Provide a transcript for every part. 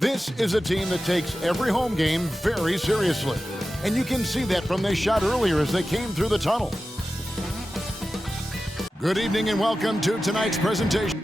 This is a team that takes every home game very seriously. And you can see that from their shot earlier as they came through the tunnel. Good evening and welcome to tonight's presentation.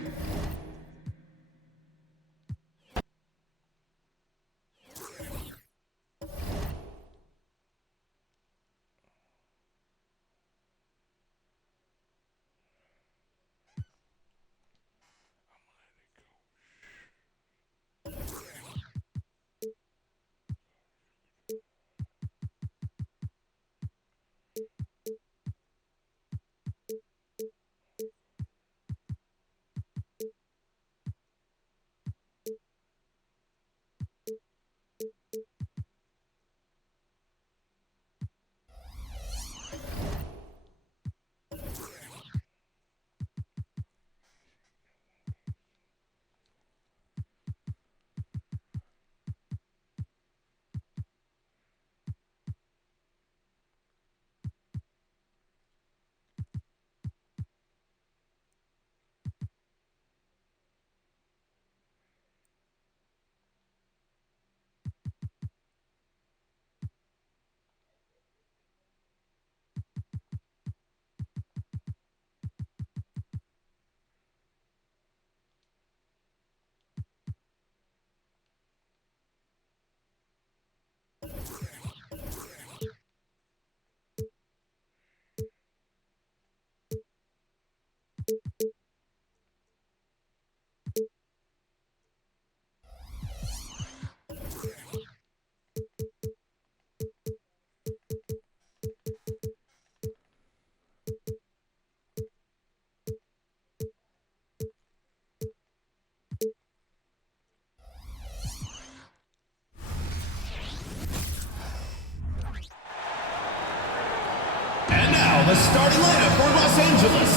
And now, the starting lineup for Los Angeles.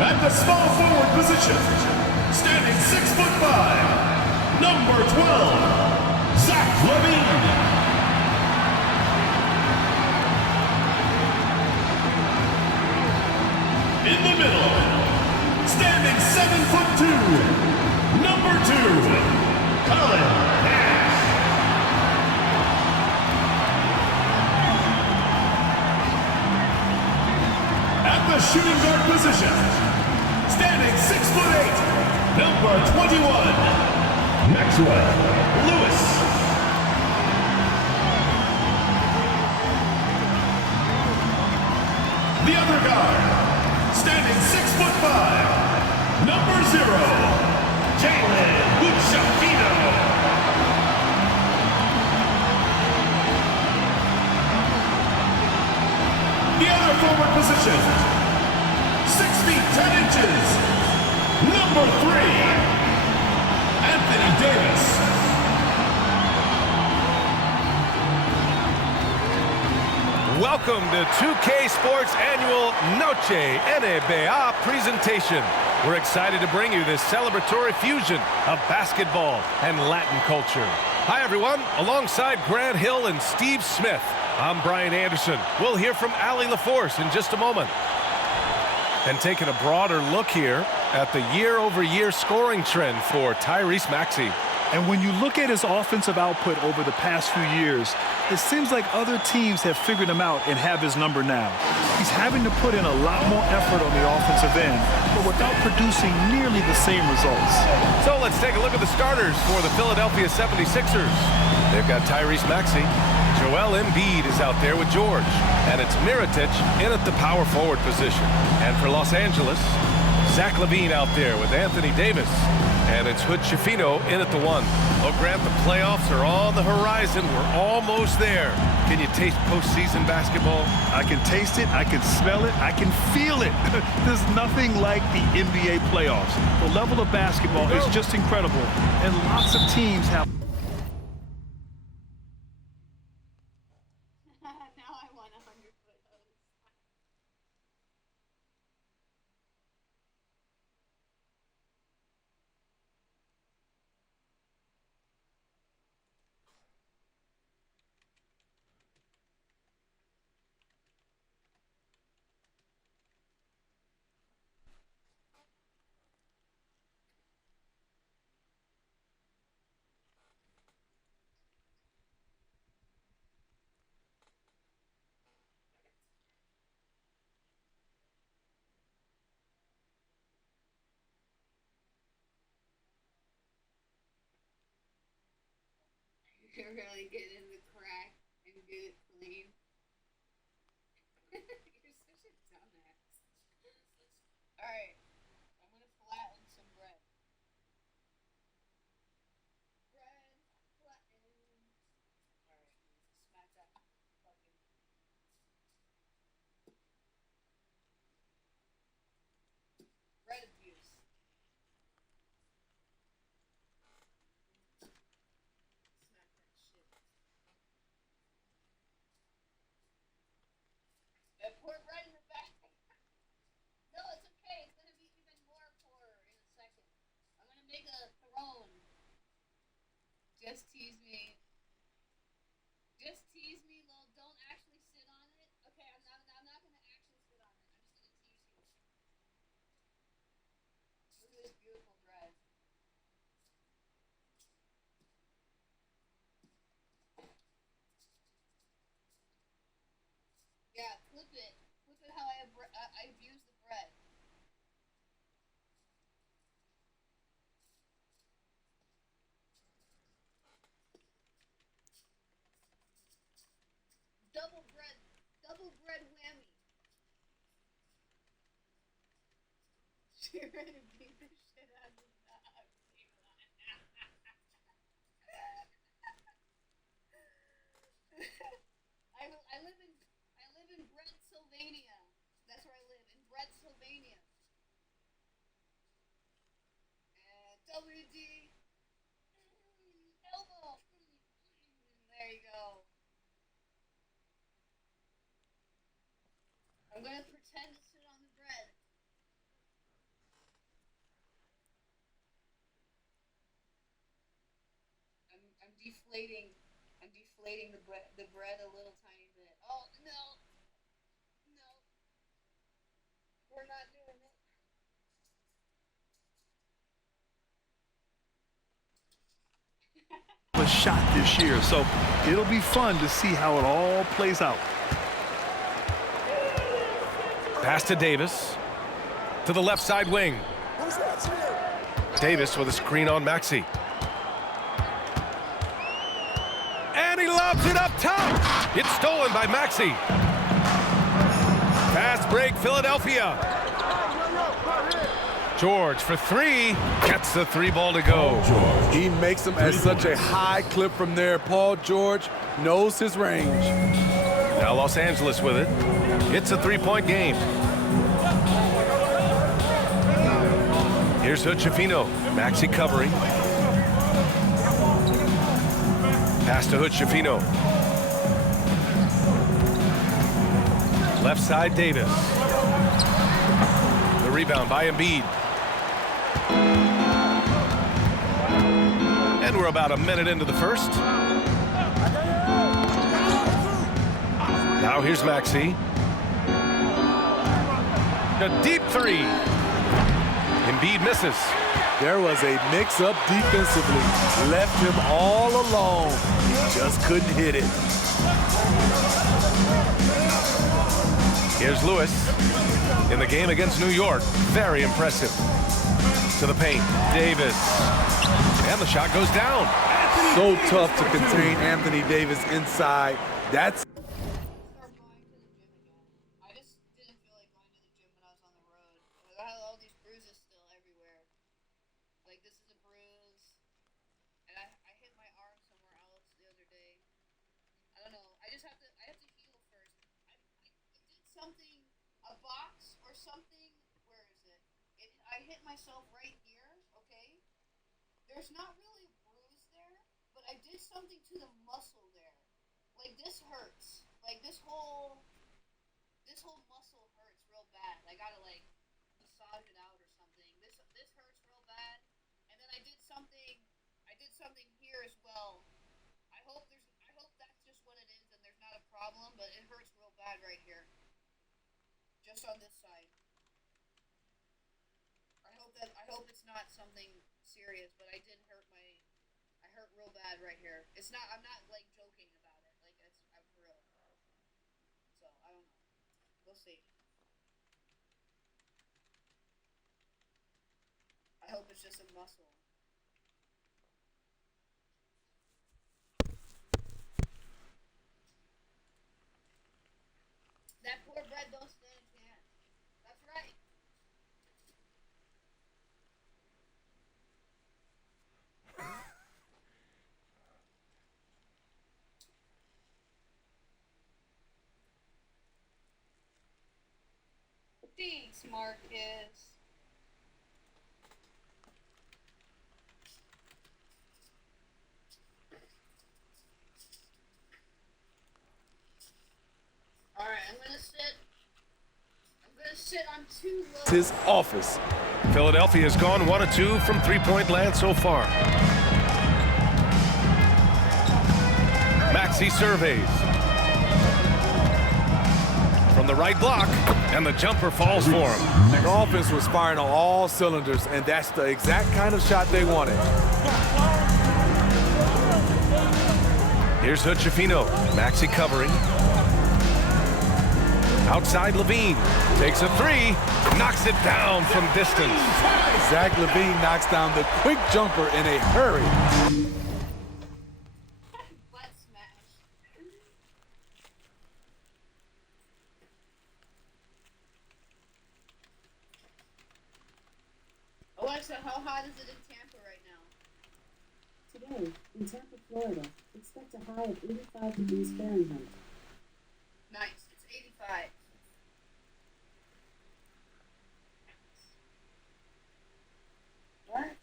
At the small forward position, standing 6'5", number 12, Zach Levine. In the middle, standing 7'2", number 2, Colin Nash. At the shooting guard position, standing 6'8", number 21, Maxwell Lewis. The other guard, standing 6'5", number 0, Jalen Luciafino. The other forward position, 6 feet 10 inches, number 3, Anthony Davis. Welcome to 2K Sports Annual Noche NBA presentation. We're excited to bring you this celebratory fusion of basketball and Latin culture. Hi, everyone. Alongside Grant Hill and Steve Smith, I'm Brian Anderson. We'll hear from Allie LaForce in just a moment. And taking a broader look here at the year-over-year scoring trend for Tyrese Maxey. And when you look at his offensive output over the past few years, it seems like other teams have figured him out and have his number now. He's having to put in a lot more effort on the offensive end, but without producing nearly the same results. So let's take a look at the starters for the Philadelphia 76ers. They've got Tyrese Maxey. Joel Embiid is out there with George. And it's Mirotic in at the power forward position. And for Los Angeles, Zach Levine out there with Anthony Davis. And it's Luciafino in at the 1. Oh, Grant, the playoffs are on the horizon. We're almost there. Can you taste postseason basketball? I can taste it, I can smell it, I can feel it. There's nothing like the NBA playoffs. The level of basketball is just incredible. And lots of teams have... really get in the crack and get it clean. You're such a dumbass. Alright, I'm gonna flatten some bread. Bread flattens. Alright, smack that fucking bread abuse. Smack that shit. Pour bread in the bag. No, it's okay. It's gonna be even more pour in a second. I'm gonna make a throne. Just tease me. Just tease me, Lil. Don't actually sit on it. Okay, I'm not gonna actually sit on it. I'm just gonna tease you. Look at this beautiful bread. Yeah, flip it. Flip it how I abuse the bread. Double bread whammy. She ready to beat the shit out of the dog. I live in Bretsylvania. That's where I live, in Bretsylvania. And WD elbow. There you go. I'm gonna pretend to sit on the bread. I'm deflating. I'm deflating the bread a little tiny bit. Oh no, no, we're not doing it. A shot this year, so it'll be fun to see how it all plays out. Pass to Davis. To the left side wing. Davis with a screen on Maxey. And he lobs it up top. It's stolen by Maxey. Fast break, Philadelphia. George for three. Gets the three ball to go. He makes them at such a high clip from there. Paul George knows his range. Now Los Angeles with it. It's a three-point game. Here's Hood-Schifino. Maxey covering. Pass to Hood-Schifino. Left side, Davis. The rebound by Embiid. And we're about a minute into the first. Now here's Maxey. A deep three. Embiid misses. There was a mix-up defensively. Left him all alone. He just couldn't hit it. Here's Lewis in the game against New York. Very impressive. To the paint, Davis. And the shot goes down. So tough to contain Anthony Davis inside. That's I just didn't feel like going to the gym when I was on the road. I had all these bruises still everywhere. Like this is a bruise. And I hit my arm somewhere else the other day. I don't know. I have to heal first. I did something, a box or something. Where is it? I hit myself right here, okay? There's not really a bruise there, but I did something to the muscle there. Like this hurts. Like this whole muscle hurts real bad. I gotta like massage it out or something. This hurts real bad. And then I did something here as well. I hope that's just what it is and there's not a problem, but it hurts real bad right here. Just on this side. I hope it's not something serious, but I hurt real bad right here. I'm not like joking about it. Like I'm for real. So I don't know. We'll see. I hope it's just a muscle. Thanks, Marcus. Alright, I'm gonna sit on 2 low. His office. Philadelphia has gone 1 of 2 from three-point land so far. Maxey surveys. From the right block, and the jumper falls for him. The offense was firing on all cylinders, and that's the exact kind of shot they wanted. Here's Hood-Schifino. Maxey covering. Outside Levine. Takes a 3. Knocks it down from distance. Zach LaVine knocks down the quick jumper in a hurry. Butt smash. Alexa, how hot is it in Tampa right now? Today, in Tampa, Florida, expect a high of 85 degrees Fahrenheit. Nice. It's 85. What?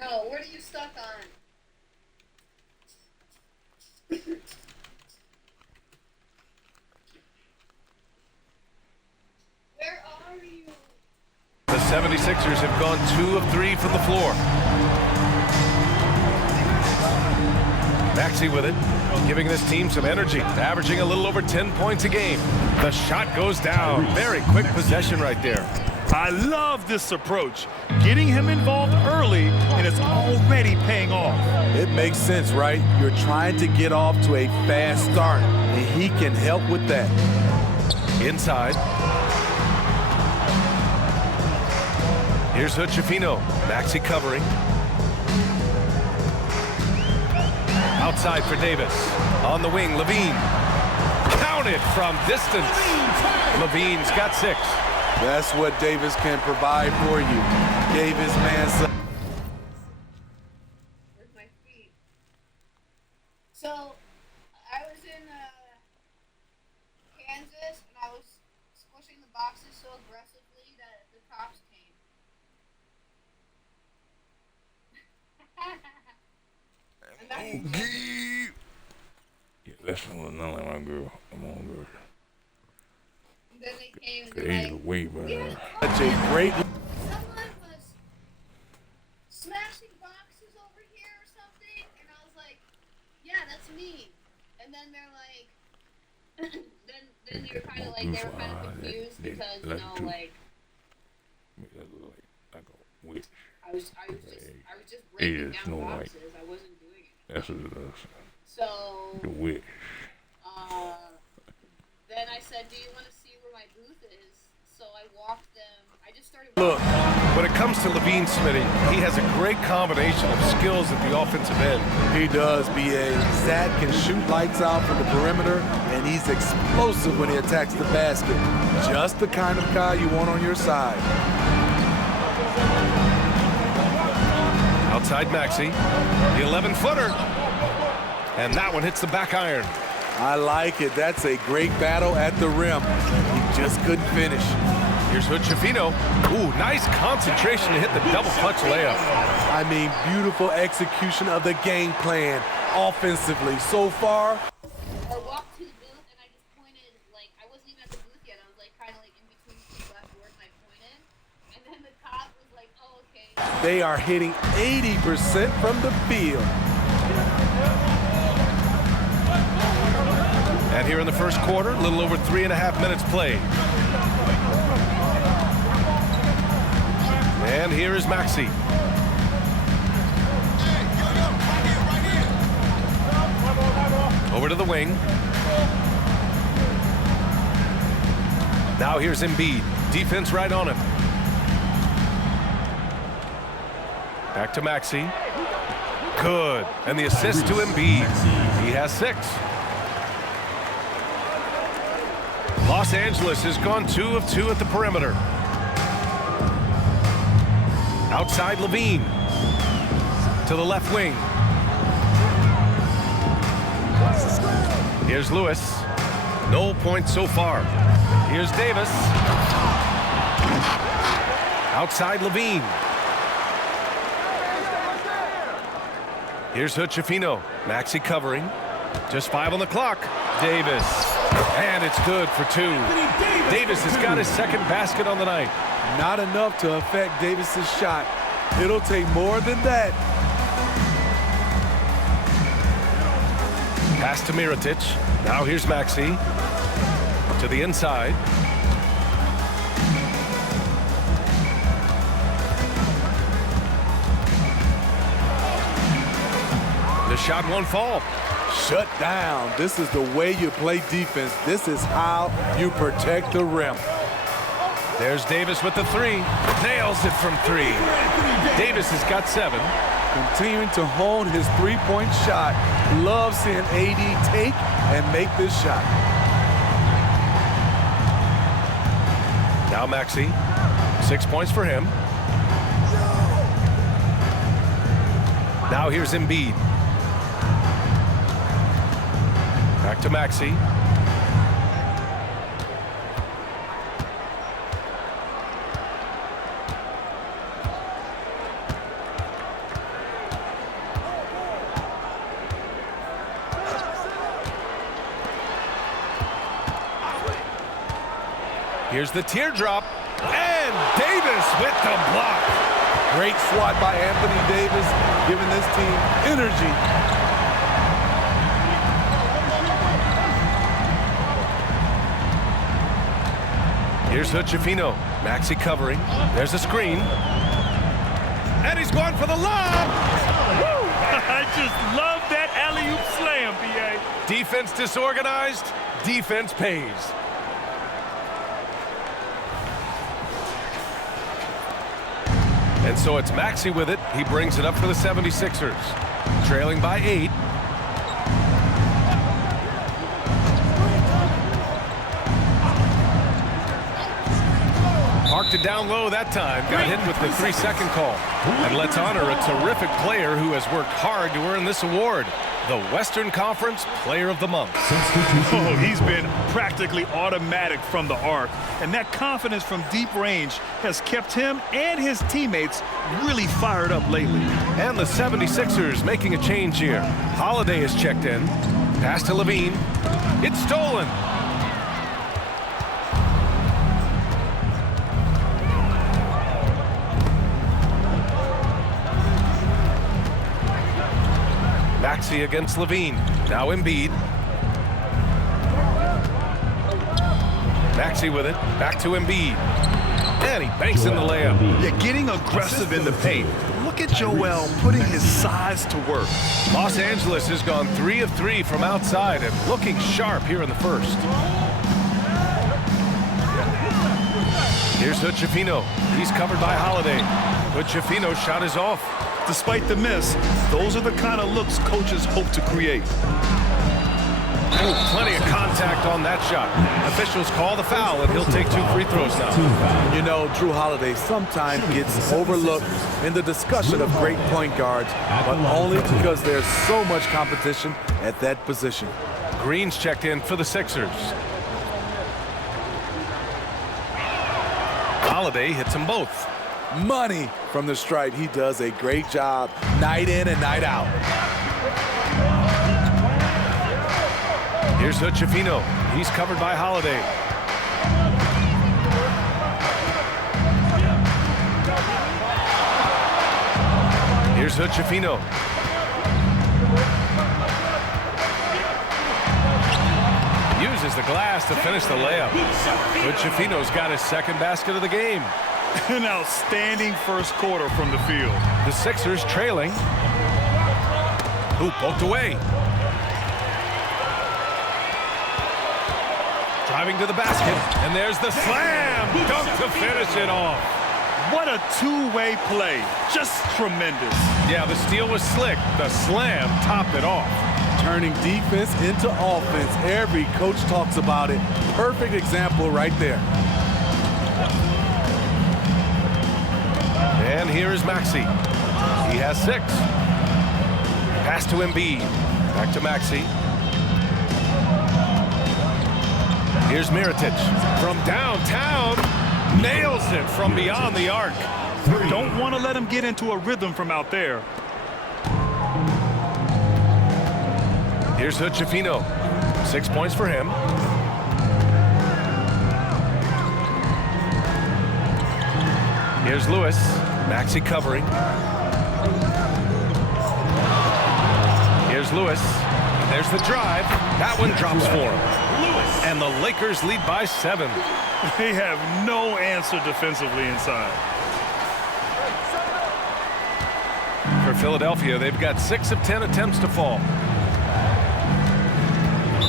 No, what are you stuck on? Where are you? The 76ers have gone 2 of 3 from the floor. Maxey with it, giving this team some energy, averaging a little over 10 points a game. The shot goes down. Very quick possession right there. I love this approach. Getting him involved early, and it's already paying off. It makes sense, right? You're trying to get off to a fast start, and he can help with that. Inside. Here's Hood-Schifino. Maxey covering. Outside for Davis. On the wing, Levine. Counted from distance. Levine's got 6. That's what Davis can provide for you. Gave his man some. Where's my feet? So, I was in Kansas, and I was squishing the boxes so aggressively that the cops came. And that- Yeah, that's not like my girl. I'm on girl. then they came and Either they're like, way, man. Such a great. someone was smashing boxes over here or something, and I was like, yeah, that's me. And then they're like, then they were kind of like, they were kind of confused because, you know, like, Like a witch. I was just breaking It's down no boxes. I wasn't doing it. That's what it is. So, The witch. then I said, do you want to see where my booth is? So I walked them. I just started. Look, when it comes to Levine, Smitty, he has a great combination of skills at the offensive end. He does, B.A. Zach can shoot lights out from the perimeter, and he's explosive when he attacks the basket. Just the kind of guy you want on your side. Outside Maxey, the 11-footer. And that one hits the back iron. I like it. That's a great battle at the rim. He just couldn't finish. Here's Hood-Schifino. Ooh, nice concentration to hit the double clutch layup. I mean, beautiful execution of the game plan offensively. So far, I walked to the booth and I just pointed, like, I wasn't even at the booth yet. I was, like, kind of, like, in between two left doors, and I pointed. And then the cop was like, oh, okay. they are hitting 80% from the field. And here in the first quarter, a little over 3.5 minutes played. And here is Maxey. Over to the wing. Now here's Embiid. Defense right on him. Back to Maxey. Good. And the assist to Embiid. He has 6. Los Angeles has gone 2 of 2 at the perimeter. Outside Levine. To the left wing. Here's Lewis. No points so far. Here's Davis. Outside Levine. Here's Hood-Schifino. Maxey covering. Just 5 on the clock. Davis. And it's good for 2. Davis has got his second basket on the night. Not enough to affect Davis's shot. It'll take more than that. Pass to Mirotic. Now here's Maxey. To the inside. The shot won't fall. Shut down. This is the way you play defense. This is how you protect the rim. There's Davis with the 3. Nails it from 3. Davis has got 7. Continuing to hone his three-point shot. Love seeing AD take and make this shot. Now Maxey. 6 points for him. Now here's Embiid. Back to Maxey. Here's the teardrop. And Davis with the block. Great swat by Anthony Davis, giving this team energy. Here's Hood-Schifino. Maxey covering. There's a screen. And he's going for the lob. Woo! I just love that alley-oop slam, B.A. Defense disorganized. Defense pays. And so it's Maxey with it. He brings it up for the 76ers. Trailing by 8. Parked it down low that time. Got hit with the 3-second call. And let's honor a terrific player who has worked hard to earn this award. The Western Conference Player of the Month. Oh, he's been practically automatic from the arc. And that confidence from deep range has kept him and his teammates really fired up lately. And the 76ers making a change here. Holiday is checked in. Pass to Levine. It's stolen. Maxey against Levine. Now Embiid. Maxey with it. Back to Embiid. And he banks in the layup. Yeah, getting aggressive in the paint. Look at Joel putting his size to work. Los Angeles has gone 3 of 3 from outside and looking sharp here in the first. Here's Hood-Schifino. He's covered by Holiday. Hood-Schifino's shot is off. Despite the miss, those are the kind of looks coaches hope to create. Ooh, plenty of contact on that shot. Officials call the foul, and he'll take 2 free throws now. You know, Drew Holiday sometimes gets overlooked in the discussion of great point guards, but only because there's so much competition at that position. Green's checked in for the Sixers. Holiday hits them both. Money from the stripe. He does a great job night in and night out. Here's Hood-Schifino. He's covered by Holiday. Here's Hood-Schifino. Uses the glass to finish the layup. Hood-Schifino's got his second basket of the game. An outstanding first quarter from the field. The Sixers trailing. Who poked away. Driving to the basket, and there's the slam dunk to finish it off. What a two-way play. Just tremendous. Yeah, the steal was slick. The slam topped it off. Turning defense into offense. Every coach talks about it. Perfect example right there. And here is Maxey. He has 6. Pass to Embiid. Back to Maxey. Here's Mirotic from downtown. Nails it from beyond the arc. Don't want to let him get into a rhythm from out there. Here's Hood-Schifino. 6 points for him. Here's Lewis. Maxey covering. Here's Lewis. There's the drive. That one drops for him. And the Lakers lead by 7. They have no answer defensively inside. For Philadelphia, they've got 6 of 10 attempts to fall.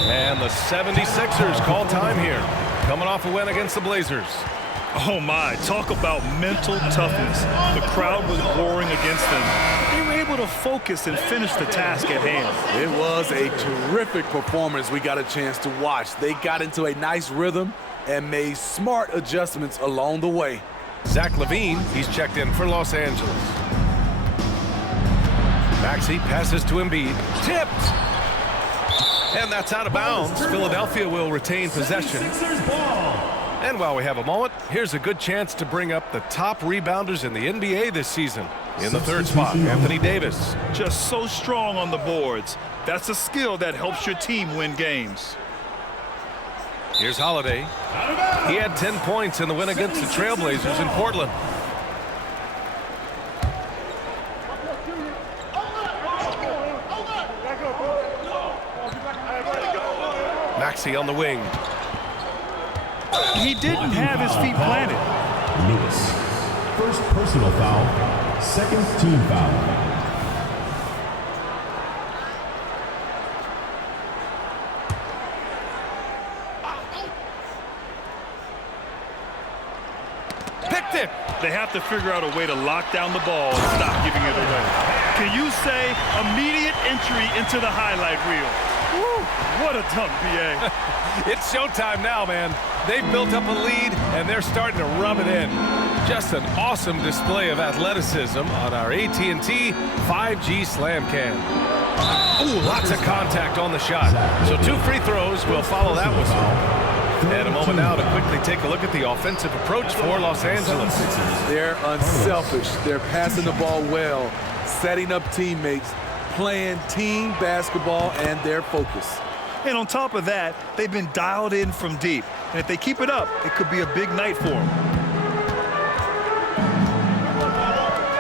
And the 76ers call time here. Coming off a win against the Blazers. Oh my, talk about mental toughness. The crowd was roaring against them. They were able to focus and finish the task at hand. It was a terrific performance we got a chance to watch. They got into a nice rhythm and made smart adjustments along the way. Zach LaVine, he's checked in for Los Angeles. Maxey passes to Embiid. Tipped! And that's out of bounds. Philadelphia will retain possession. And while we have a moment, here's a good chance to bring up the top rebounders in the NBA this season. In the third spot, Anthony Davis. Just so strong on the boards. That's a skill that helps your team win games. Here's Holiday. He had 10 points in the win against the Trailblazers in Portland. Maxey on the wing. He didn't have his feet planted. Lewis. First personal foul. Second team foul. Picked it. They have to figure out a way to lock down the ball and stop giving it away. Can you say immediate entry into the highlight reel? Woo, what a dunk, BA. It's showtime now, man. They've built up a lead, and they're starting to rub it in. Just an awesome display of athleticism on our AT&T 5G Slam Cam. Ooh, lots of contact on the shot. So 2 free throws will follow that whistle. And a moment now to quickly take a look at the offensive approach for Los Angeles. They're unselfish. They're passing the ball well, setting up teammates, playing team basketball, and their focus. And on top of that, they've been dialed in from deep. And if they keep it up, it could be a big night for them.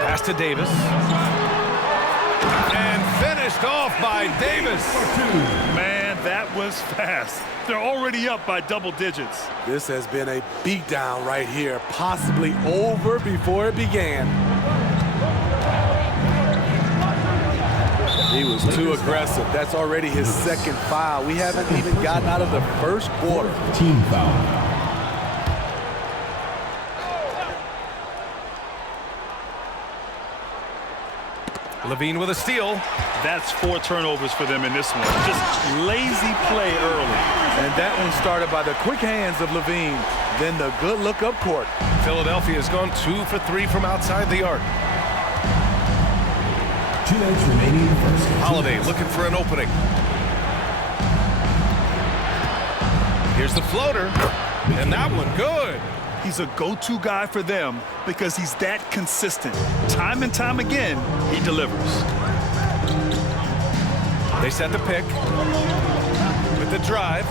Pass to Davis. And finished off by Davis. Man, that was fast. They're already up by double digits. This has been a beatdown right here, possibly over before it began. He was too aggressive. That's already his second foul. We haven't even gotten out of the first quarter. Team foul. LaVine with a steal. That's 4 turnovers for them in this one. Just lazy play early. And that one started by the quick hands of LaVine, then the good look up court. Philadelphia has gone 2 for 3 from outside the arc. 2 minutes remaining in the first. Holiday looking for an opening. Here's the floater. And that one good. He's a go-to guy for them because he's that consistent. Time and time again, he delivers. They set the pick with the drive.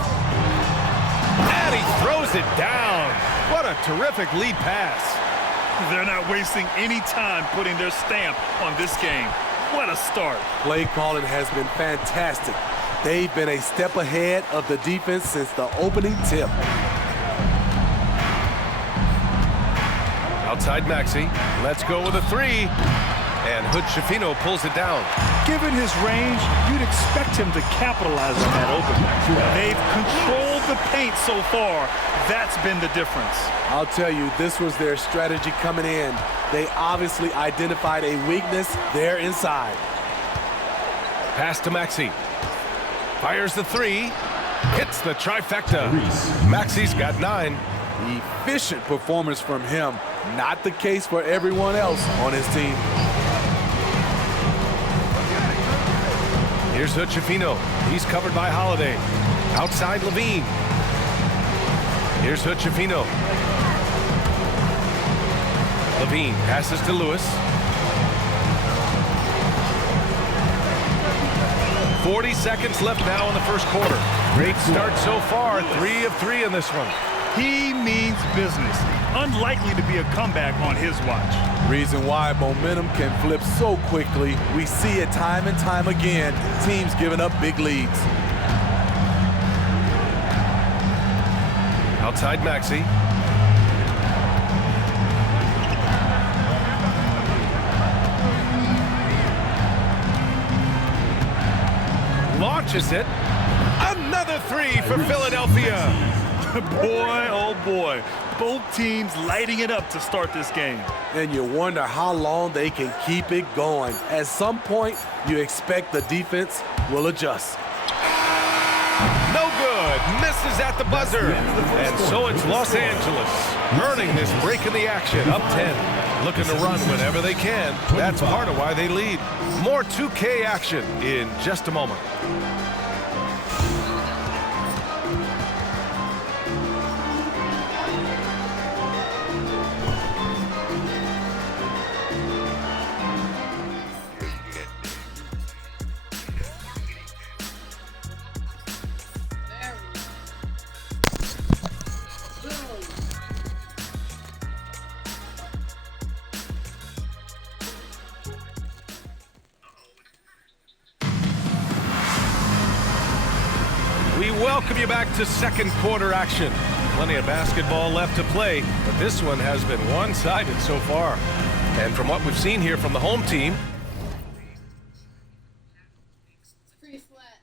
And he throws it down. What a terrific lead pass. They're not wasting any time putting their stamp on this game. What a start. Play calling has been fantastic. They've been a step ahead of the defense since the opening tip. Outside Maxey. Let's go with a 3. And Hood-Schifino pulls it down. Given his range, you'd expect him to capitalize on that opening. They've controlled the paint so far. That's been the difference. I'll tell you, this was their strategy coming in. They obviously identified a weakness there inside. Pass to Maxey. Fires the 3. Hits the trifecta. Maxey's got 9. Efficient performance from him. Not the case for everyone else on his team. Here's Hood-Schifino. He's covered by Holiday. Outside LaVine. Here's Hochefino. Levine passes to Lewis. 40 seconds left now in the first quarter. Great start so far. 3 of 3 in this one. He means business. Unlikely to be a comeback on his watch. Reason why momentum can flip so quickly. We see it time and time again. Teams giving up big leads. Outside Maxey. Launches it. Another 3 for Philadelphia. Boy, oh boy. Both teams lighting it up to start this game. And you wonder how long they can keep it going. At some point, you expect the defense will adjust. No good. Misses at the buzzer. And so it's Los Angeles earning this break in the action. Up 10. Looking to run whenever they can. That's part of why they lead. More 2K action in just a moment. We welcome you back to second quarter action. Plenty of basketball left to play, but this one has been one-sided so far. And from what we've seen here from the home team, It's pretty flat.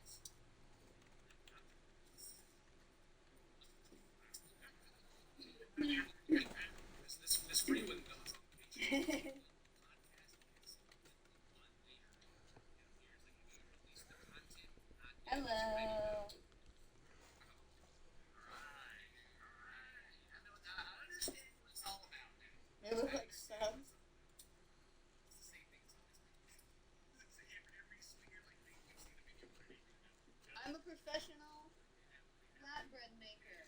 Hello. They look like subs. I'm a professional flatbread maker.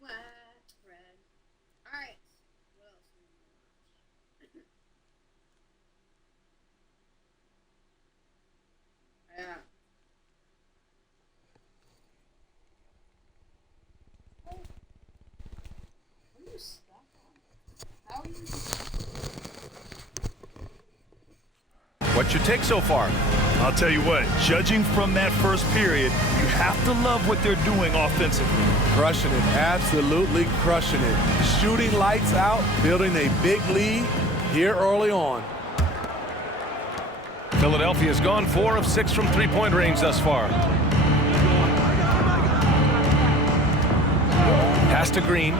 Flatbread. Alright. What else do we watch? Yeah. What are you stuck on? How are you? what's your take so far? I'll tell you what, judging from that first period, you have to love what they're doing offensively. Crushing it, absolutely crushing it. Shooting lights out, building a big lead here early on. Philadelphia's gone 4 of 6 from three-point range thus far. Pass to Green.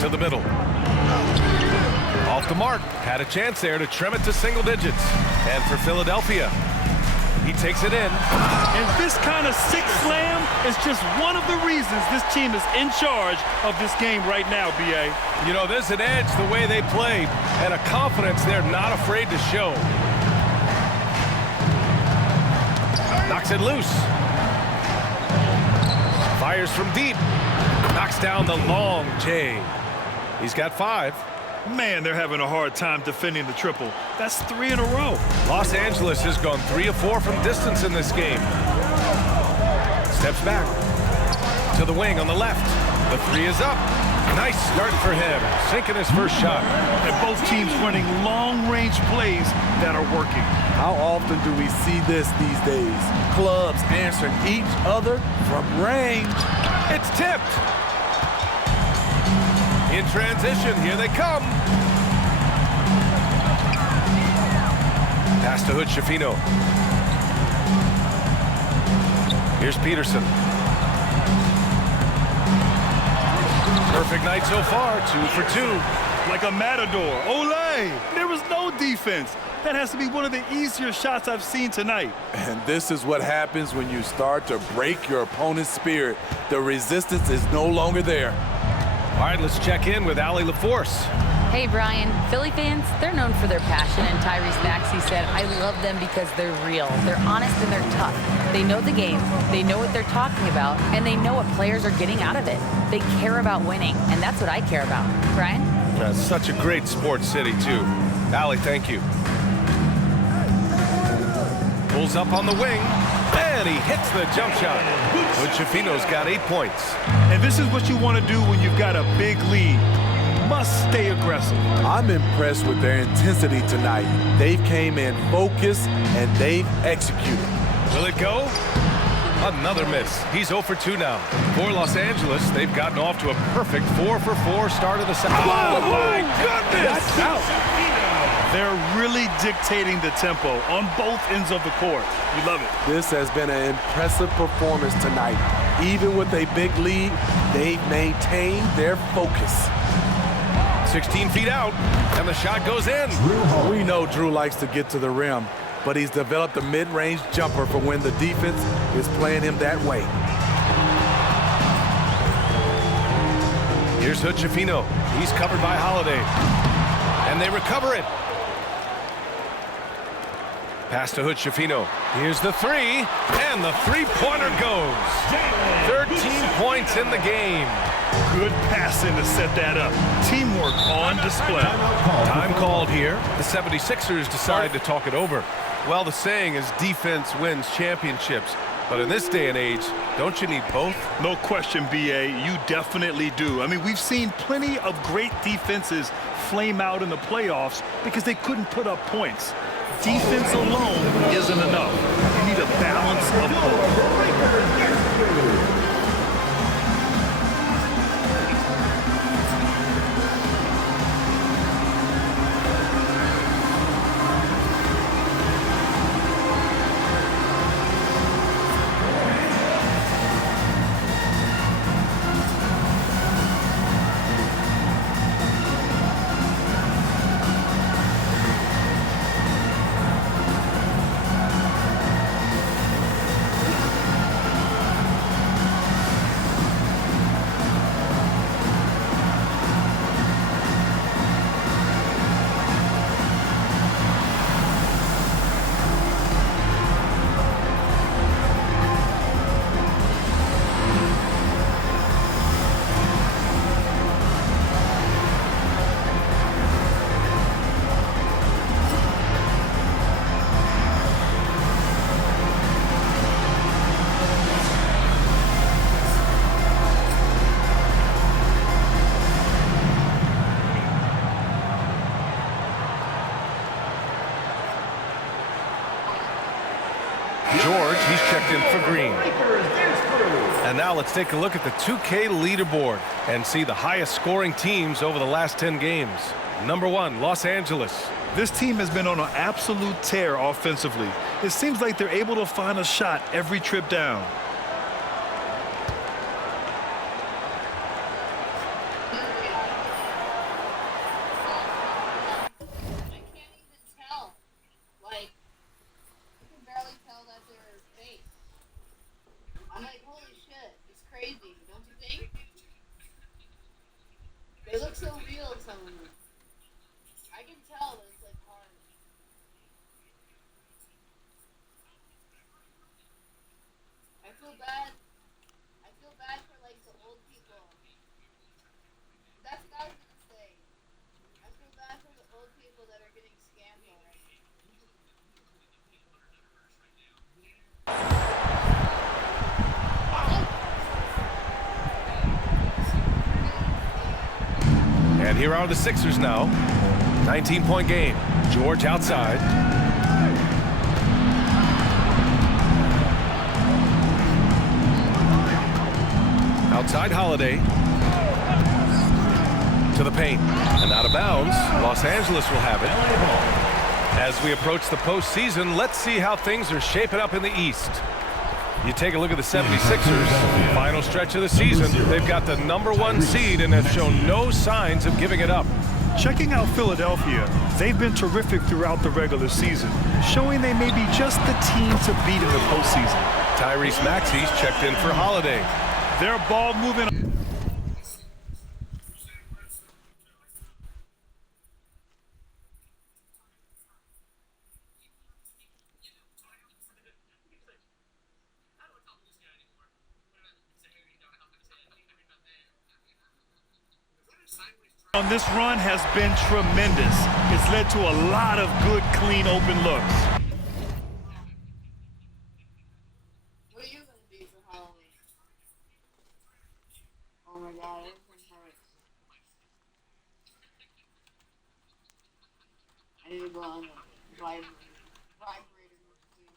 To the middle. Off the mark. Had a chance there to trim it to single digits. And for Philadelphia, he takes it in. And this kind of sick slam is just one of the reasons this team is in charge of this game right now, B.A. You know, there's an edge the way they play and a confidence they're not afraid to show. Knocks it loose. Fires from deep. Knocks down the long J. He's got 5. Man, they're having a hard time defending the triple. That's 3 in a row. Los Angeles has gone 3 of 4 from distance in this game. Steps back to the wing on the left. The 3 is up. Nice start for him. Sinking his first shot. And both teams running long-range plays that are working. How often do we see this these days? Clubs answering each other from range. It's tipped. In transition, here they come. Pass to Hood-Schifino. Here's Peterson. Perfect night so far, 2 for 2. Like a matador. Olay! There was no defense. That has to be one of the easier shots I've seen tonight. And this is what happens when you start to break your opponent's spirit. The resistance is no longer there. All right, let's check in with Allie LaForce. Hey, Brian. Philly fans, they're known for their passion, and Tyrese Maxey said, I love them because they're real. They're honest and they're tough. They know the game, they know what they're talking about, and they know what players are getting out of it. They care about winning, and that's what I care about. Brian? Such a great sports city, too. Allie, thank you. Pulls up on the wing, and he hits the jump shot. Hood-Schifino's got 8 points. And this is what you want to do when you've got a big lead. Must stay aggressive. I'm impressed with their intensity tonight. They've came in focused, and they've executed. Will it go? Another miss. He's 0 for 2 now. For Los Angeles, they've gotten off to a perfect 4 for 4 start of the second. Oh, my goodness! That's out. They're really dictating the tempo on both ends of the court. You love it. This has been an impressive performance tonight. Even with a big lead, they've maintained their focus. 16 feet out, and the shot goes in. We know Drew likes to get to the rim, but he's developed a mid-range jumper for when the defense is playing him that way. Here's Hood-Schifino. He's covered by Holiday. And they recover it. Pass to Hood-Schifino. Here's the three, and the three-pointer goes. 13 points in the game. Good passing to set that up. Teamwork on display. Time called here. The 76ers decide to talk it over. Well, the saying is defense wins championships. But in this day and age, don't you need both? No question, B.A. You definitely do. I mean, we've seen plenty of great defenses flame out in the playoffs because they couldn't put up points. Defense alone isn't enough. You need a balance of both. George, he's checked in for Green. And now let's take a look at the 2K leaderboard and see the highest scoring teams over the last 10 games. Number 1, Los Angeles. This team has been on an absolute tear offensively. It seems like they're able to find a shot every trip down. They look so real, some of them. I can tell that it's like hard. I feel bad. I feel bad for like the old people. That's what I was gonna say. I feel bad for the old people that are getting scammed already. And here are the Sixers now. 19-point game. George outside. Outside Holiday. to the paint. And out of bounds, Los Angeles will have it. As we approach the postseason, let's see how things are shaping up in the East. You take a look at the 76ers, final stretch of the season. They've got the #1 seed and have shown no signs of giving it up. Checking out Philadelphia, they've been terrific throughout the regular season, showing they may be just the team to beat in the postseason. Tyrese Maxey's checked in for Holiday. Their ball moving. On this run has been tremendous. It's led to a lot of good, clean, open looks. What are you gonna be for Halloween? Oh my god, everything hurts. I need to go on the vibrator routine.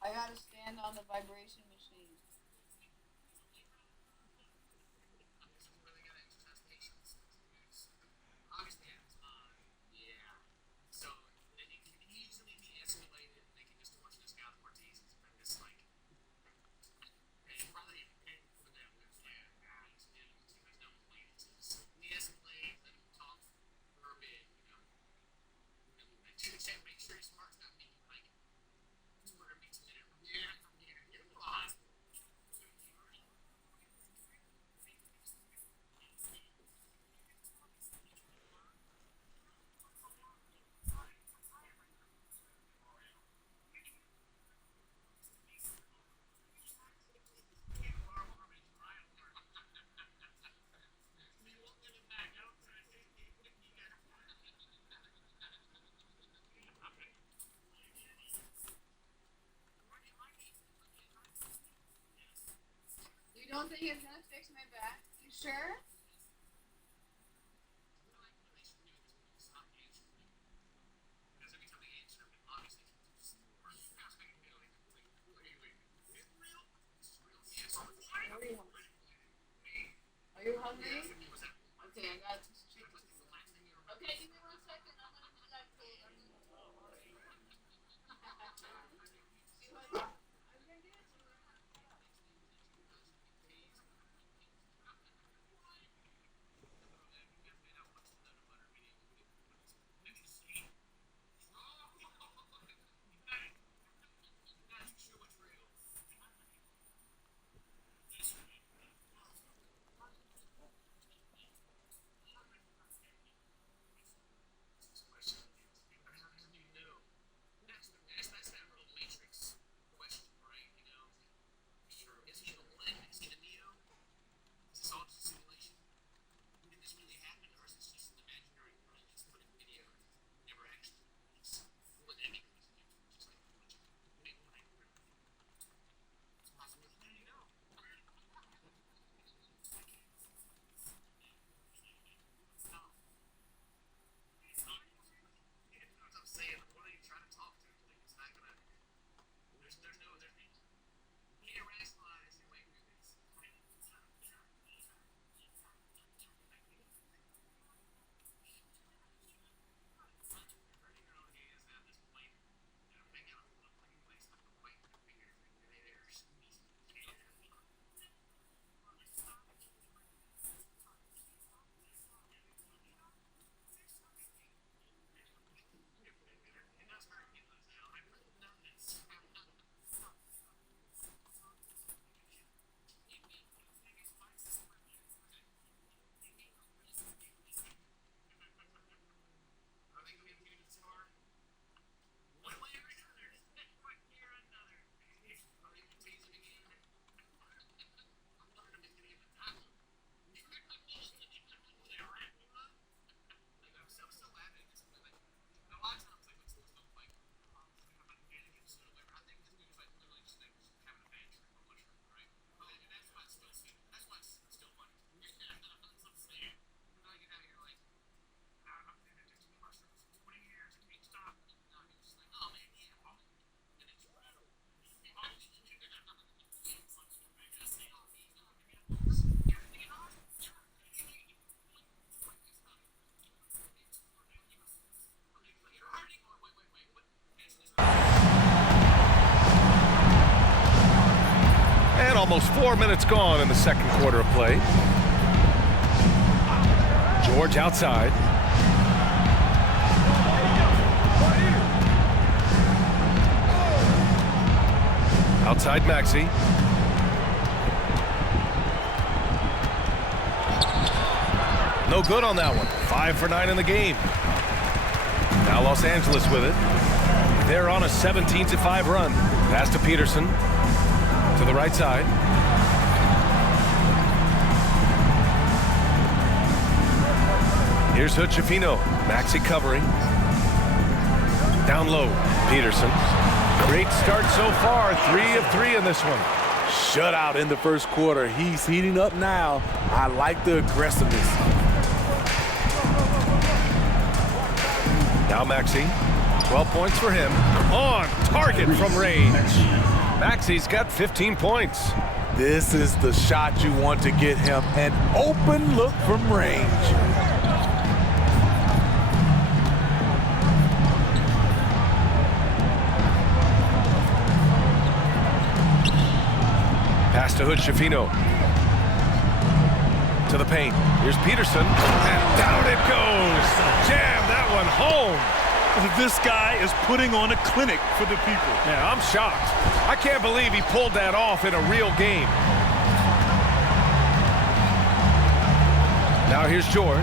I gotta stand on the vibration machine. You don't think it's gonna fix my back? You sure? Are you hungry? Okay, I got some chicken. Okay, give me 1 second. I'm gonna do that food. almost 4 minutes gone in the second quarter of play. George outside. Outside Maxey. No good on that one. 5 for 9 in the game. Now Los Angeles with it. They're on a 17-5 run. Pass to Peterson. To the right side. Here's Hood-Schifino. Maxey covering. Down low. Peterson. Great start so far. 3 of 3 in this one. Shutout in the first quarter. He's heating up now. I like the aggressiveness. Now Maxey. 12 points for him. On target from range. Maxey's got 15 points. This is the shot you want to get him. An open look from range. Pass to Hood-Schifino. To the paint. Here's Peterson. And down it goes. Jam that one home. This guy is putting on a clinic for the people. Yeah, I'm shocked. I can't believe he pulled that off in a real game. Now here's George.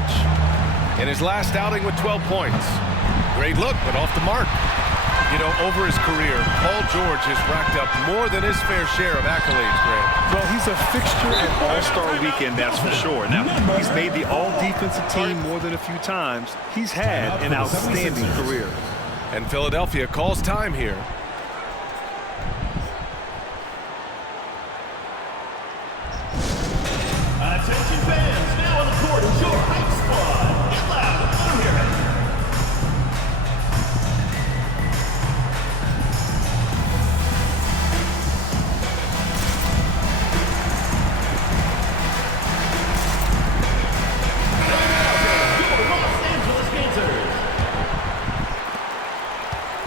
In his last outing with 12 points. Great look, but off the mark. You know, over his career, Paul George has racked up more than his fair share of accolades, Grant. Well, he's a fixture at All-Star Weekend, that's for sure. Now, he's made the All-Defensive Team more than a few times. He's had an outstanding career. And Philadelphia calls time here. Attention fans, now on the court is your hype squad. Get loud, let 'em hear it.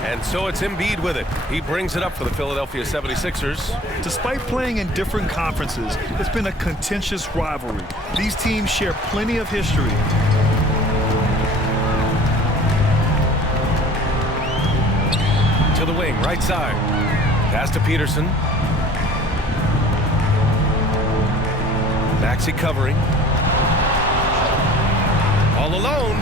And so it's Embiid with it. He brings it up for the Philadelphia 76ers. Despite playing in different conferences, it's been a contentious rivalry. These teams share plenty of history. To the wing, right side. Pass to Peterson. Maxey covering. All alone.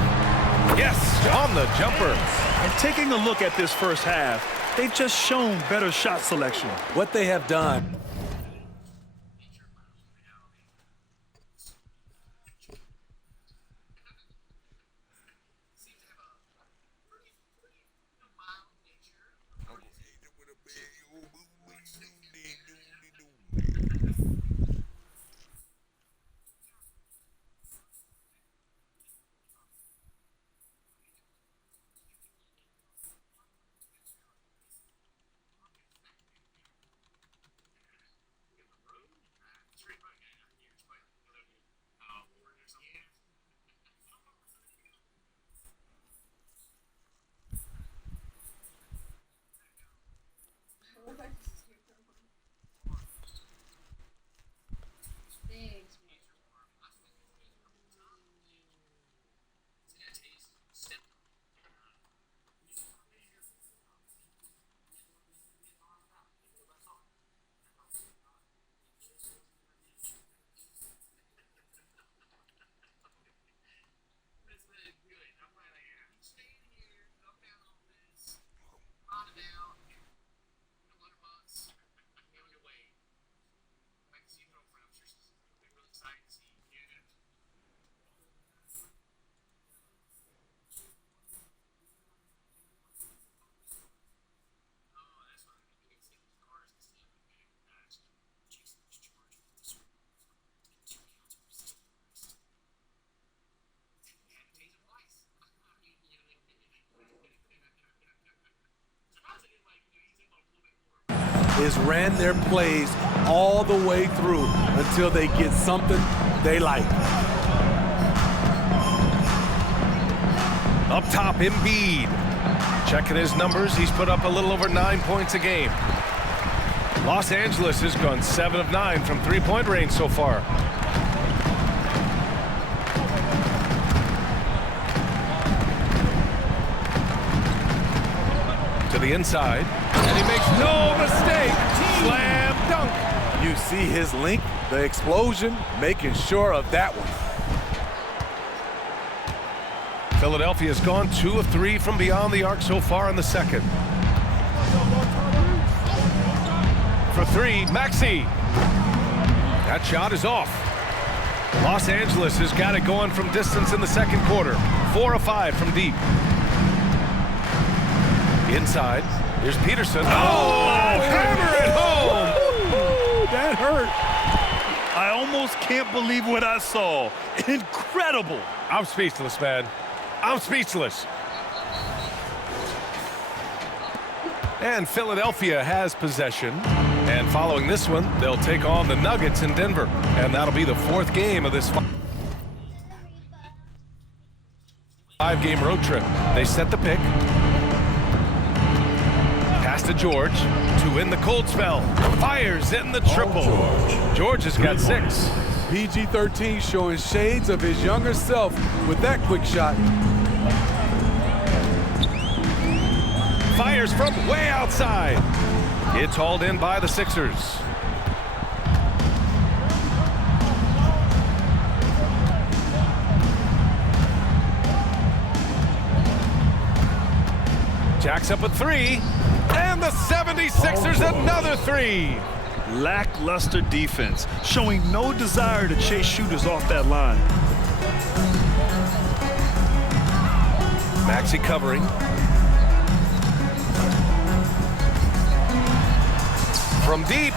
Yes, on the jumper. And taking a look at this first half, they've just shown better shot selection. What they have done. Is ran their plays all the way through until they get something they like. Up top, Embiid. Checking his numbers, he's put up a little over 9 points a game. Los Angeles has gone 7 of 9 from three-point range so far. To the inside, and he makes no mistake. Slam dunk. You see his length, the explosion, making sure of that one. Philadelphia's gone 2 of 3 from beyond the arc so far in the second. For 3, Maxey. That shot is off. Los Angeles has got it going from distance in the second quarter. 4 of 5 from deep. Inside, here's Peterson. Oh, hammer it home! That hurt. I almost can't believe what I saw. Incredible. I'm speechless, man. I'm speechless. And Philadelphia has possession. And following this one, they'll take on the Nuggets in Denver. And that'll be the 4th game of this 5-game road trip. They set the pick. Pass to George to win the cold spell. Fires in the triple. George has got 6. PG-13 showing shades of his younger self with that quick shot. Fires from way outside. It's hauled in by the Sixers. Jacks up a 3. And the 76ers another 3. Lackluster defense, showing no desire to chase shooters off that line. Maxey covering. From deep.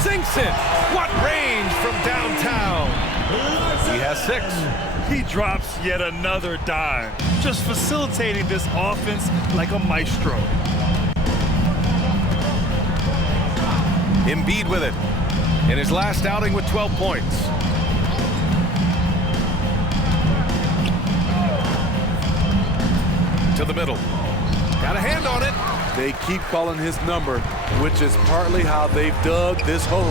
Sinks it. What range from downtown. He has 6. He drops yet another dime, just facilitating this offense like a maestro. Embiid with it in his last outing with 12 points. To the middle. Got a hand on it. They keep calling his number, which is partly how they've dug this hole.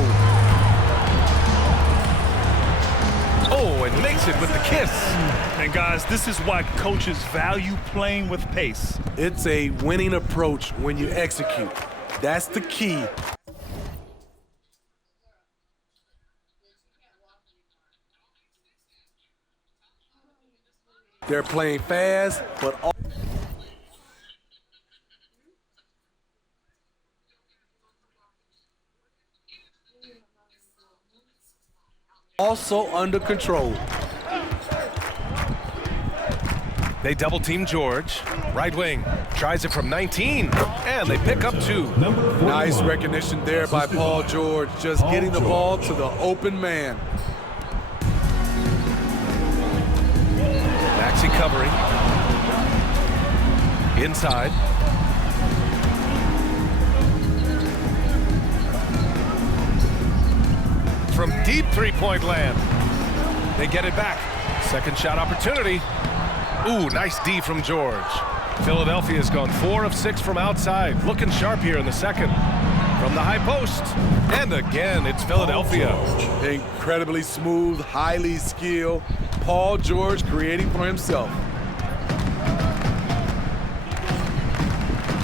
Oh, and makes it with the kiss. And guys, this is why coaches value playing with pace. It's a winning approach when you execute. That's the key. They're playing fast, but also under control. They double team George. Right wing tries it from 19, and they pick up 2. Nice recognition there by Paul George, just getting the ball to the open man. Maxey covering. Inside. From deep three-point land. They get it back. Second shot opportunity. Ooh, nice D from George. Philadelphia's gone 4 of 6 from outside. Looking sharp here in the second. From the high post. And again, it's Philadelphia. Incredibly smooth, highly skilled. Paul George creating for himself.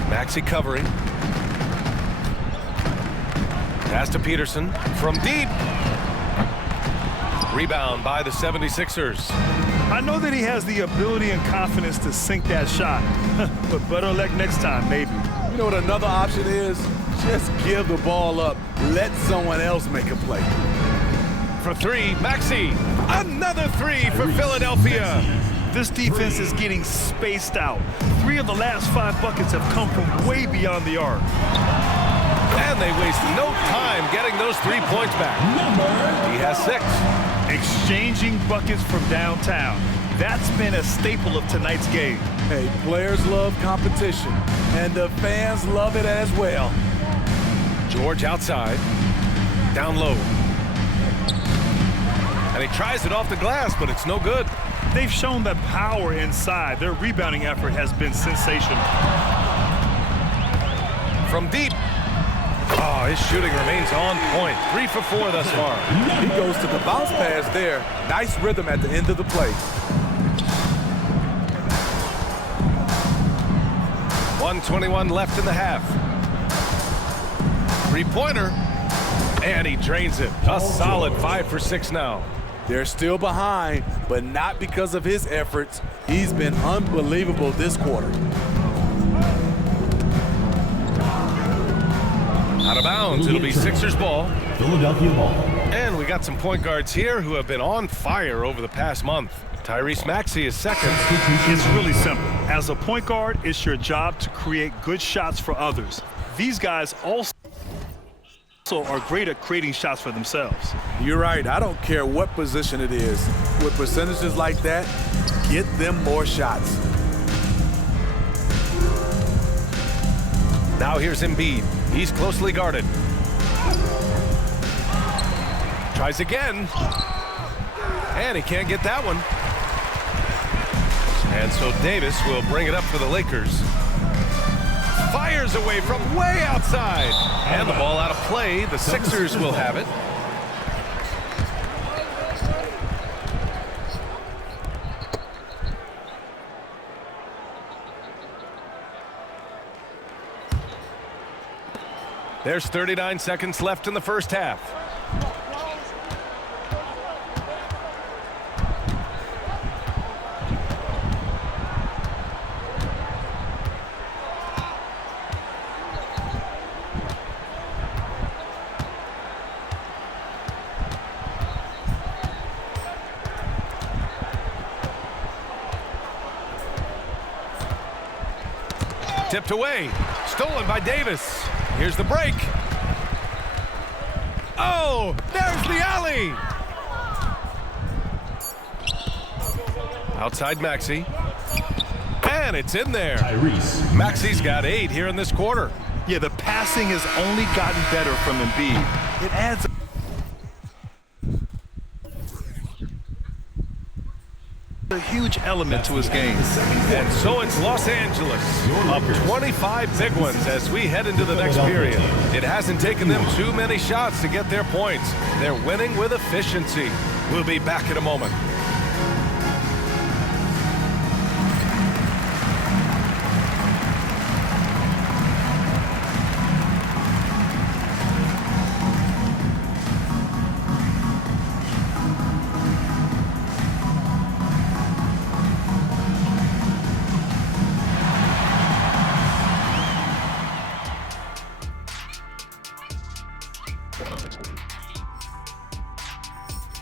Maxey covering. Pass to Peterson from deep. Rebound by the 76ers. I know that he has the ability and confidence to sink that shot, but better luck next time, maybe. You know what another option is? Just give the ball up. Let someone else make a play. For 3, Maxey. Another 3 for Philadelphia. This defense is getting spaced out. 3 of the last 5 buckets have come from way beyond the arc. And they waste no time getting those 3 points back. He has 6. Exchanging buckets from downtown. That's been a staple of tonight's game. Hey, players love competition, and the fans love it as well. George outside. Down low. And he tries it off the glass, but it's no good. They've shown that power inside. Their rebounding effort has been sensational. From deep. Oh, his shooting remains on point. 3 for 4 thus far. He goes to the bounce pass there. Nice rhythm at the end of the play. 1:21 left in the half. Three-pointer. And he drains it. A solid 5 for 6 now. They're still behind, but not because of his efforts. He's been unbelievable this quarter. Out of bounds. It'll be Sixers ball. Philadelphia ball. And we got some point guards here who have been on fire over the past month. Tyrese Maxey is second. It's really simple. As a point guard, it's your job to create good shots for others. These guys also are great at creating shots for themselves. You're right. I don't care what position it is. With percentages like that, get them more shots. Now here's Embiid. He's closely guarded. Tries again. And he can't get that one. And so Davis will bring it up for the Lakers. Fires away from way outside. And the ball out of play. The Sixers will have it. There's 39 seconds left in the first half. Tipped away. Stolen by Davis. Here's the break. Oh, there's the alley. Outside Maxey. And it's in there. Tyrese. Maxey's got 8 here in this quarter. Yeah, the passing has only gotten better from Embiid. It adds a huge element to his game. And so it's Los Angeles up 25 big ones as we head into the next period. It hasn't taken them too many shots to get their points. They're winning with efficiency. We'll be back in a moment.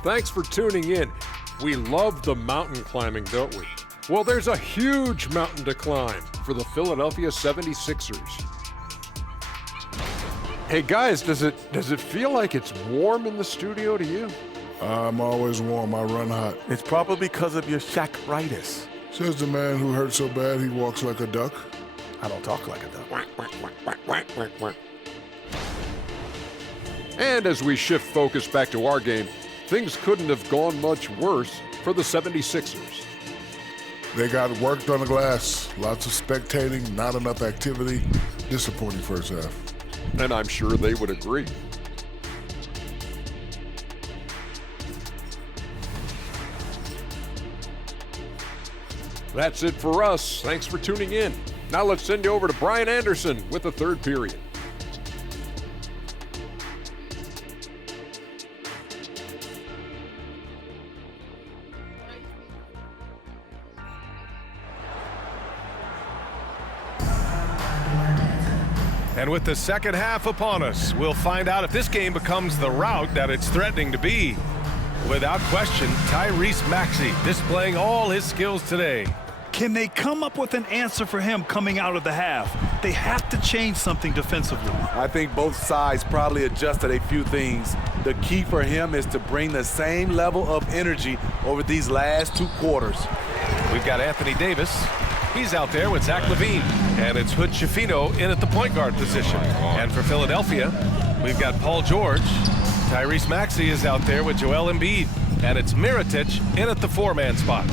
Thanks for tuning in. We love the mountain climbing, don't we? Well, there's a huge mountain to climb for the Philadelphia 76ers. Hey guys, does it feel like it's warm in the studio to you? I'm always warm. I run hot. It's probably because of your shackritis. Says the man who hurt so bad he walks like a duck. I don't talk like a duck. And as we shift focus back to our game, things couldn't have gone much worse for the 76ers. They got worked on the glass. Lots of spectating, not enough activity. Disappointing first half. And I'm sure they would agree. That's it for us. Thanks for tuning in. Now let's send you over to Brian Anderson with the third period. And with the second half upon us, we'll find out if this game becomes the rout that it's threatening to be. Without question, Tyrese Maxey displaying all his skills today. Can they come up with an answer for him coming out of the half? They have to change something defensively. I think both sides probably adjusted a few things. The key for him is to bring the same level of energy over these last 2 quarters. We've got Anthony Davis. He's out there with Zach LaVine. And it's Hood Schifino in at the point guard position. And for Philadelphia, we've got Paul George. Tyrese Maxey is out there with Joel Embiid. And it's Mirotic in at the 4-man spot.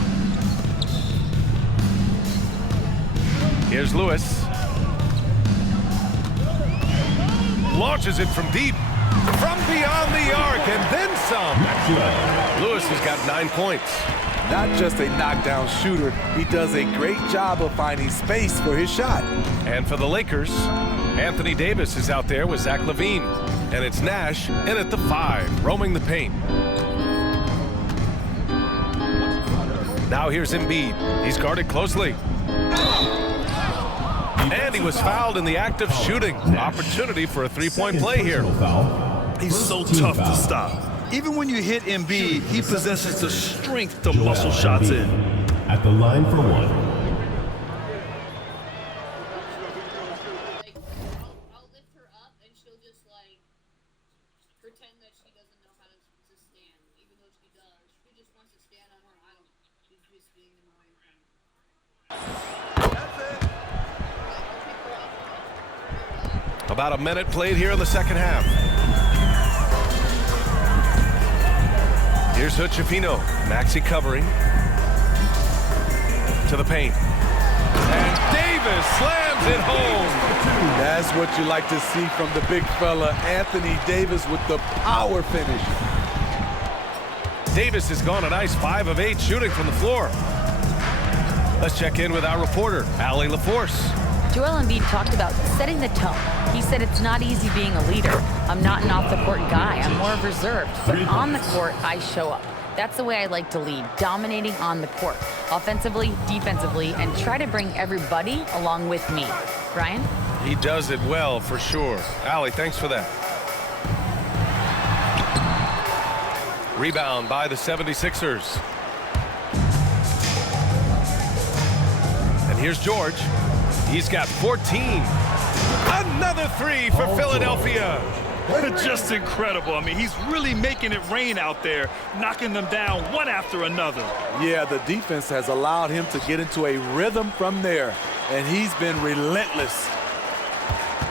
Here's Lewis. launches it from deep, from beyond the arc, and then some. Lewis has got 9 points. Not just a knockdown shooter, he does a great job of finding space for his shot. And for the Lakers, Anthony Davis is out there with Zach LaVine. And it's Nash in at the 5, roaming the paint. Now here's Embiid. He's guarded closely. And he was fouled in the act of shooting. Opportunity for a three-point play here. He's so tough to stop. Even when you hit Embiid, he possesses the strength to muscle shots in. At the line for one. I'll lift her up and she'll just like pretend that she doesn't know how to stand, even though she does. She just wants to stand on her island. She's just being annoying. About a minute played here in the second half. Here's Hood-Schifino. Maxey covering. To the paint. And Davis slams it home. That's what you like to see from the big fella, Anthony Davis, with the power finish. Davis has gone a nice 5 of 8 shooting from the floor. Let's check in with our reporter, Allie LaForce. Joel Embiid talked about setting the tone. He said it's not easy being a leader. I'm not an off-the-court guy. I'm more reserved. But on the court, I show up. That's the way I like to lead, dominating on the court, offensively, defensively, and try to bring everybody along with me. Brian? He does it well, for sure. Allie, thanks for that. Rebound by the 76ers. And here's George. He's got 14. Another 3 for Philadelphia. Just incredible. I mean, he's really making it rain out there, knocking them down one after another. Yeah, the defense has allowed him to get into a rhythm from there, and he's been relentless.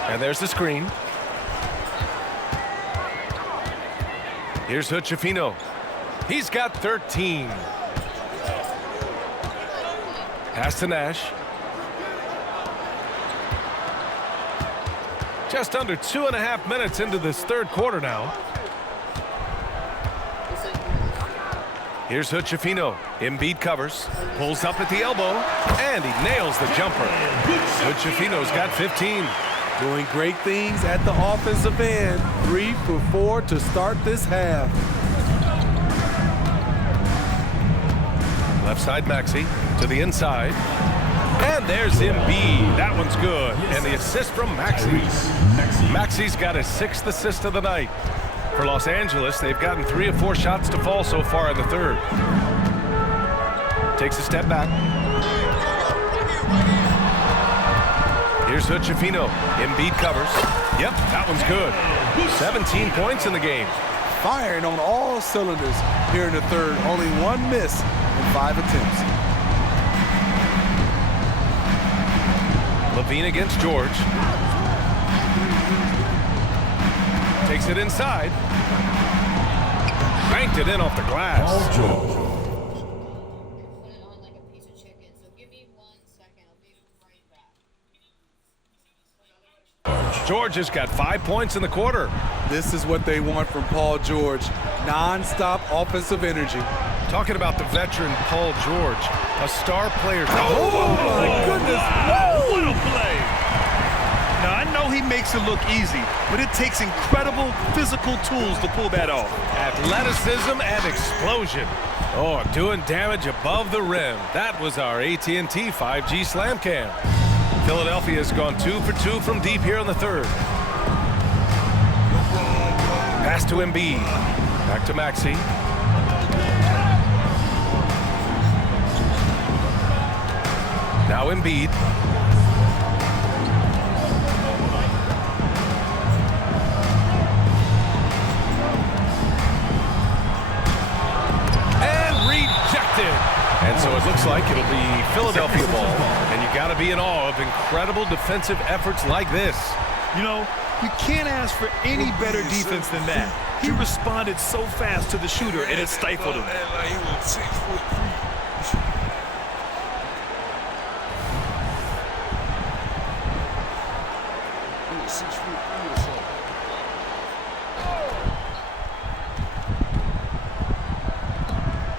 And there's the screen. Here's Hood-Schifino. He's got 13. Pass to Nash. Just under 2.5 minutes into this third quarter now. Here's Hood-Schifino. Embiid covers, pulls up at the elbow, and he nails the jumper. Hood-Schifino's got 15. Doing great things at the offensive end. 3 for 4 to start this half. Left side Maxey to the inside. And there's Embiid. That one's good. And the assist from Maxey. Maxey's got his 6th assist of the night. For Los Angeles, they've gotten 3 of 4 shots to fall so far in the third. Takes a step back. Here's Hood-Schifino. Embiid covers. Yep, that one's good. 17 points in the game. Firing on all cylinders here in the third. Only 1 miss in 5 attempts. LaVine against George. Takes it inside. Banked it in off the glass. Put it on like a piece of chicken, so give me 1 second. I'll be right back. George has got 5 points in the quarter. This is what they want from Paul George. Non-stop offensive energy. Talking about the veteran Paul George, a star player. Oh my goodness. Wow, what a play. Now, I know he makes it look easy, but it takes incredible physical tools to pull that off. Athleticism and explosion. Oh, doing damage above the rim. That was our AT&T 5G Slam Cam. Philadelphia has gone 2 for 2 from deep here in the third. Pass to Embiid. Back to Maxey. Now Embiid. And rejected. And so it looks like it'll be Philadelphia ball. And you got to be in awe of incredible defensive efforts like this. You know, you can't ask for any better defense than that. He responded so fast to the shooter, and it stifled him.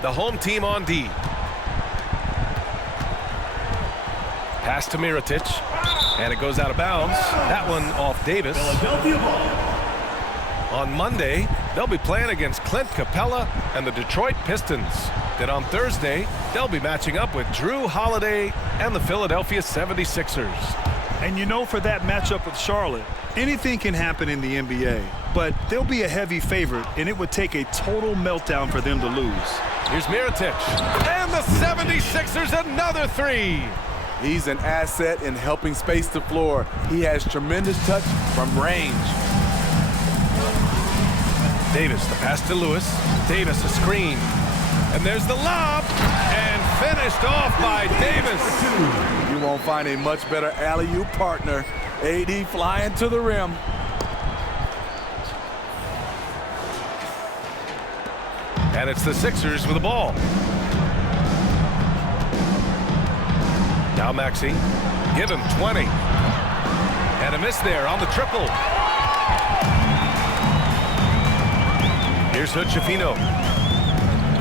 the home team on D. Pass to Mirotic, and it goes out of bounds. That one off Davis. Philadelphia ball. On Monday, they'll be playing against Clint Capella and the Detroit Pistons. Then on Thursday, they'll be matching up with Drew Holiday and the Philadelphia 76ers. And you know, for that matchup with Charlotte, anything can happen in the NBA, but they'll be a heavy favorite, and it would take a total meltdown for them to lose. Here's Mirotic, and the 76ers another three. He's an asset in helping space the floor. He has tremendous touch from range. Davis, the pass to Lewis. Davis, a screen. And there's the lob, and finished off by Davis. You won't find a much better alley-oop partner. AD flying to the rim. And it's the Sixers with the ball. Now Maxey, give him 20. And a miss there on the triple. Here's Hood-Schifino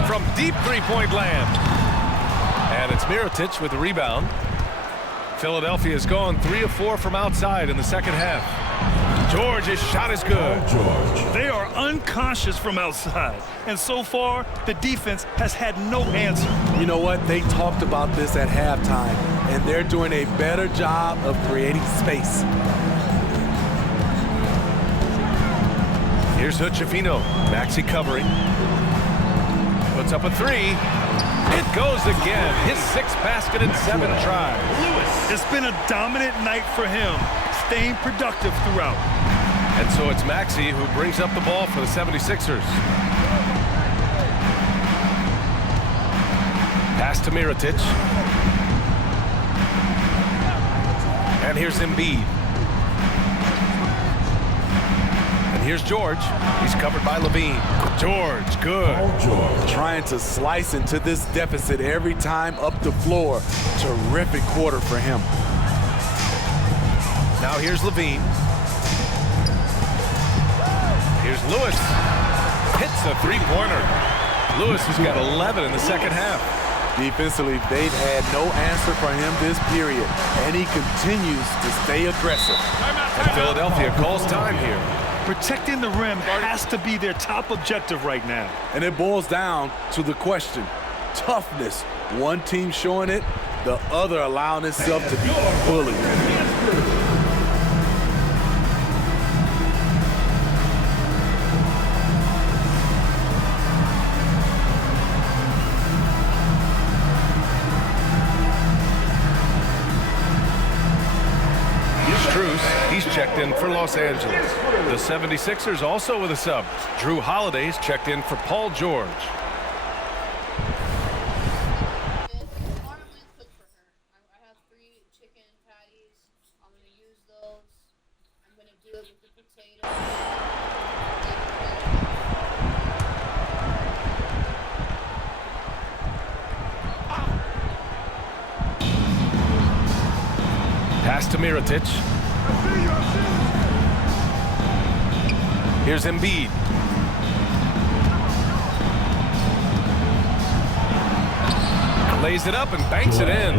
from deep three-point land. And it's Mirotic with the rebound. Philadelphia's gone 3 of 4 from outside in the second half. George's shot is good. They are unconscious from outside, and so far the defense has had no answer. You know what? They talked about this at halftime, and they're doing a better job of creating space. Here's Hood-Schifino. Maxey covering. Puts up a three. It goes again. His 6th basket in 7 tries. It's been a dominant night for him, staying productive throughout. And so it's Maxey who brings up the ball for the 76ers. Pass to Mirotic. And here's Embiid. And here's George. He's covered by Levine. George, good. Trying to slice into this deficit every time up the floor. Terrific quarter for him. Now here's Levine. Here's Lewis. Hits a three-pointer. Lewis has got 11 in the second half. Defensively, they've had no answer for him this period, and he continues to stay aggressive. And Philadelphia calls time here. Protecting the rim has to be their top objective right now. And it boils down to the question, toughness. One team showing it, the other allowing itself to be bullied. He's checked in for Los Angeles. The 76ers also with a sub. Drew Holiday's checked in for Paul George. I have 3 chicken patties. I'm going to use those. I'm going to do it with the potatoes. Pass to Mirotic. Here's Embiid. Lays it up and banks it in.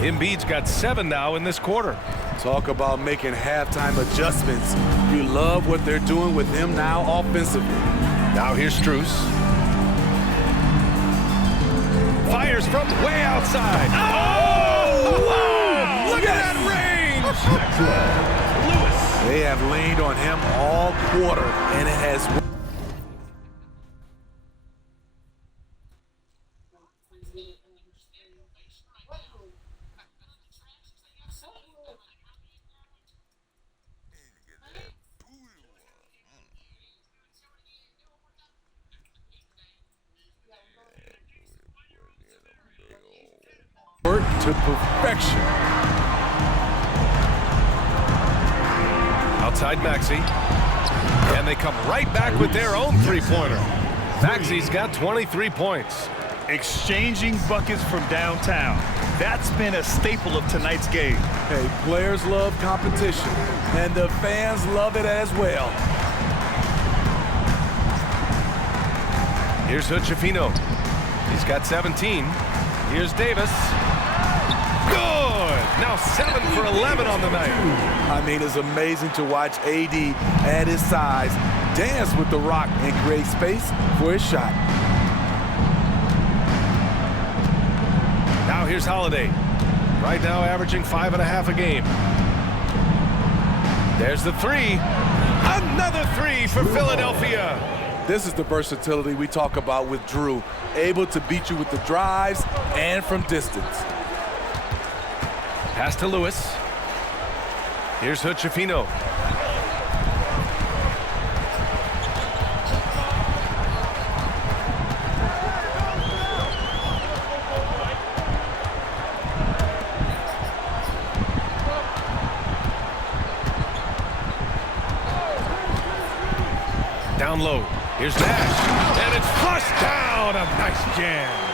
Embiid's got 7 now in this quarter. Talk about making halftime adjustments. You love what they're doing with him now offensively. Now here's Strus. Fires from way outside. Oh! Wow! Look at that range! They have leaned on him all quarter, and it has. Work to perfection. Outside Maxey. And they come right back with their own three-pointer. Maxey's got 23 points. Exchanging buckets from downtown. That's been a staple of tonight's game. Hey, players love competition, and the fans love it as well. Here's Hood-Schifino. He's got 17. Here's Davis. Good! Now 7 for 11 on the night. I mean, it's amazing to watch AD at his size dance with the rock and create space for his shot. Now here's Holiday. Right now averaging 5.5 a game. There's the three. Another three for Philadelphia. This is the versatility we talk about with Drew, able to beat you with the drives and from distance. Pass to Lewis. Here's Hood-Schifino. Down low. Here's Nash. And it's flushed down. A nice jam.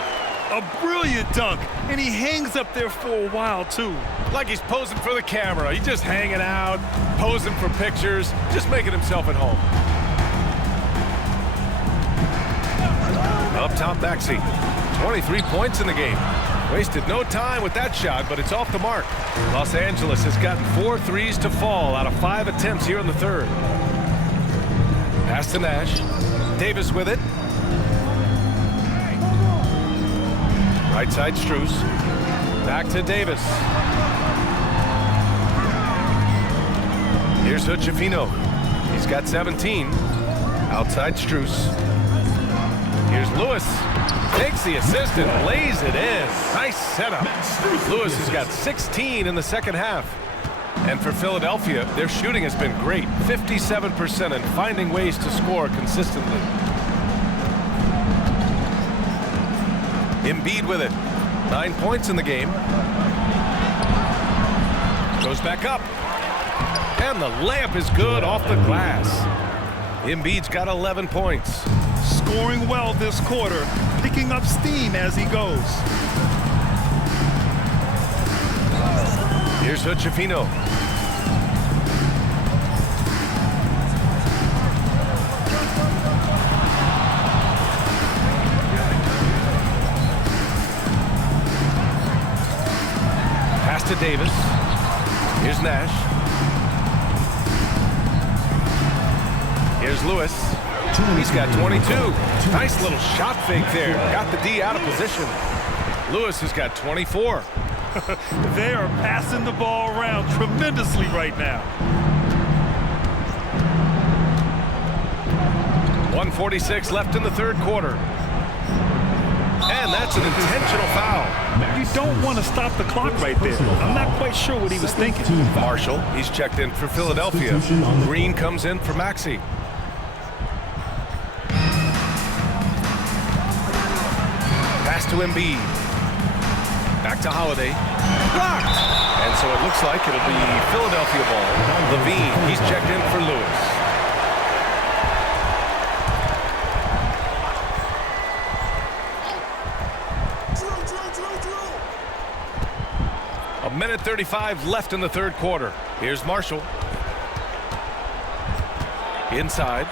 A brilliant dunk, and he hangs up there for a while, too. Like he's posing for the camera. He's just hanging out, posing for pictures, just making himself at home. Up top, Maxey. 23 points in the game. Wasted no time with that shot, but it's off the mark. Los Angeles has gotten 4 threes to fall out of 5 attempts here in the third. Pass to Nash. Davis with it. Right side, Strus. Back to Davis. Here's Hood-Schifino. He's got 17. Outside, Strus. Here's Lewis. Takes the assist and lays it in. Nice setup. Lewis has got 16 in the second half. And for Philadelphia, their shooting has been great. 57% and finding ways to score consistently. Embiid with it. 9 points in the game. Goes back up. And the layup is good off the glass. Embiid's got 11 points. Scoring well this quarter, picking up steam as he goes. Here's Hood-Schifino. Pass to Davis. Here's Nash. Here's Lewis. He's got 22. Nice little shot fake there. Got the D out of position. Lewis has got 24. They are passing the ball around tremendously right now. 1:46 left in the third quarter. And that's an intentional foul. You don't want to stop the clock right there. I'm not quite sure what he was thinking. Marshall, he's checked in for Philadelphia. Green comes in for Maxey. Pass to Embiid. Back to Holiday. Blocked! And so it looks like it'll be Philadelphia ball. Levine, he's checked in for Lewis. A minute 35 left in the third quarter. Here's Marshall. Inside.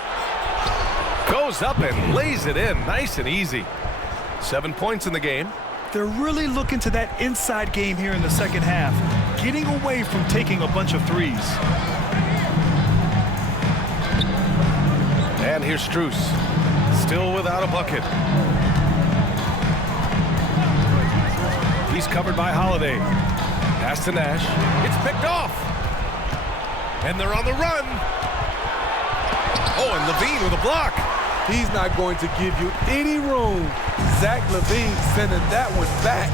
Goes up and lays it in. Nice and easy. 7 points in the game. They're really looking to that inside game here in the second half, getting away from taking a bunch of threes. And here's Strus. Still without a bucket. He's covered by Holiday. Pass to Nash. It's picked off. And they're on the run. Oh, and Levine with a block. He's not going to give you any room. Zach LaVine sending that one back.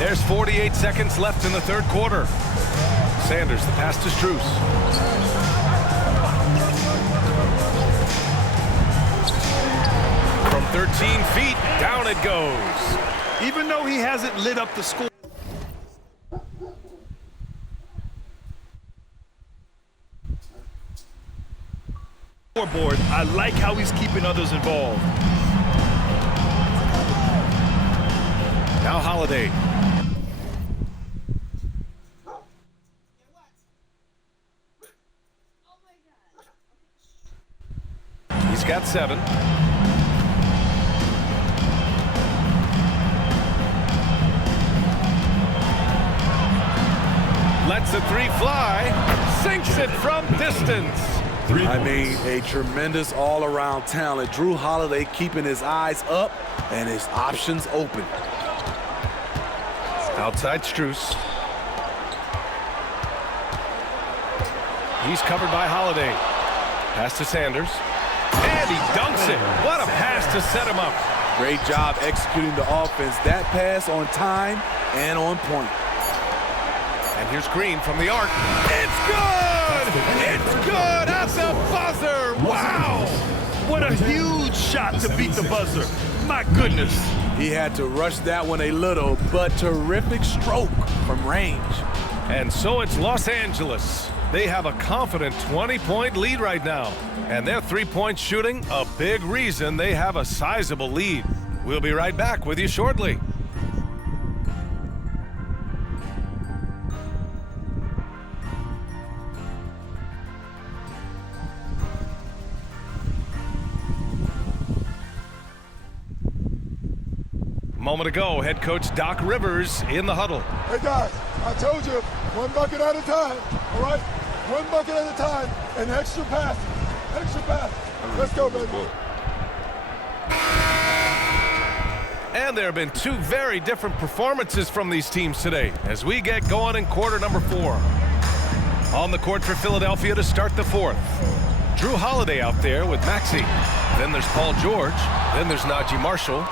There's 48 seconds left in the third quarter. Sanders, the pass to Strus. From 13 feet, down it goes. Even though he hasn't lit up the score. Board. I like how he's keeping others involved. Now Holiday. got 7. Lets the 3 fly. Sinks it from distance. I mean, a tremendous all-around talent. Drew Holiday keeping his eyes up and his options open. Outside Strus. He's covered by Holiday. Pass to Sanders. And he dunks it. What a pass to set him up. Great job executing the offense. That pass on time and on point. And here's Green from the arc. It's good! It's good at the buzzer! Wow! What a huge shot to beat the buzzer. My goodness. He had to rush that one a little, but terrific stroke from range. And so it's Los Angeles. They have a confident 20-point lead right now. And their three-point shooting, a big reason they have a sizable lead. We'll be right back with you shortly. Moment ago, head coach Doc Rivers in the huddle. Hey guys, I told you, one bucket at a time, all right? One bucket at a time, and extra pass. Let's go, baby. And there have been 2 very different performances from these teams today as we get going in quarter number 4. On the court for Philadelphia to start the 4th. Drew Holiday out there with Maxey. Then there's Paul George. Then there's Najee Marshall.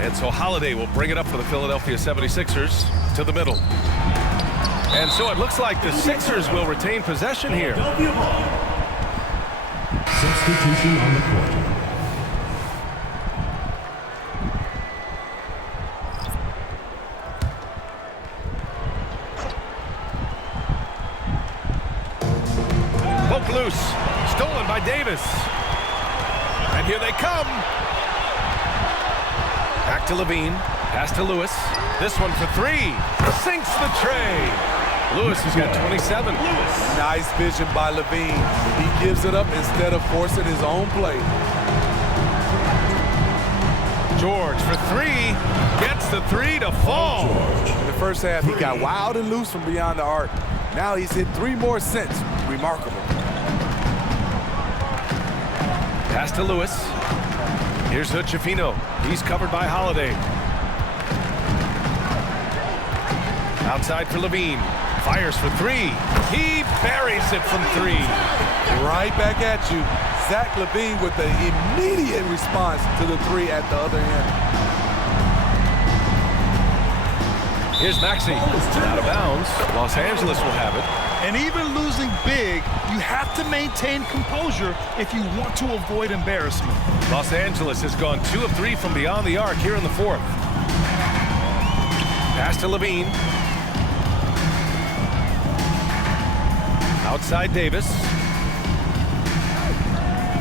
And so Holiday will bring it up for the Philadelphia 76ers to the middle. And so it looks like the Sixers will retain possession here. Substitution on the court. Poke loose. Stolen by Davis. And here they come. Back to Levine. Pass to Lewis. This one for 3. Sinks the tray. Lewis has got 27. Nice vision by Levine. He gives it up instead of forcing his own play. George for 3. Gets the 3 to fall. In the first half, he got wild and loose from beyond the arc. Now he's hit 3 more since. Remarkable. Pass to Lewis. Here's Hood-Schifino. He's covered by Holiday. Outside for Levine. Fires for 3. He buries it from 3. Right back at you. Zach Levine with the immediate response to the 3 at the other end. Here's Maxey. Out of bounds. Los Angeles will have it. And even losing big, you have to maintain composure if you want to avoid embarrassment. Los Angeles has gone 2 of 3 from beyond the arc here in the 4th. Pass to Levine. Outside Davis.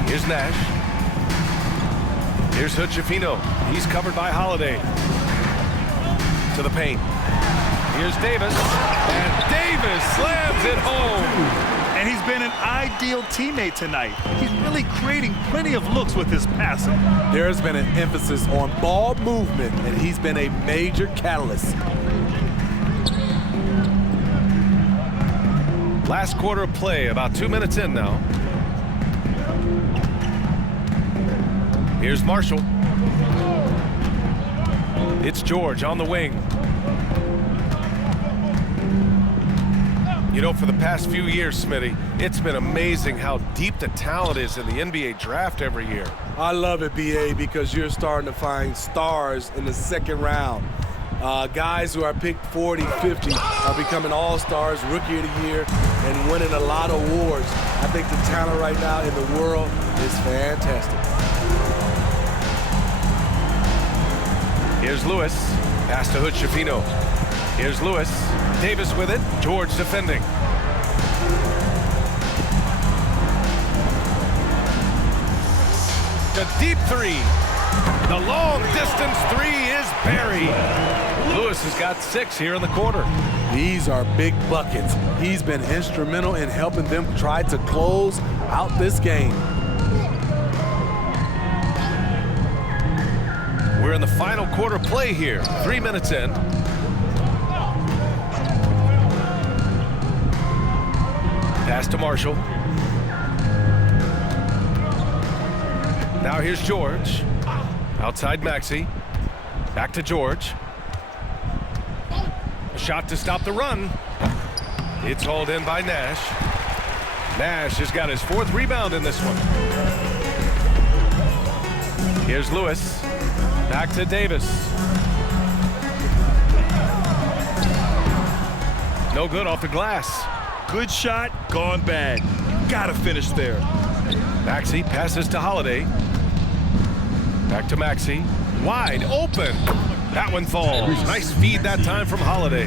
Here's Nash. Here's Hood-Schifino. He's covered by Holiday. To the paint. Here's Davis. And Davis slams it home. And he's been an ideal teammate tonight. He's really creating plenty of looks with his passing. There's been an emphasis on ball movement, and he's been a major catalyst. Last quarter of play, about 2 minutes in now. Here's Marshall. It's George on the wing. You know, for the past few years, Smitty, it's been amazing how deep the talent is in the NBA draft every year. I love it, BA, because you're starting to find stars in the second round. Guys who are picked 40, 50 are becoming all-stars, rookie of the year, and winning a lot of awards. I think the talent right now in the world is fantastic. Here's Lewis. Pass to Hood-Schifino. Here's Lewis. Davis with it. George defending. The deep 3. The long distance 3 is buried. Lewis has got 6 here in the quarter. These are big buckets. He's been instrumental in helping them try to close out this game. in the final quarter play here. 3 minutes in. Pass to Marshall. Now here's George. Outside Maxey. Back to George. A shot to stop the run. It's hauled in by Nash. Nash has got his 4th rebound in this one. Here's Lewis. Back to Davis. No good off the glass. Good shot, gone bad. Gotta finish there. Maxey passes to Holiday. Back to Maxey. Wide open. That one falls. Nice feed that time from Holiday.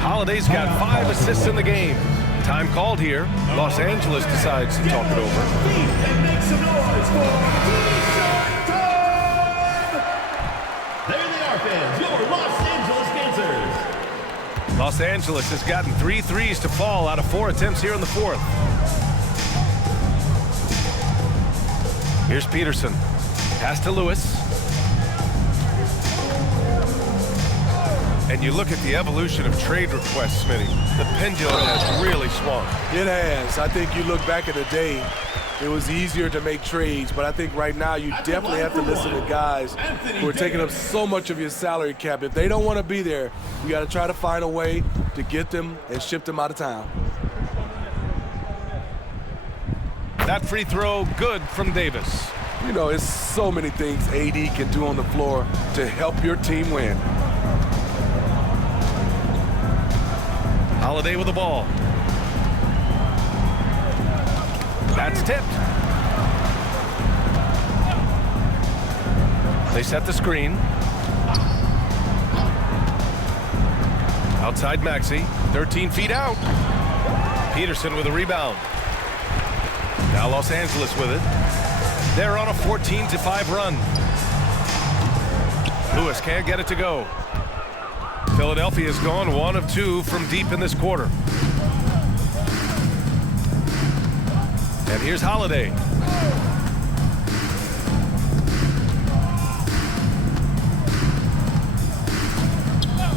Holiday's got 5 assists in the game. Time called here. Los Angeles decides to talk it over. Make some noise for T-shirt time! There they are, fans. Your Los Angeles Dancers. Los Angeles has gotten 3 threes to fall out of 4 attempts here in the 4th. Here's Peterson. Pass to Lewis. And you look at the evolution of trade requests, Smitty. The pendulum has really swung. It has. I think you look back at the day, it was easier to make trades, but I think right now you definitely have to listen to guys who are taking up so much of your salary cap. If they don't want to be there, you got to try to find a way to get them and ship them out of town. That free throw good from Davis. You know, it's so many things AD can do on the floor to help your team win. Holiday with the ball. That's tipped. They set the screen. Outside Maxey, 13 feet out. Peterson with a rebound. Now Los Angeles with it. They're on a 14-5 run. Lewis can't get it to go. Philadelphia's gone 1 of 2 from deep in this quarter. And here's Holiday.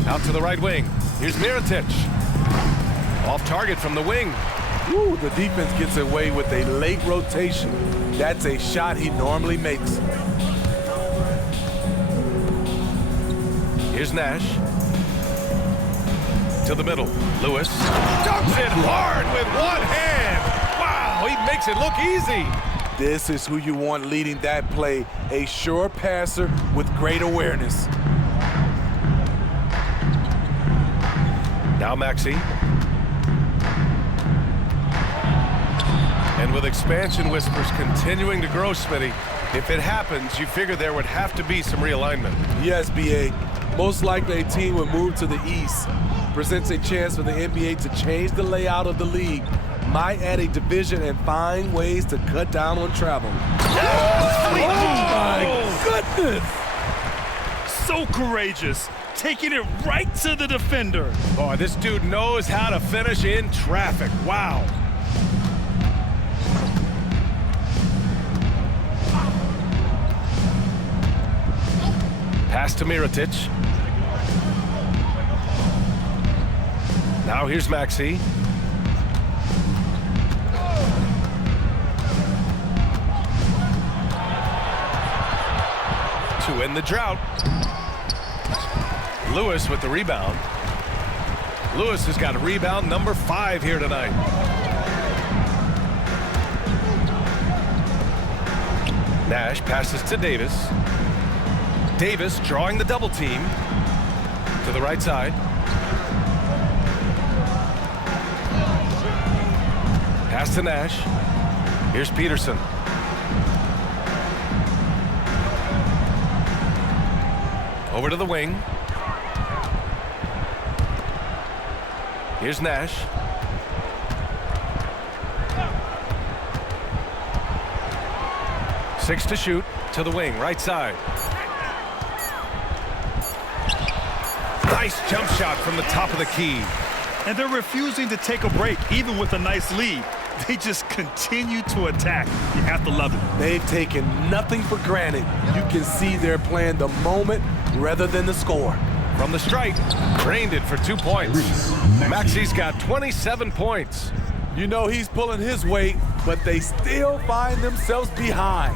Out to the right wing. Here's Mirotic. Off target from the wing. Woo, the defense gets away with a late rotation. That's a shot he normally makes. Here's Nash. To the middle. Lewis dunks it hard with one hand. Wow, he makes it look easy. This is who you want leading that play. A sure passer with great awareness. Now Maxey. And with expansion whispers continuing to grow, Smitty, if it happens, you figure there would have to be some realignment. Yes, B.A. Most likely a team would move to the east. Presents a chance for the NBA to change the layout of the league. Might add a division and find ways to cut down on travel. Oh my goodness! So courageous, taking it right to the defender. Boy, this dude knows how to finish in traffic. Wow. Pass to Mirotic. Now here's Maxey. To end the drought. Lewis with the rebound. Lewis has got a rebound number 5 here tonight. Nash passes to Davis. Davis drawing the double team to the right side. Pass to Nash. Here's Peterson. Over to the wing. Here's Nash. Six to shoot to the wing, right side. Nice jump shot from the top of the key. And they're refusing to take a break, even with a nice lead. They just continue to attack. You have to love it. They've taken nothing for granted. You can see they're playing the moment rather than the score. From the stripe, drained it for 2 points. Maxi's got 27 points. You know he's pulling his weight, but they still find themselves behind.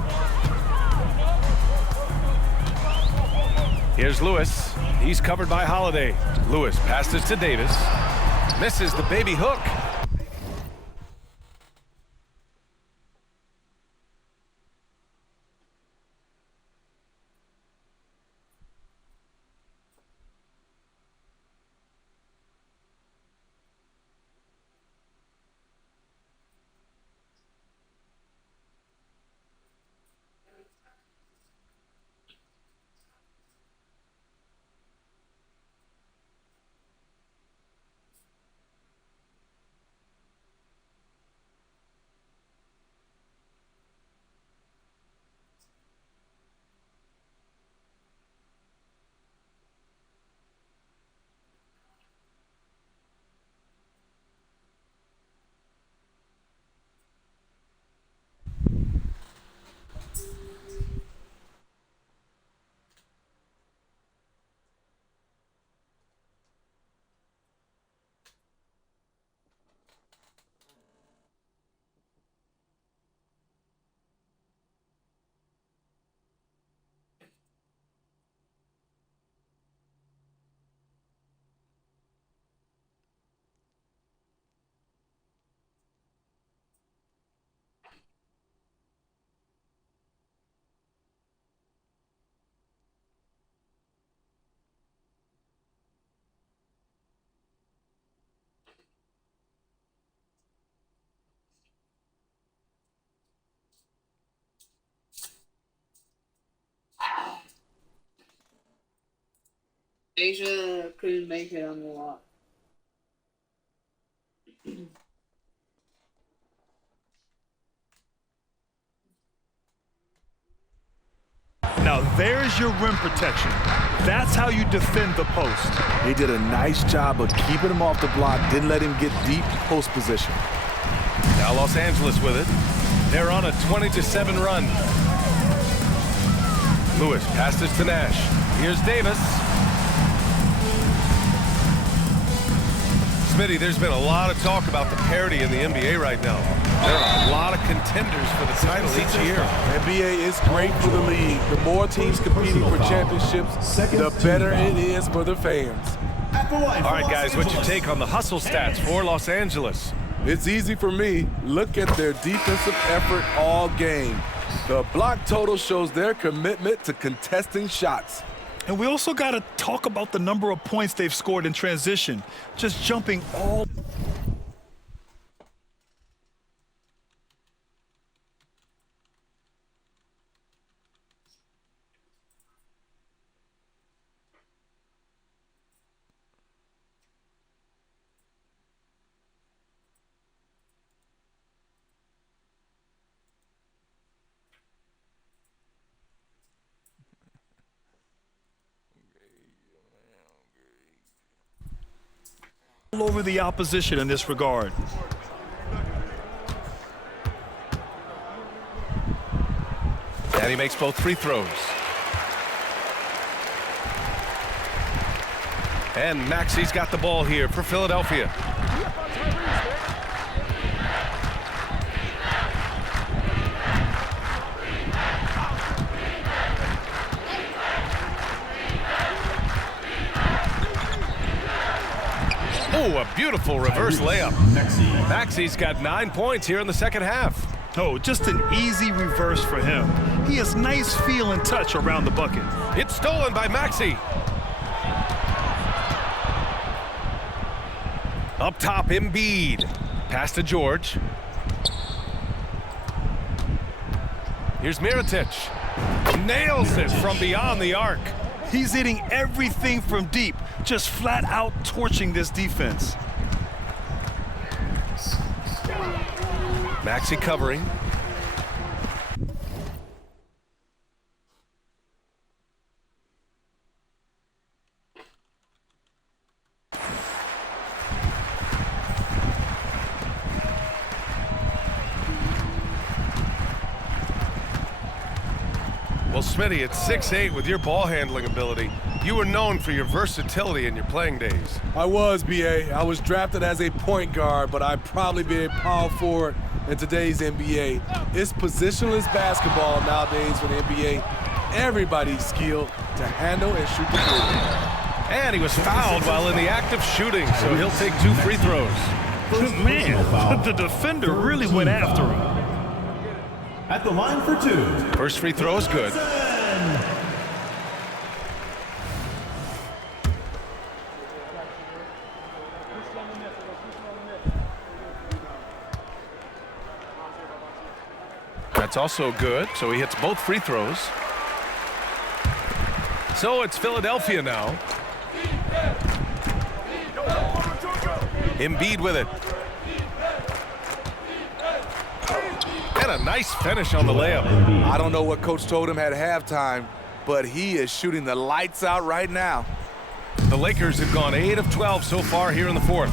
Here's Lewis. He's covered by Holiday. Lewis passes to Davis. Misses the baby hook. Asia couldn't make it on the lot. Now there's your rim protection. That's how you defend the post. They did a nice job of keeping him off the block, didn't let him get deep post position. Now Los Angeles with it. They're on a 20-7 run. Lewis passes to Nash. Here's Davis. Smitty, there's been a lot of talk about the parity in the NBA right now. There are a lot of contenders for the title each year. NBA is great for the league. The more teams competing for championships, the better it is for the fans. All right, guys, what's your take on the hustle stats for Los Angeles? It's easy for me. Look at their defensive effort all game. The block total shows their commitment to contesting shots. And we also got to talk about the number of points they've scored in transition. Just jumping all... over the opposition in this regard. And he makes both free throws. And Maxi's got the ball here for Philadelphia. Oh, a beautiful reverse layup. Maxi's got 9 points here in the second half. Oh, just an easy reverse for him. He has nice feel and touch around the bucket. It's stolen by Maxi. Up top, Embiid. Pass to George. Here's Mirotic. Nails it from beyond the arc. He's hitting everything from deep, just flat out torching this defense. Maxi covering. Well, Smitty, at 6'8" with your ball handling ability, you were known for your versatility in your playing days. I was, B.A. I was drafted as a point guard, but I'd probably be a power forward in today's NBA. It's positionless basketball nowadays for the NBA. Everybody's skilled to handle and shoot the ball. And he was fouled while in the act of shooting, so he'll take 2 free throws. Man, the defender really went after him. At the line for 2. First free throw is good. That's also good, so he hits both free throws. So it's Philadelphia now. Embiid with it. And a nice finish on the layup. I don't know what Coach told him at halftime, but he is shooting the lights out right now. The Lakers have gone 8 of 12 so far here in the fourth.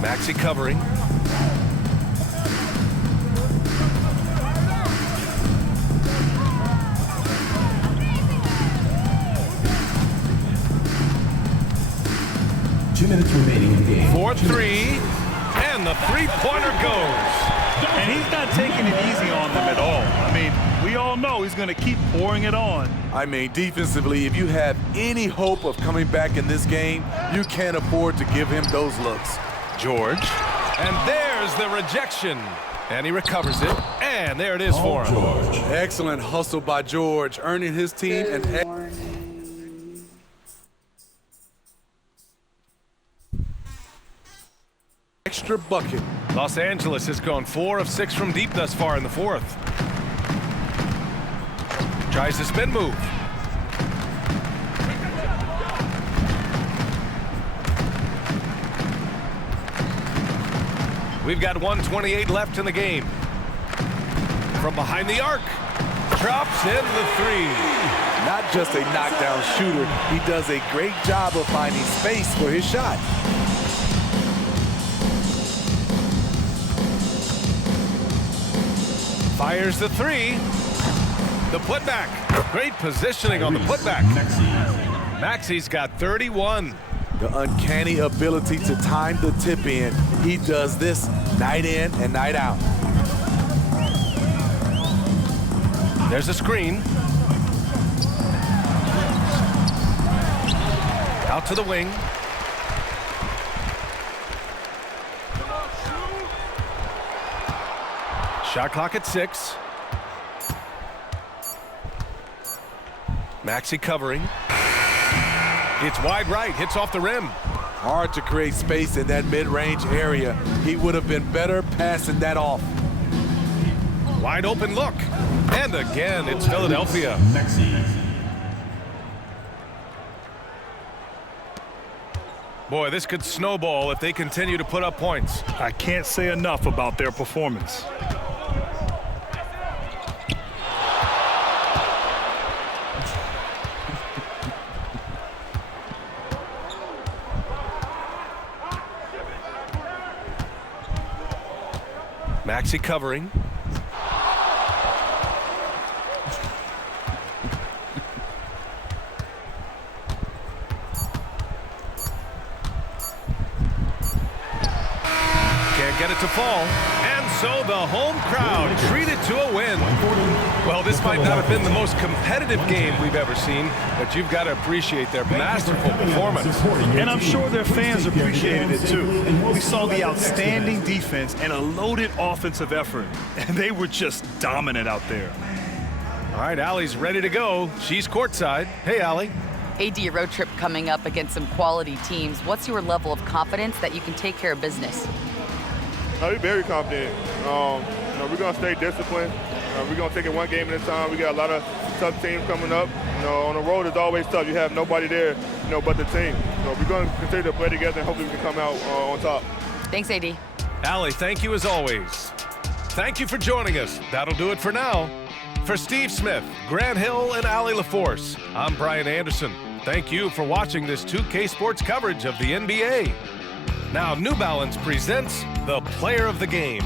Maxey covering. Minutes remaining in the game. 4-3, and the three-pointer goes. And he's not taking it easy on them at all. I mean, we all know he's going to keep pouring it on. I mean, defensively, if you have any hope of coming back in this game, you can't afford to give him those looks. George, and there's the rejection. And he recovers it, and there it is for him. Excellent hustle by George, earning his team an extra bucket. Los Angeles has gone 4 of 6 from deep thus far in the fourth. Tries the spin move. We've got 1:28 left in the game. From behind the arc, drops in the 3. Not just a knockdown shooter, he does a great job of finding space for his shot. Fires the 3. The putback. Great positioning on the putback. Maxey's got 31. The uncanny ability to time the tip in. He does this night in and night out. There's a screen. Out to the wing. Shot clock at 6. Maxey covering. It's wide right, hits off the rim. Hard to create space in that mid-range area. He would have been better passing that off. Wide open look. And again, it's Philadelphia. Boy, this could snowball if they continue to put up points. I can't say enough about their performance. Maxey covering. Can't get it to fall. And so the home crowd treated to a win. Well, this might not have been the most competitive game we've ever seen, but you've got to appreciate their masterful performance. And I'm sure their fans appreciated it too. We saw the outstanding defense and a loaded offensive effort, and they were just dominant out there. All right, Allie's ready to go. She's courtside. Hey, Allie. AD, a road trip coming up against some quality teams. What's your level of confidence that you can take care of business? We're very confident. We're going to stay disciplined. We're going to take it one game at a time. We got a lot of tough teams coming up. On the road, it's always tough. You have nobody there, but the team. So we're going to continue to play together and hopefully we can come out on top. Thanks, AD. Allie, thank you as always. Thank you for joining us. That'll do it for now. For Steve Smith, Grant Hill, and Allie LaForce, I'm Brian Anderson. Thank you for watching this 2K Sports coverage of the NBA. Now New Balance presents the Player of the Game.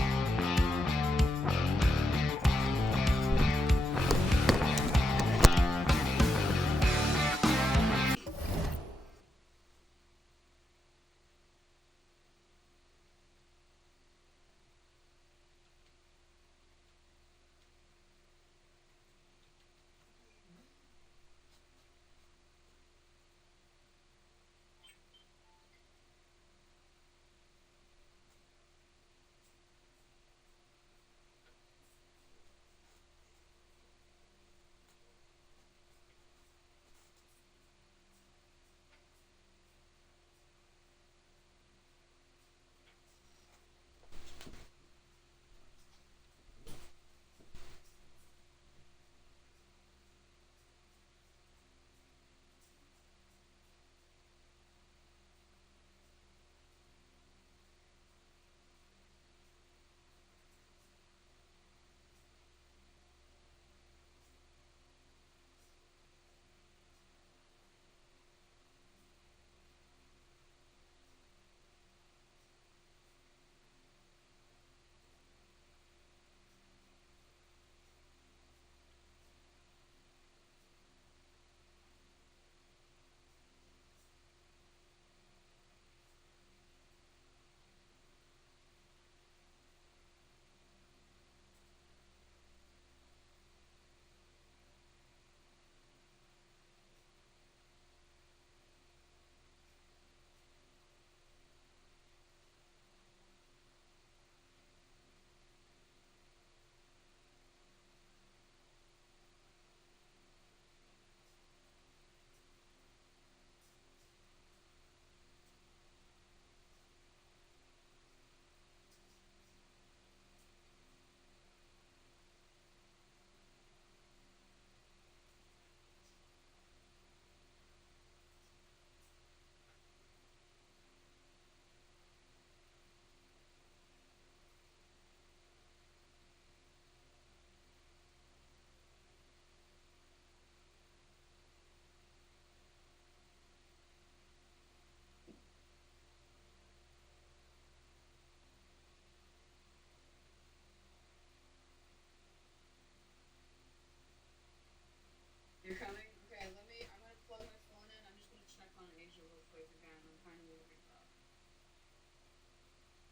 You're coming? Okay, I'm gonna plug my phone in. I'm just gonna check on Asia real quick again. I'm kind of worried about.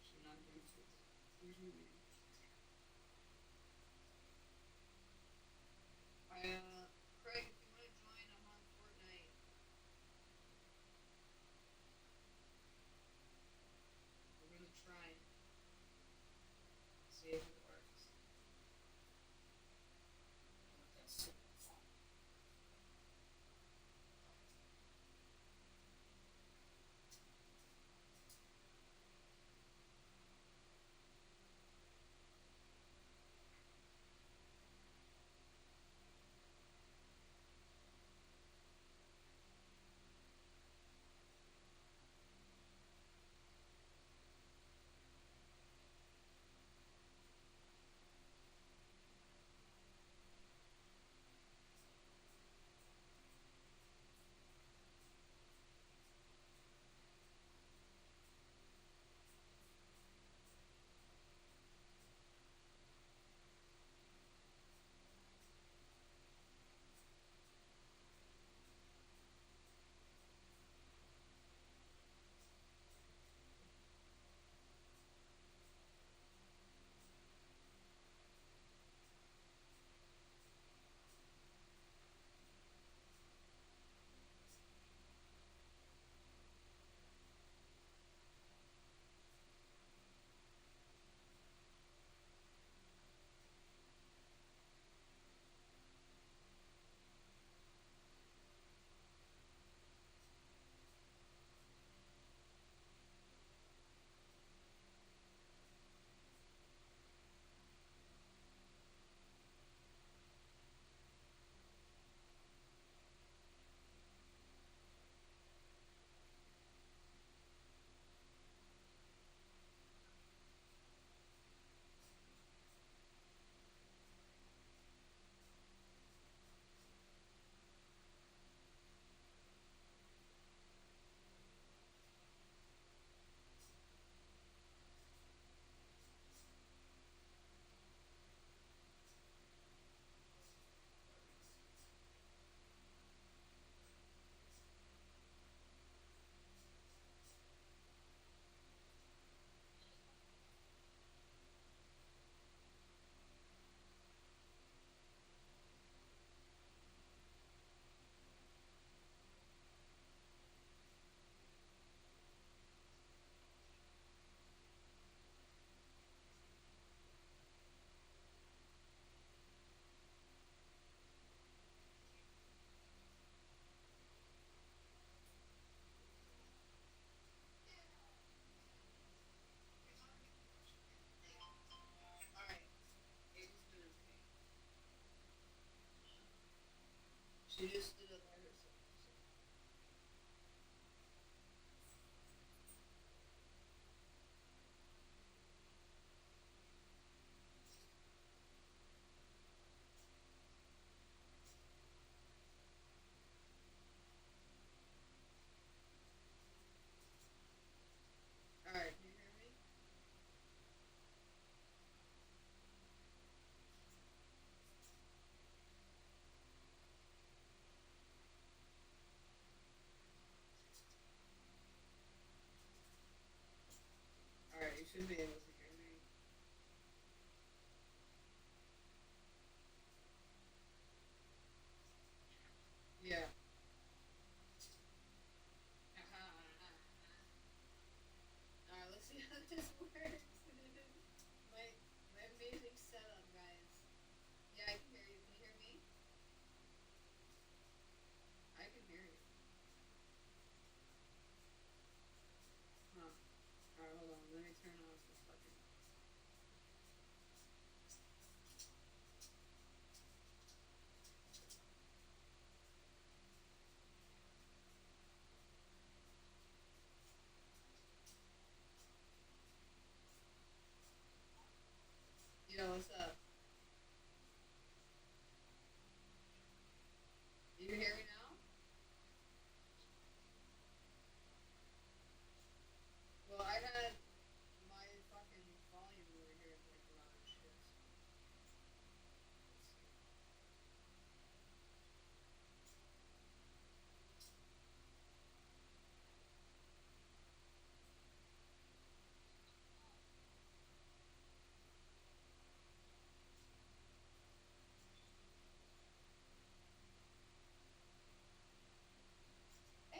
She's not doing this. Where's my man? Craig, if you want to join, I'm on Fortnite. We're gonna try and see if it works. She just stood up by herself. Alright, can you hear me? Alright, you should be able to hear me. Yeah. Alright, let's see how this works. my amazing setup, guys. Yeah, I can hear you. Can you hear me? I can hear you. Huh. Alright, hold on. Let me turn off this fucking... Yo, what's up? You can hear me now? Well, I had my fucking volume over here like loud as shit.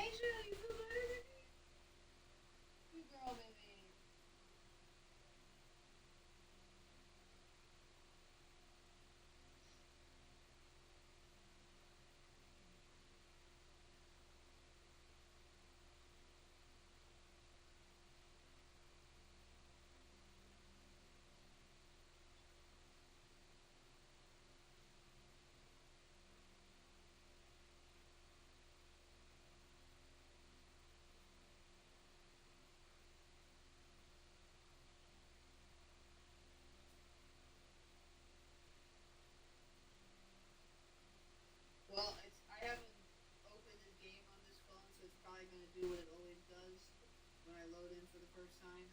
Asia, you feel better than me? Good girl, baby. Well, I haven't opened this game on this phone, so it's probably going to do what it always does when I load in for the first time.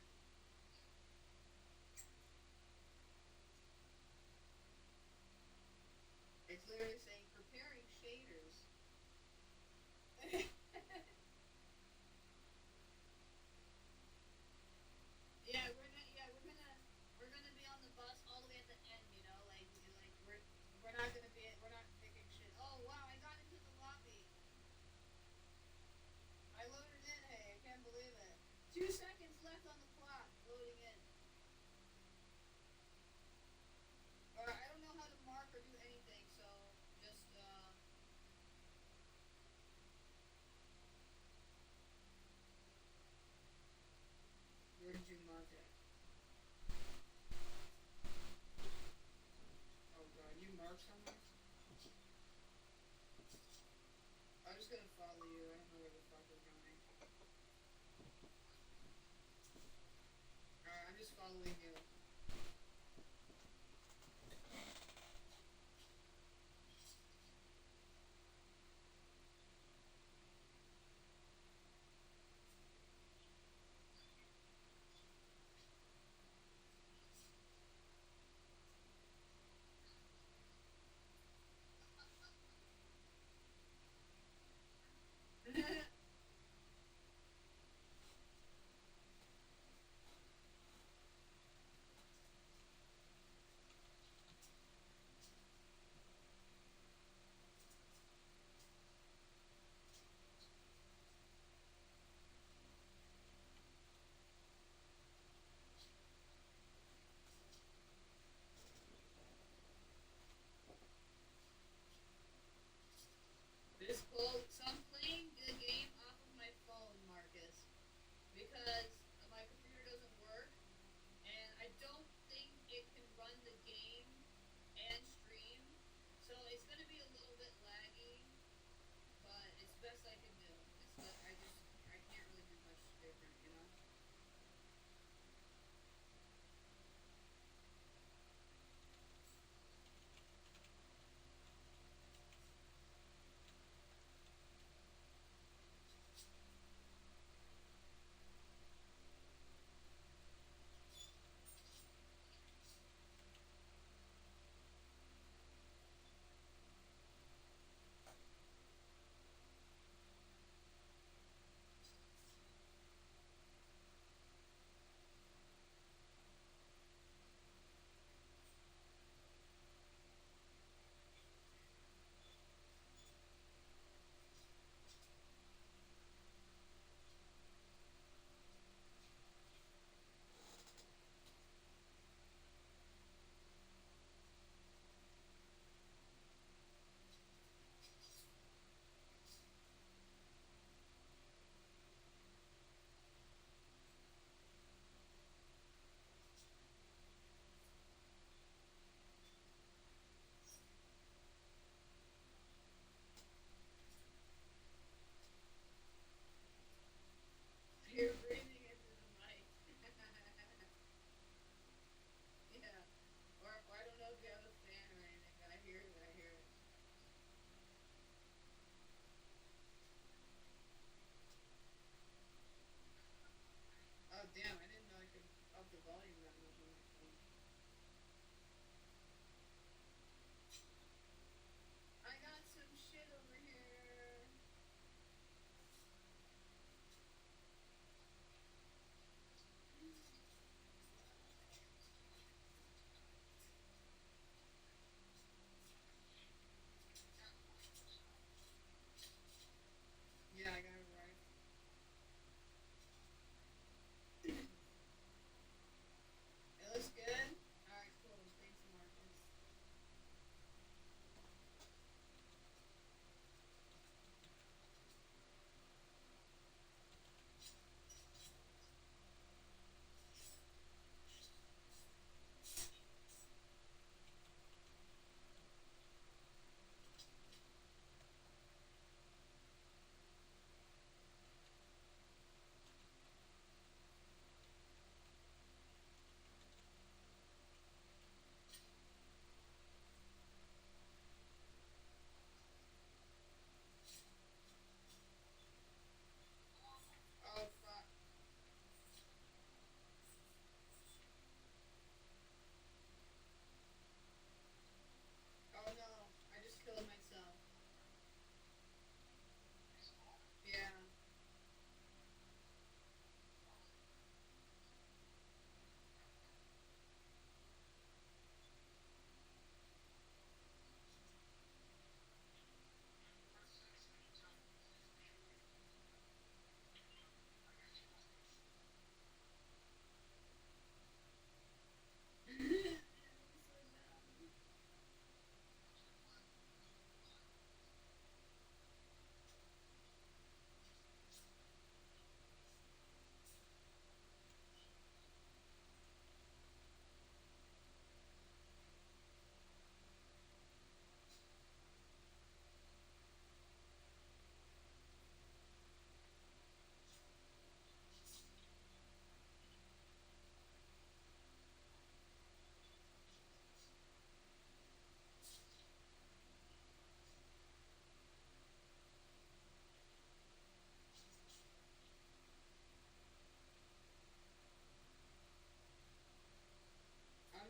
It's literally saying preparing shaders. we're gonna be on the bus all the way at the end, you know, we're not gonna be we're not picking shit. Oh wow, I got into the lobby. I loaded in, hey, I can't believe it. 2 seconds left on the clock, loading in. Or I don't know how to mark or do anything, so just where did you mark it? Oh god, you marked somewhere? I'm just gonna follow you, I don't know where the fuck we're going. Alright, I'm just following you.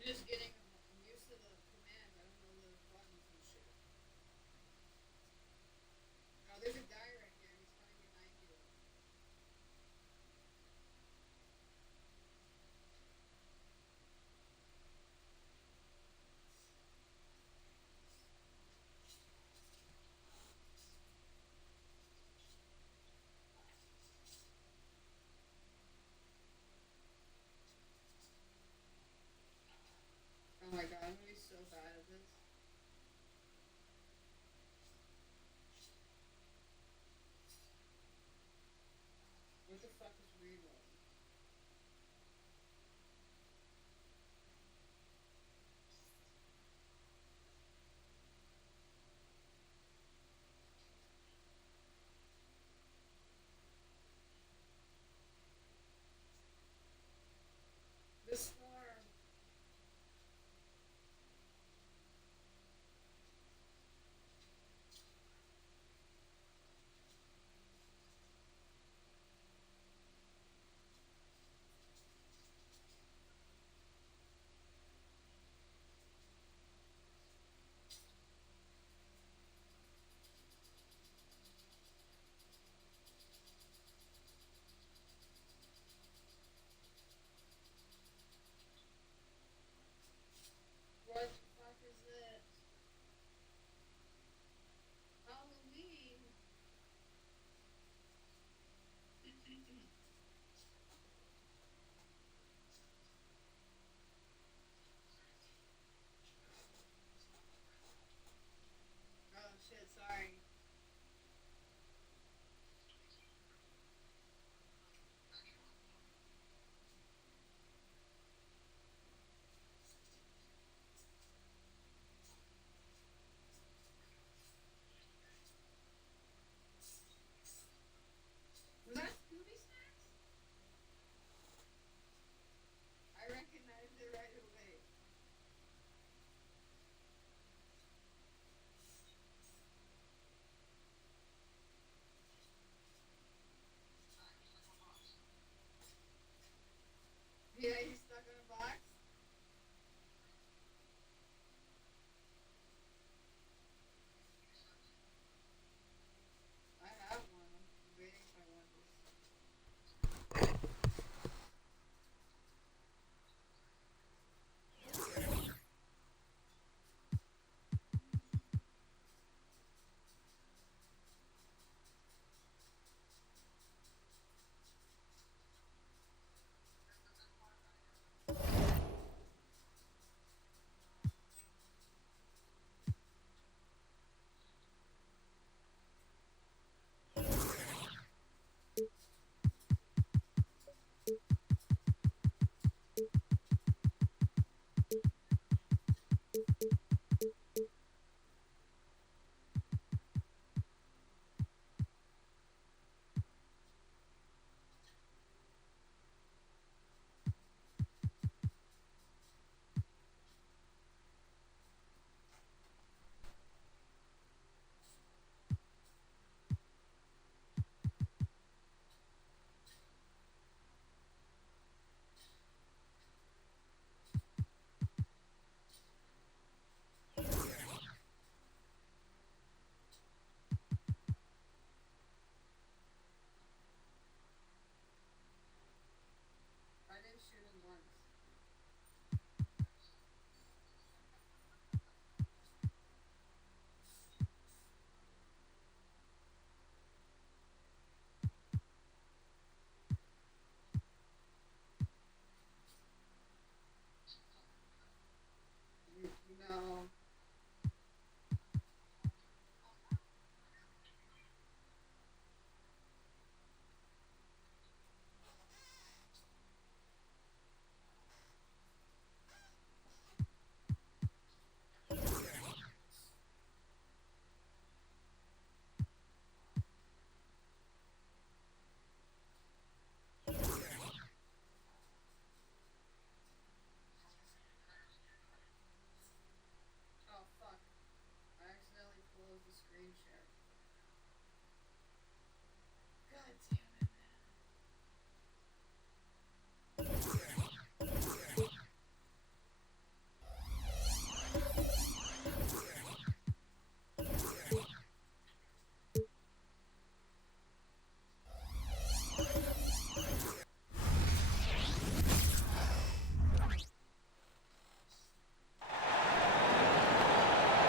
just getting I'm used to the commands. I don't know the buttons and shit. Oh, there's a guy right here. He's coming behind you.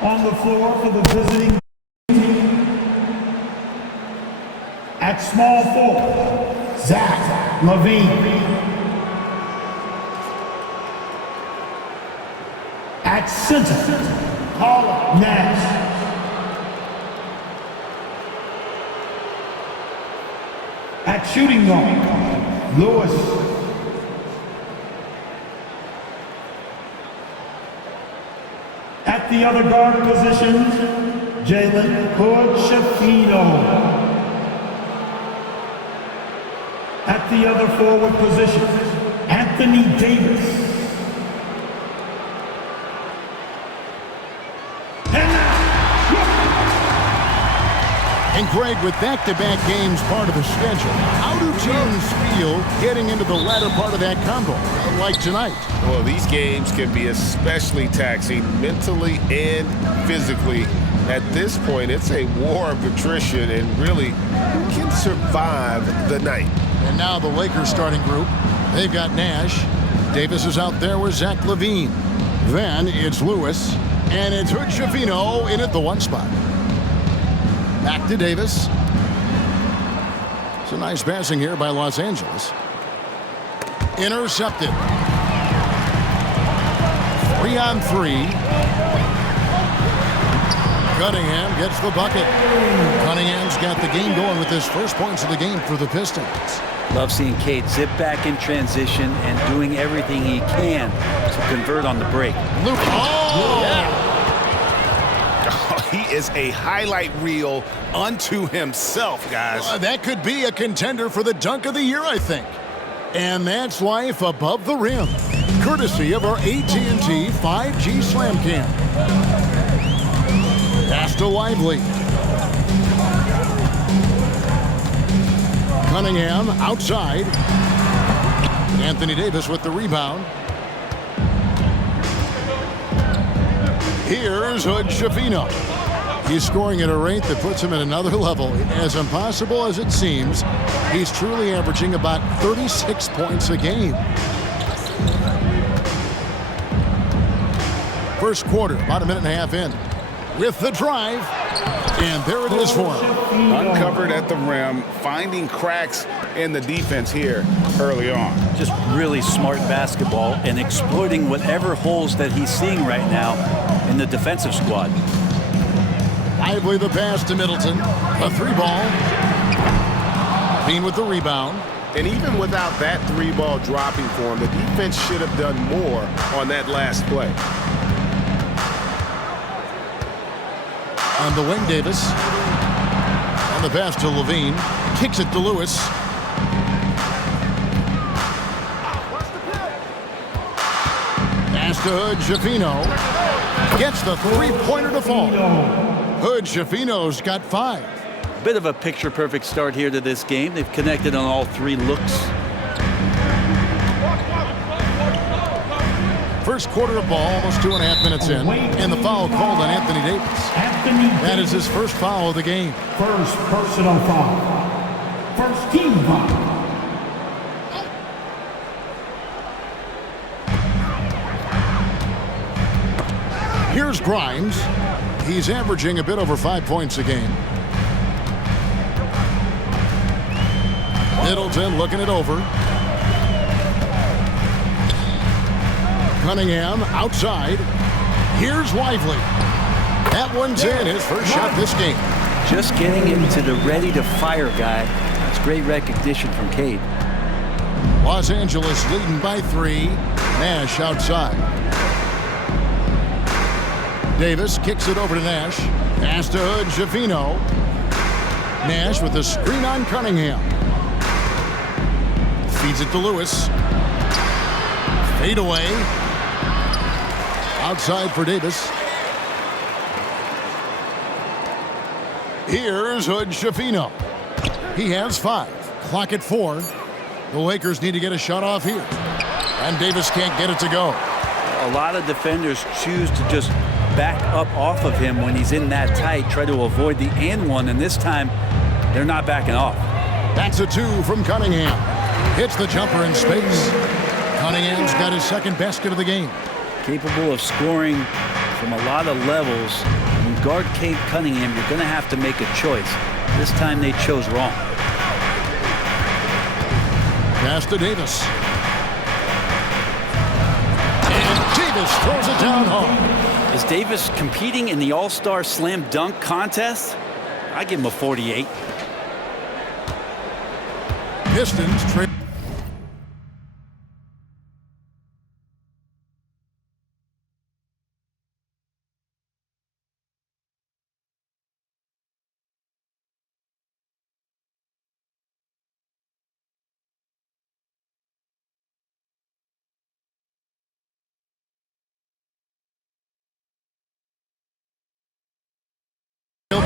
On the floor for the visiting team, at small forward, Zach Levine. At center, Paul Nash. At shooting guard, Lewis. At the other guard positions, Jalen Hood-Schifino. At the other forward positions, Anthony Davis. And Greg, with back-to-back games part of the schedule, how do teams feel getting into the latter part of that combo, like tonight? Well, these games can be especially taxing mentally and physically. At this point, it's a war of attrition, and really, who can survive the night? And now the Lakers starting group. They've got Nash. Davis is out there with Zach Levine. Then it's Lewis, and it's Hood-Schifino in at the one spot. Back to Davis. Some nice passing here by Los Angeles. Intercepted. 3-on-3. Cunningham gets the bucket. Cunningham's got the game going with his first points of the game for the Pistons. Love seeing Cade zip back in transition and doing everything he can to convert on the break. Luke. Oh! Yeah. He is a highlight reel unto himself, guys. That could be a contender for the dunk of the year, I think. And that's life above the rim, courtesy of our AT&T 5G Slam Cam. Pass to Lively. Cunningham outside. Anthony Davis with the rebound. Here's Hood-Schifino. He's scoring at a rate that puts him at another level. As impossible as it seems, he's truly averaging about 36 points a game. First quarter, about a minute and a half in. With the drive, and there it is for him. Uncovered at the rim, finding cracks in the defense here early on. Just really smart basketball and exploiting whatever holes that he's seeing right now in the defensive squad. Lively the pass to Middleton. A three ball. Bean with the rebound. And even without that three ball dropping for him, the defense should have done more on that last play. On the wing, Davis. On the pass to Levine. Kicks it to Lewis. Pass to Hood-Schifino. Gets the three-pointer to fall. Hood-Schifino's got 5. Bit of a picture-perfect start here to this game. They've connected on all 3 looks. First quarter of ball, almost 2.5 minutes in, and the foul called on Anthony Davis. That is his first foul of the game. First personal foul. First team foul. Here's Grimes. He's averaging a bit over 5 points a game. Middleton looking it over. Cunningham outside. Here's Lively. That one's in, his first shot this game. Just getting into the ready-to-fire guy. That's great recognition from Cade. Los Angeles leading by 3. Nash outside. Davis kicks it over to Nash. Pass to Hood-Schifino. Nash with the screen on Cunningham. Feeds it to Lewis. Fade away. Outside for Davis. Here's Hood-Schifino. He has 5. Clock at 4. The Lakers need to get a shot off here. And Davis can't get it to go. A lot of defenders choose to just back up off of him when he's in that tight, try to avoid the and one, and this time they're not backing off. That's a 2 from Cunningham. Hits the jumper in space. Cunningham's got his second basket of the game. Capable of scoring from a lot of levels. When you guard Cade Cunningham, you're going to have to make a choice. This time they chose wrong. Pass to Davis. And Davis throws it down hard. Is Davis competing in the All-Star Slam Dunk contest? I give him a 48. Pistons trail.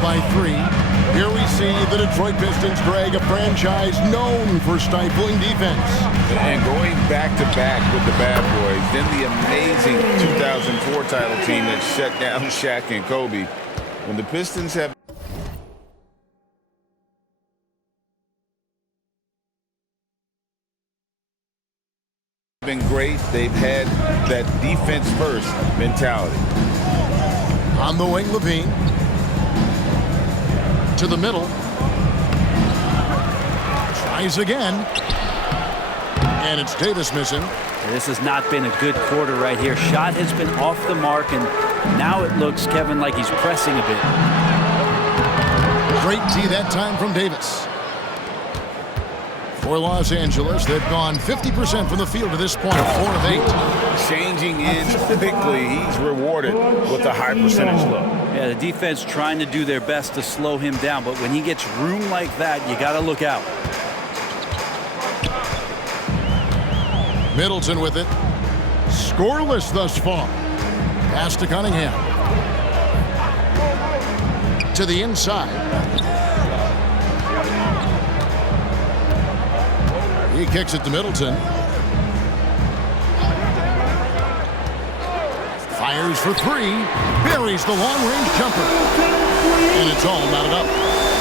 By 3. Here we see the Detroit Pistons drag a franchise known for stifling defense. And going back-to-back with the bad boys, then the amazing 2004 title team that shut down Shaq and Kobe. When the Pistons have been great, they've had that defense-first mentality. On the wing, Levine. To the middle. Tries again. And it's Davis missing. This has not been a good quarter right here. Shot has been off the mark, and now it looks, Kevin, like he's pressing a bit. Great D that time from Davis. For Los Angeles, they've gone 50% from the field to this point, 4 of 8. Changing ends quickly. He's rewarded with a high percentage look. Yeah, the defense trying to do their best to slow him down, but when he gets room like that, you got to look out. Middleton with it. Scoreless thus far. Pass to Cunningham. To the inside. He kicks it to Middleton. Fires for 3. Buries the long-range jumper. And it's all knotted up.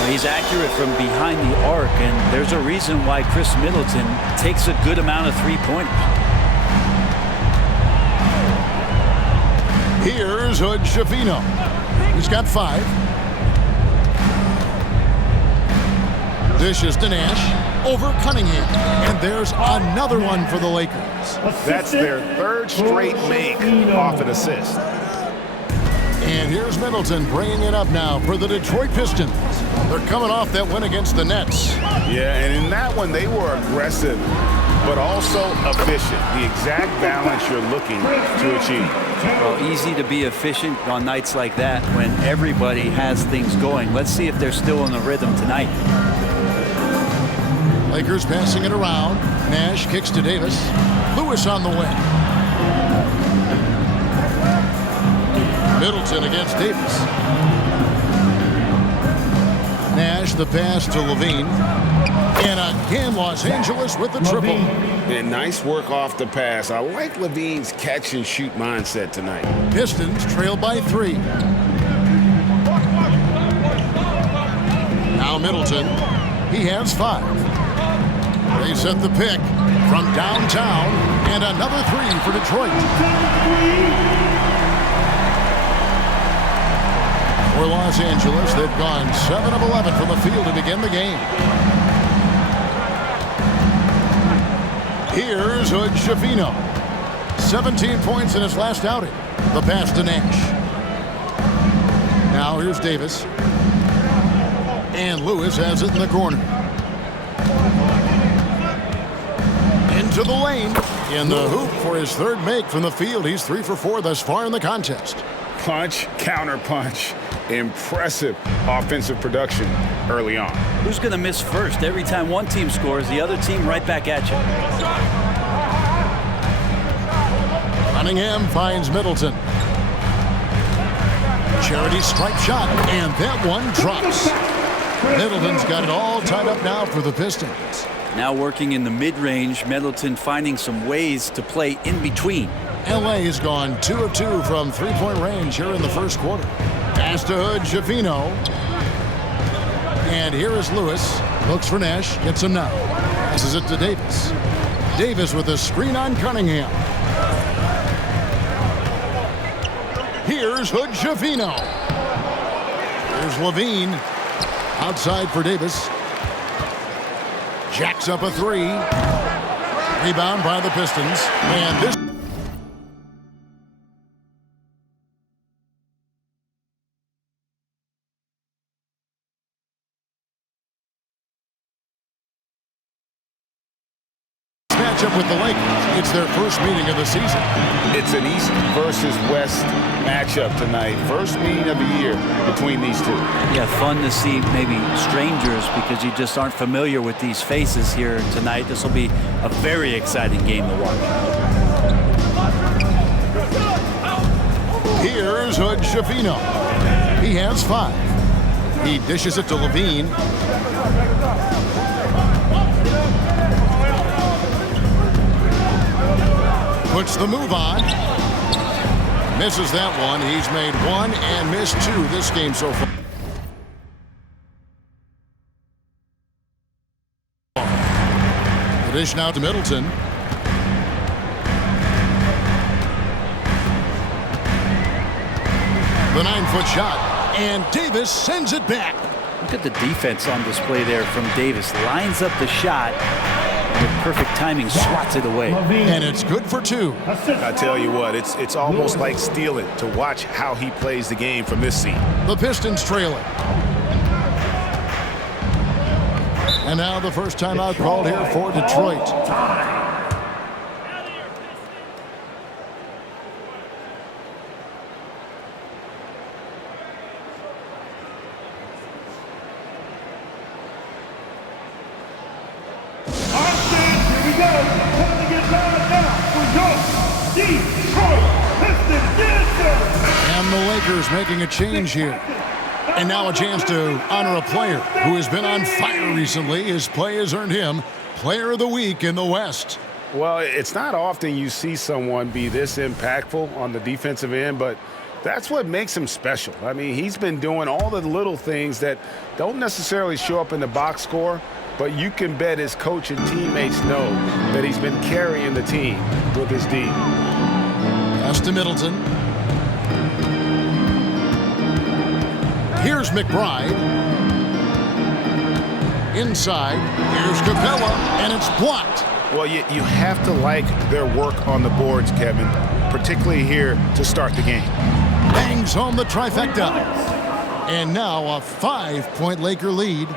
He's accurate from behind the arc, and there's a reason why Chris Middleton takes a good amount of three-pointers. Here's Hood Schifino. He's got 5. Dishes to Nash. Over Cunningham. And there's another one for the Lakers. That's their 3rd straight make off an assist. And here's Middleton bringing it up now for the Detroit Pistons. They're coming off that win against the Nets. Yeah, and in that one, they were aggressive, but also efficient. The exact balance you're looking to achieve. Well, easy to be efficient on nights like that when everybody has things going. Let's see if they're still in the rhythm tonight. Lakers passing it around. Nash kicks to Davis. Lewis on the wing. Middleton against Davis. Nash the pass to Levine. And again, Los Angeles with the triple. And nice work off the pass. I like Levine's catch-and-shoot mindset tonight. Pistons trail by 3. Now Middleton. He has 5. They set the pick from downtown, and another 3 for Detroit. For Los Angeles, they've gone 7 of 11 from the field to begin the game. Here's Hood Schifino. 17 points in his last outing. The pass to Nash. Now here's Davis. And Lewis has it in the corner. Into the lane. In the hoop for his 3rd make from the field. He's 3 for 4 thus far in the contest. Punch, counter punch. Impressive offensive production early on. Who's going to miss first? Every time one team scores, the other team right back at you. Cunningham finds Middleton. Charity stripe shot, and that one drops. Middleton's got it all tied up now for the Pistons. Now working in the mid-range, Middleton finding some ways to play in between. L.A. has gone 2 of 2 from three-point range here in the first quarter. Pass to Hood Schifino. And here is Lewis. Looks for Nash. Gets him now. Passes it to Davis. Davis with a screen on Cunningham. Here's Hood-Schifino. Here's Levine. Outside for Davis. Jacks up a three. Rebound by the Pistons. And this matchup with the Lakers. It's their first meeting of the season. It's an East versus West matchup tonight. First meeting of the year between these two. Yeah, fun to see maybe strangers because you just aren't familiar with these faces here tonight. This will be a very exciting game to watch. Here's Hood-Schifino. He has 5. He dishes it to Levine. Puts the move on. Misses that one. He's made 1 and missed 2 this game so far. The dish now to Middleton. The 9-foot shot. And Davis sends it back. Look at the defense on display there from Davis. Lines up the shot. With perfect timing, swats it away. And it's good for 2. I tell you what, it's almost like stealing to watch how he plays the game from this seat. The Pistons trailing. And now the first timeout called here for Detroit. And the Lakers making a change here. And now a chance to honor a player who has been on fire recently. His play has earned him Player of the Week in the West. Well, it's not often you see someone be this impactful on the defensive end, but that's what makes him special. I mean, he's been doing all the little things that don't necessarily show up in the box score, but you can bet his coach and teammates know that he's been carrying the team with his D. Pass to Middleton. Here's McBride. Inside. Here's Capella, and it's blocked. Well, you have to like their work on the boards, Kevin, particularly here to start the game. Bangs home the trifecta. And now a 5-point Laker lead.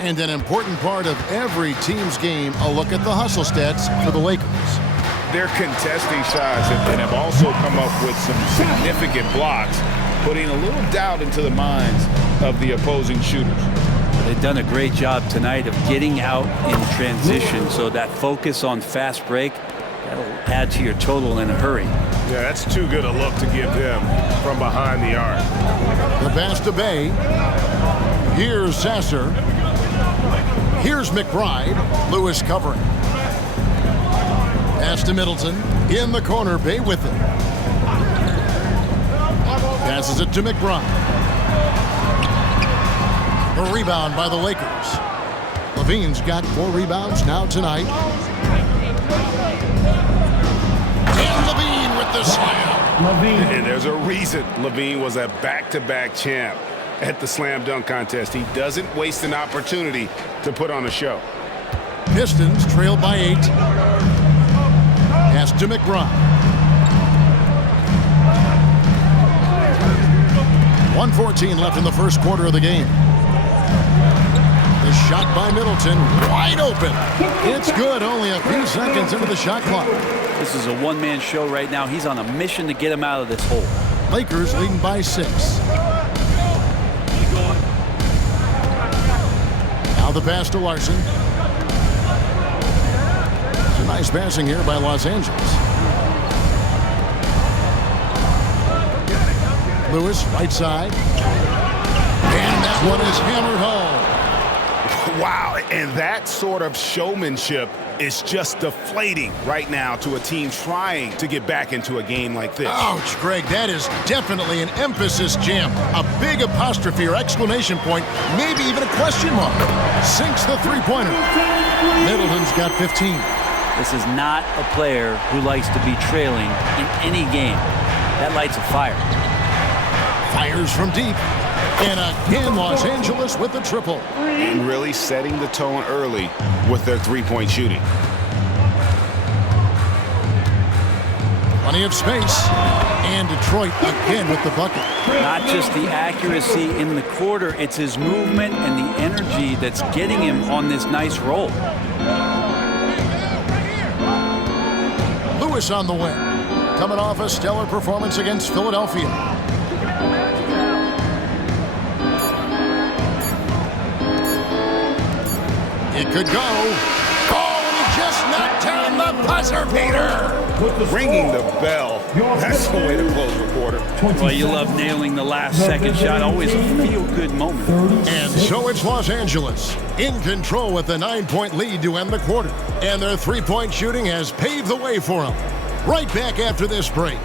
And an important part of every team's game, a look at the hustle stats for the Lakers. Their contesting shots and have also come up with some significant blocks, putting a little doubt into the minds of the opposing shooters. They've done a great job tonight of getting out in transition, so that focus on fast break, that'll add to your total in a hurry. Yeah, that's too good a look to give them from behind the arc. The pass to Bay. Here's Sasser. Here's McBride. Lewis covering. Pass to Middleton. In the corner, Bay with it. Passes it to McBride. A rebound by the Lakers. Levine's got 4 rebounds now tonight. And Levine with the slam. And there's a reason Levine was a back-to-back champ at the slam dunk contest. He doesn't waste an opportunity to put on a show. Pistons trail by 8. Pass to McBride. 1:14 left in the first quarter of the game. The shot by Middleton, wide open. It's good, only a few seconds into the shot clock. This is a one-man show right now. He's on a mission to get him out of this hole. Lakers leading by 6. Now the pass to Larson. Some nice passing here by Los Angeles. Lewis, right side. And that one is hammered home. Wow, and that sort of showmanship is just deflating right now to a team trying to get back into a game like this. Ouch, Greg, that is definitely an emphasis jam. A big apostrophe or exclamation point, maybe even a question mark. Sinks the three-pointer. Middleton's got 15. This is not a player who likes to be trailing in any game. That lights a fire. Fires from deep. And again, Los Angeles with the triple. And really setting the tone early with their three-point shooting. Plenty of space. And Detroit again with the bucket. Not just the accuracy in the quarter, it's his movement and the energy that's getting him on this nice roll. Lewis on the wing. Coming off a stellar performance against Philadelphia. It could go. Oh, and he just knocked down the buzzer beater. Ringing the bell. That's the way to close the quarter. Well, you love nailing the last second shot. Always a feel-good moment. And so it's Los Angeles in control with a 9-point lead to end the quarter. And their three-point shooting has paved the way for them. Right back after this break.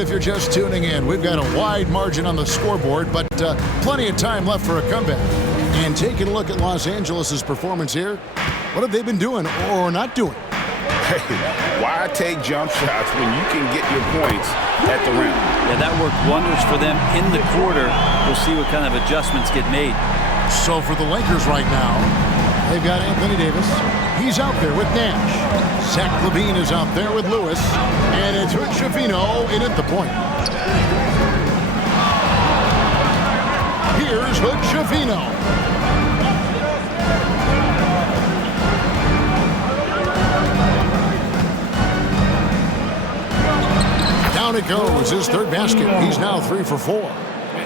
If you're just tuning in, we've got a wide margin on the scoreboard, but plenty of time left for a comeback. And taking a look at Los Angeles' performance here, what have they been doing or not doing? Hey, why take jump shots when you can get your points at the rim? Yeah, that worked wonders for them in the quarter. We'll see what kind of adjustments get made. So for the Lakers right now, they've got Anthony Davis. He's out there with Nash. Zach LaVine is out there with Lewis. And it's Hood-Schifino in at the point. Here's Hood-Schifino. Down it goes, his third basket. He's now 3 for 4.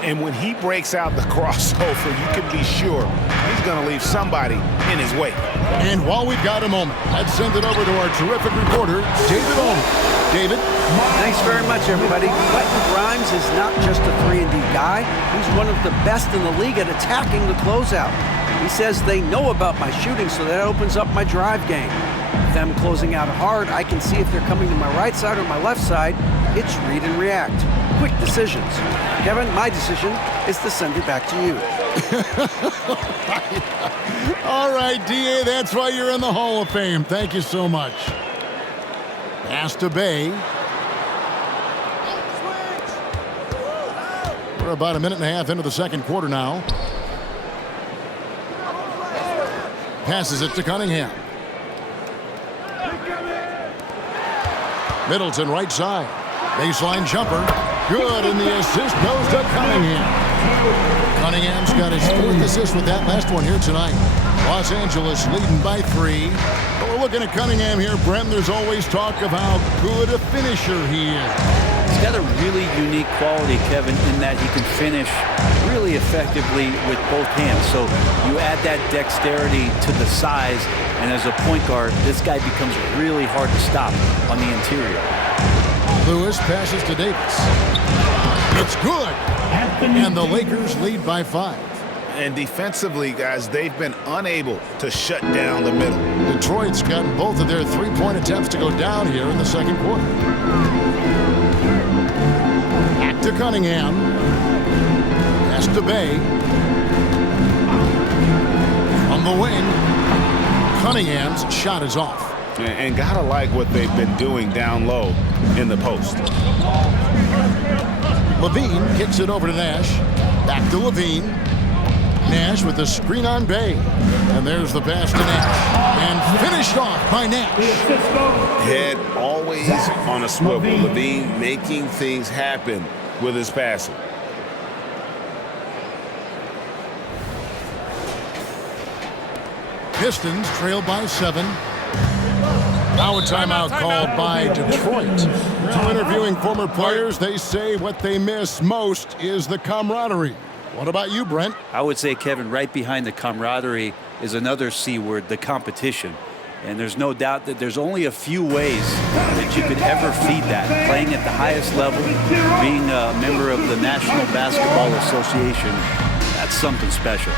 And when he breaks out the crossover, you can be sure he's going to leave somebody in his way. And while we've got a moment, let's send it over to our terrific reporter, David Owen. David? Thanks very much, everybody. Quentin Grimes is not just a 3-and-D guy. He's one of the best in the league at attacking the closeout. He says they know about my shooting, so that opens up my drive game. With them closing out hard, I can see if they're coming to my right side or my left side. It's read and react. Quick decisions. Kevin, my decision is to send it back to you. All right, D.A., that's why you're in the Hall of Fame. Thank you so much. Pass to Bay. We're about a minute and a half into the second quarter now. Passes it to Cunningham. Middleton right side. Baseline jumper. Good, and the assist goes to Cunningham. Cunningham's got his 4th assist with that last one here tonight. Los Angeles leading by 3. But we're looking at Cunningham here, Brent. There's always talk of how good a finisher he is. He's got a really unique quality, Kevin, in that he can finish really effectively with both hands. So you add that dexterity to the size, and as a point guard, this guy becomes really hard to stop on the interior. Lewis passes to Davis. It's good. And the Lakers lead by 5. And defensively, guys, they've been unable to shut down the middle. Detroit's gotten both of their three-point attempts to go down here in the second quarter. Back to Cunningham. Pass to Bay. From the wing. Cunningham's shot is off. And gotta like what they've been doing down low in the post. LaVine kicks it over to Nash. Back to LaVine. Nash with the screen on Bay. And there's the pass to Nash. And finished off by Nash. Head always on a swivel. LaVine making things happen with his passing. Pistons trail by 7. Now a timeout called by Detroit. To interviewing former players, they say what they miss most is the camaraderie. What about you, Brent? I would say, Kevin, right behind the camaraderie is another C word, the competition. And there's no doubt that there's only a few ways that you could ever feed that. Playing at the highest level, being a member of the National Basketball Association, that's something special.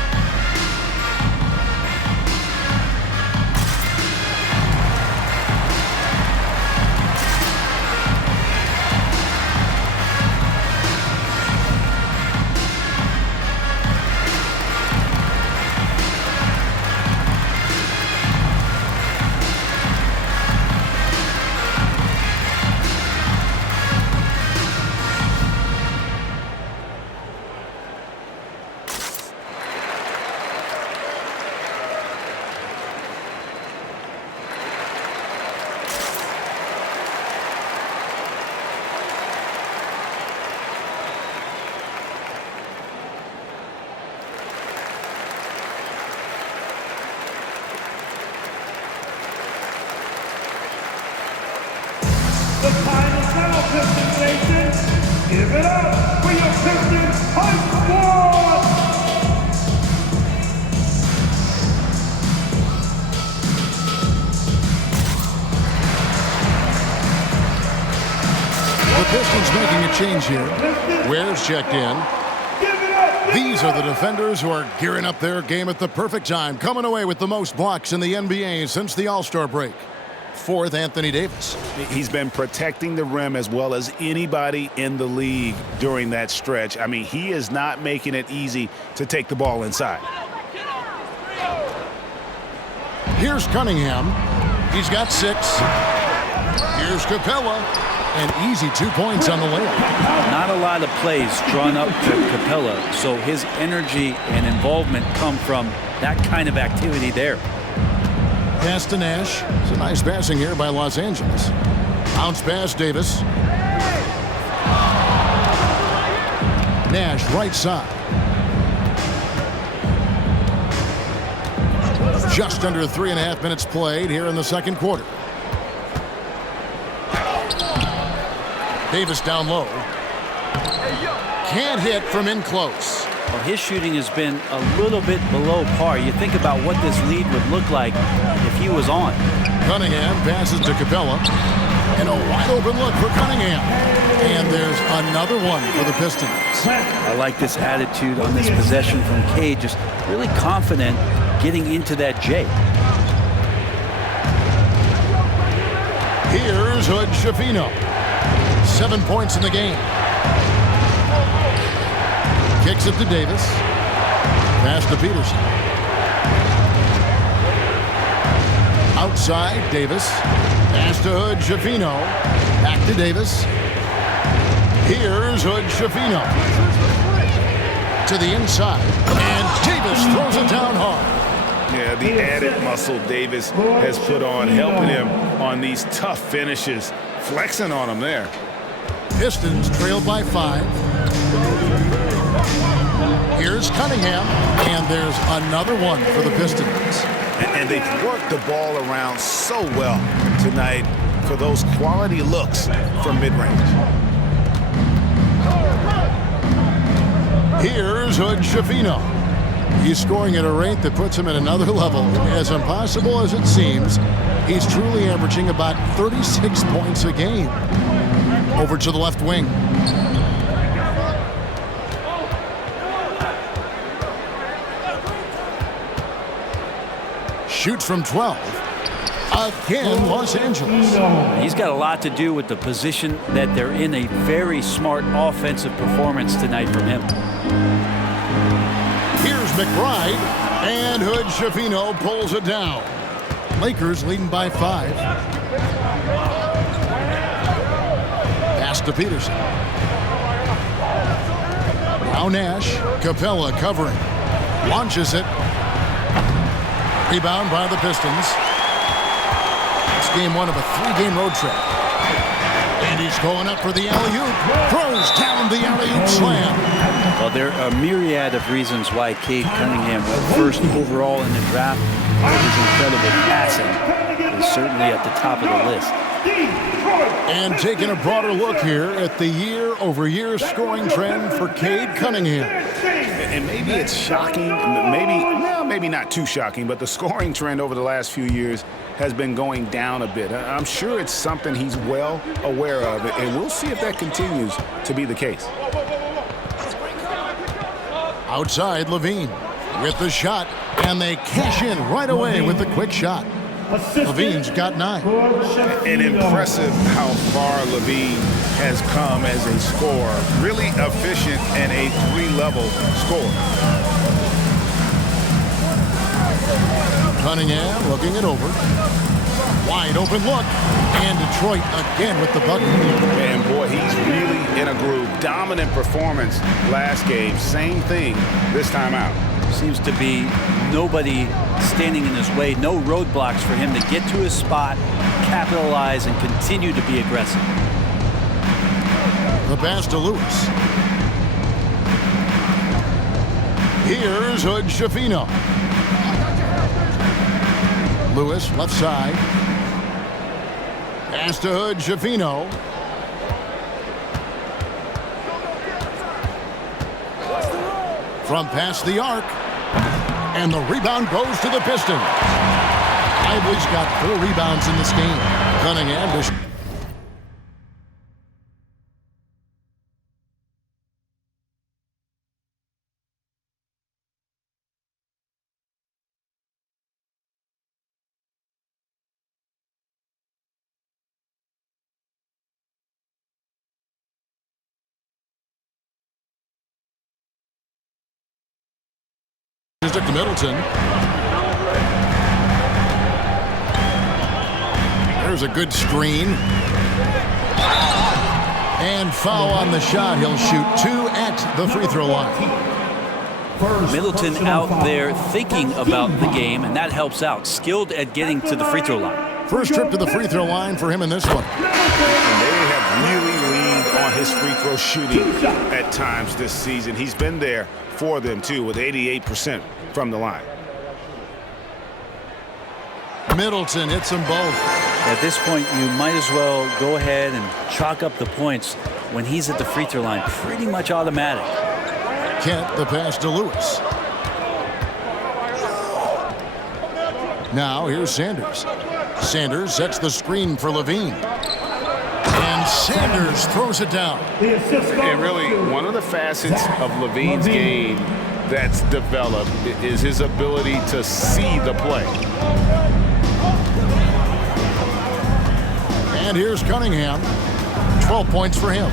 The time is now, Pistons Nation. Give it up for your Pistons High Squad! The Pistons making a change here. Ware's checked in. These are the defenders who are gearing up their game at the perfect time, coming away with the most blocks in the NBA since the All-Star break. Fourth, Anthony Davis. He's been protecting the rim as well as anybody in the league during that stretch. I mean, he is not making it easy to take the ball inside. Here's Cunningham. He's got 6. Here's Capella. An easy 2 points on the layup. Not a lot of plays drawn up to Capella, so his energy and involvement come from that kind of activity there. Pass to Nash. It's a nice passing here by Los Angeles. Bounce pass, Davis. Nash, right side. Just under 3.5 minutes played here in the second quarter. Davis down low. Can't hit from in close. Well, his shooting has been a little bit below par. You think about what this lead would look like if he was on. Cunningham passes to Capella. And a wide open look for Cunningham. And there's another one for the Pistons. I like this attitude on this possession from Cade. Just really confident getting into that J. Here's Hood Schifino. 7 points in the game. Kicks it to Davis. Pass to Peterson. Outside, Davis. Pass to Hood Schifino. Back to Davis. Here's Hood Schifino. To the inside. And Davis throws it down hard. Yeah, the added muscle Davis has put on, helping him on these tough finishes. Flexing on him there. Pistons trail by 5. Here's Cunningham, and there's another one for the Pistons. And they've worked the ball around so well tonight for those quality looks from mid-range. Here's Hood Schifino. He's scoring at a rate that puts him at another level. As impossible as it seems, he's truly averaging about 36 points a game. Over to the left wing. Shoots from 12. Again, Los Angeles. He's got a lot to do with the position that they're in. A very smart offensive performance tonight from him. Here's McBride, and Hood Schifino pulls it down. Lakers leading by 5. Pass to Peterson. Now Nash. Capella covering. Launches it. Rebound by the Pistons. It's game 1 of a 3-game road trip. And he's going up for the alley-oop. Throws down the alley-oop slam. Well, there are a myriad of reasons why Cade Cunningham went first overall in the draft. His incredible passing is certainly at the top of the list. And taking a broader look here at the year-over-year scoring trend for Cade Cunningham. And maybe it's shocking, maybe maybe not too shocking, but the scoring trend over the last few years has been going down a bit. I'm sure it's something he's well aware of, and we'll see if that continues to be the case. Outside, Levine with the shot, and they cash in right away with the quick shot. Levine's got 9. And impressive how far Levine has come as a scorer. Really efficient and a 3-level scorer. Cunningham looking it over. Wide open look. And Detroit again with the bucket. And boy, he's really in a groove. Dominant performance last game. Same thing this time out. Seems to be nobody standing in his way. No roadblocks for him to get to his spot, capitalize, and continue to be aggressive. The pass to Lewis. Here's Hood Schifino. Lewis, left side. Pass to Hood Schifino. From past the arc. And the rebound goes to the Pistons. Lively's got 4 rebounds in this game. Cunningham to to Middleton. There's a good screen. And foul on the shot. He'll shoot 2 at the free throw line. Middleton out there thinking about the game, and that helps out. Skilled at getting to the free throw line. First trip to the free throw line for him in this one. And they have really leaned on his free throw shooting at times this season. He's been there for them, too, with 88% from the line. Middleton hits them both. At this point, you might as well go ahead and chalk up the points when he's at the free throw line. Pretty much automatic. Kent, the pass to Lewis. Now here's Sanders. Sanders sets the screen for Levine. And Sanders throws it down. And really, one of the facets of Levine's game that's developed is his ability to see the play. And here's Cunningham. 12 points for him.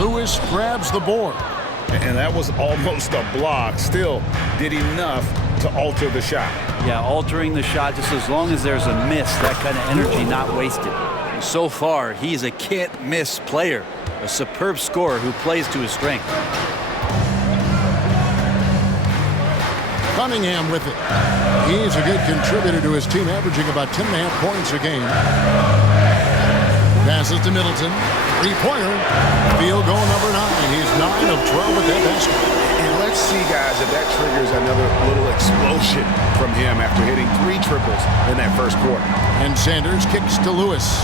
Lewis grabs the board. And that was almost a block. Still did enough to alter the shot. Yeah, altering the shot just as long as there's a miss, that kind of energy not wasted. So far, he's a can't-miss player. A superb scorer who plays to his strength. Cunningham with it. He's a good contributor to his team, averaging about 10.5 points a game. Passes to Middleton. 3-pointer. Field goal number 9. He's 9 of 12 with that basket. And let's see, guys, if that triggers another little explosion from him after hitting 3 triples in that first quarter. And Sanders kicks to Lewis.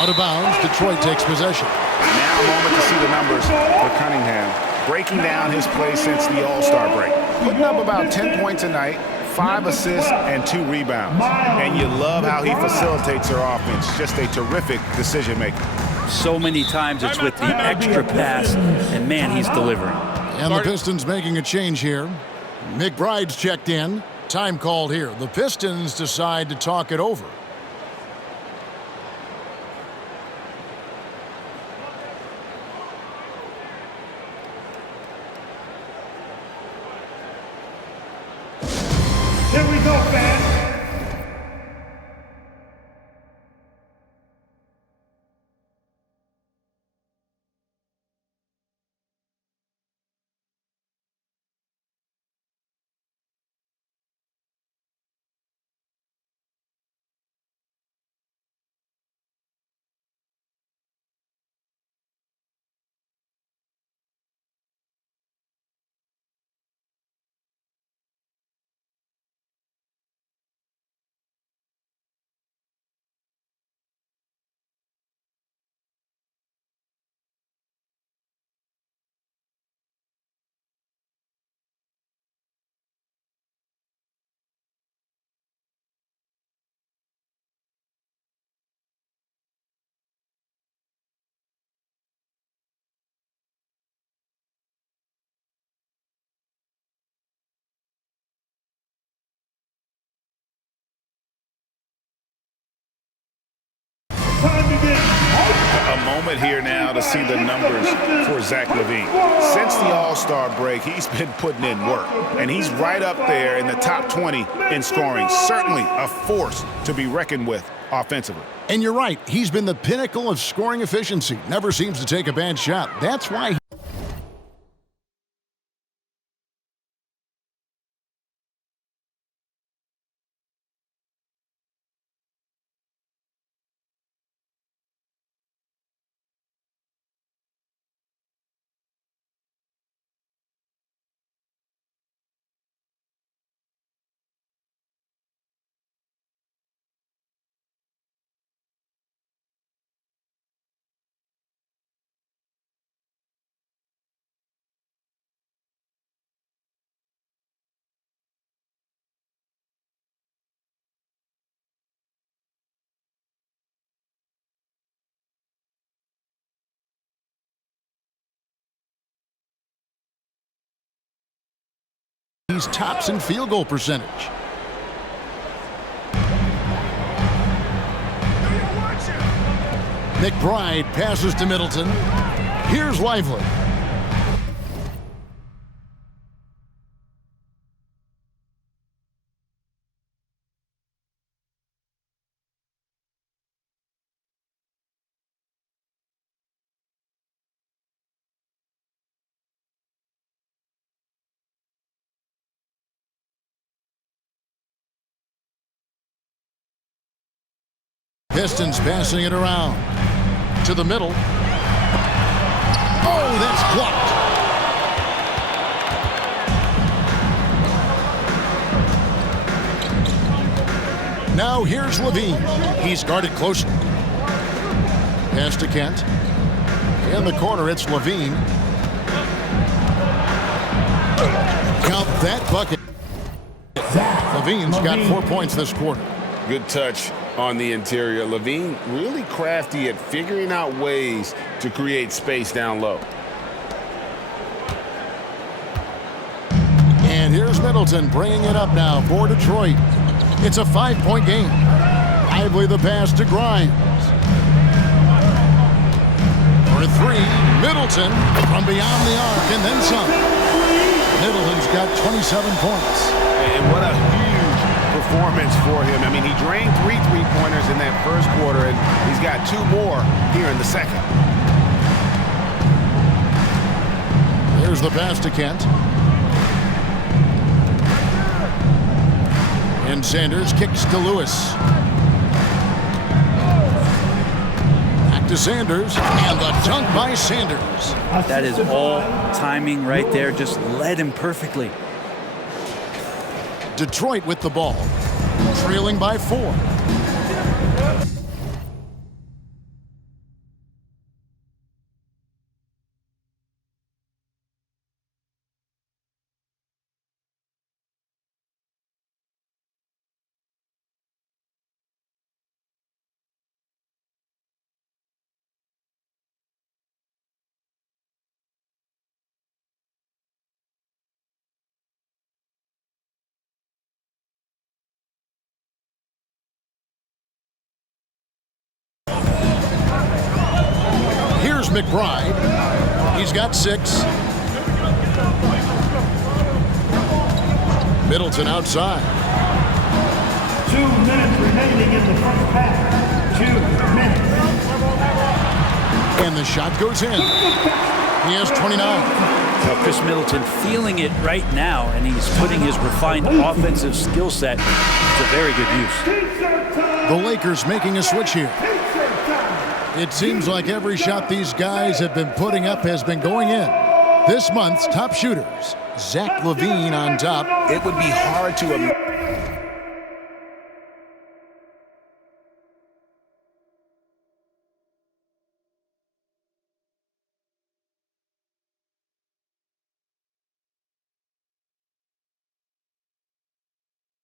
Out of bounds, Detroit takes possession. Now a moment to see the numbers for Cunningham. Breaking down his play since the All-Star break. Putting up about 10 points a night, 5 assists, and 2 rebounds. And you love how he facilitates their offense. Just a terrific decision maker. So many times it's with the extra pass, and man, he's delivering. And the Pistons making a change here. McBride's checked in. Time called here. The Pistons decide to talk it over. Here we go, fans. A moment here now to see the numbers for Zach LaVine. Since the All-Star break, he's been putting in work, and he's right up there in the top 20 in scoring. Certainly a force to be reckoned with offensively. And you're right, he's been the pinnacle of scoring efficiency. Never seems to take a bad shot. That's why he's tops in field goal percentage. McBride passes to Middleton. Here's Lively. Pistons passing it around to the middle. Oh, that's blocked. Now here's LaVine. He's guarded closely. Pass to Kent. In the corner, it's LaVine. Count that bucket. LaVine's got 4 points this quarter. Good touch on the interior. LaVine really crafty at figuring out ways to create space down low. And here's Middleton bringing it up now for Detroit. It's a 5-point game. Lively the pass to Grimes. For three, Middleton from beyond the arc and then some. Middleton's got 27 points. And what a huge performance for him. I mean, he drained 3 3-pointers in that first quarter, and he's got 2 more here in the second. Here's the pass to Kent. And Sanders kicks to Lewis. Back to Sanders, and the dunk by Sanders. That is all timing right there. Just led him perfectly. Detroit with the ball, trailing by 4. McBride. He's got 6. Middleton outside. 2 minutes remaining in the first half. 2 minutes. And the shot goes in. He has 29. Now Chris Middleton feeling it right now, and he's putting his refined offensive skill set to very good use. The Lakers making a switch here. It seems like every shot these guys have been putting up has been going in. This month's top shooters, Zach LaVine on top. It would be hard to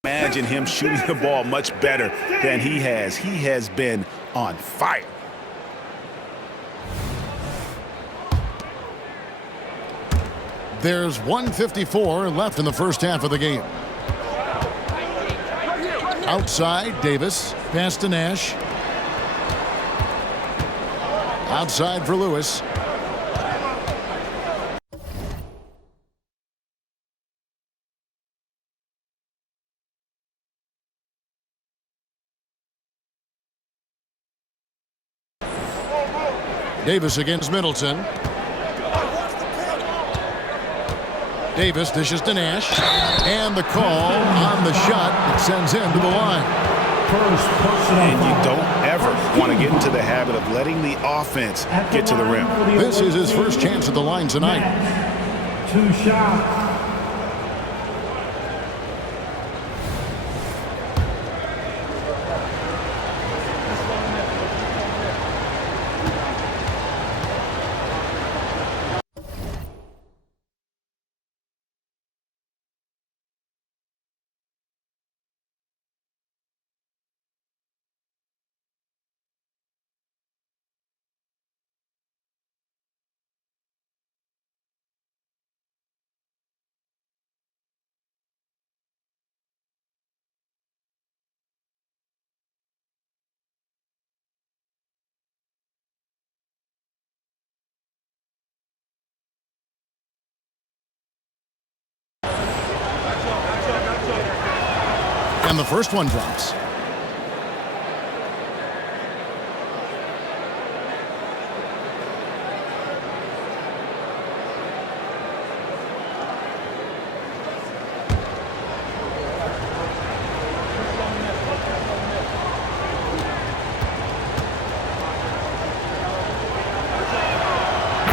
imagine him shooting the ball much better than he has. He has been on fire. There's 1:54 left in the first half of the game. Outside, Davis. Pass to Nash. Outside for Lewis. Davis against Middleton. Davis dishes to Nash. And the call on the shot that sends him to the line. And you don't ever want to get into the habit of letting the offense get to the rim. This is his first chance at the line tonight. 2 shots. And the first one drops.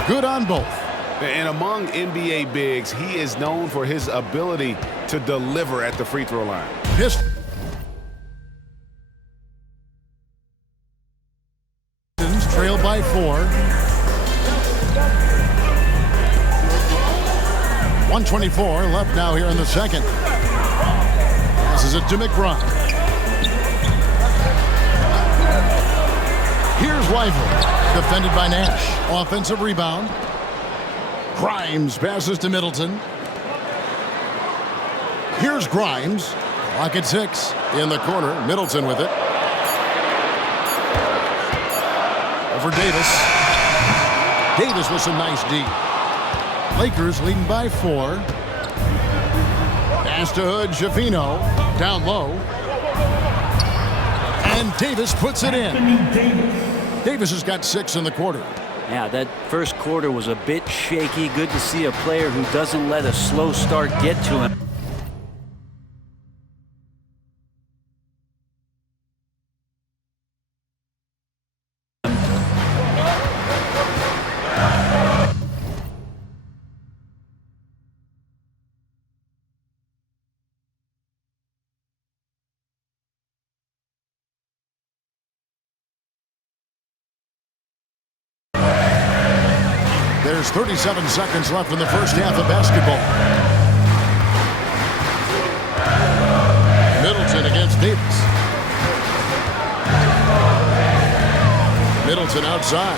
Good on both. And among NBA bigs, he is known for his ability to deliver at the free throw line. Pistons trail by 4. 1:24 left now here in the second. Passes it to McBride. Here's Lively. Defended by Nash. Offensive rebound. Grimes passes to Middleton. Here's Grimes. Clock at 6. In the corner. Middleton with it. Over Davis. Davis with some nice D. Lakers leading by 4. Pass to Hood. Schifino. Down low. And Davis puts it in. Davis has got 6 in the quarter. Yeah, that first quarter was a bit shaky. Good to see a player who doesn't let a slow start get to him. There's 37 seconds left in the first half of basketball. Middleton against Davis. Middleton outside.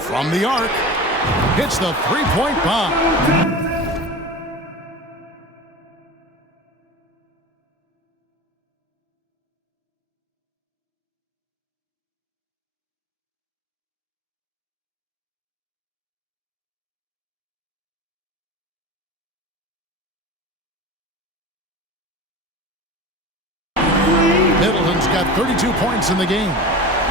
From the arc. Hits the three-point bomb. Middleton's got 32 points in the game.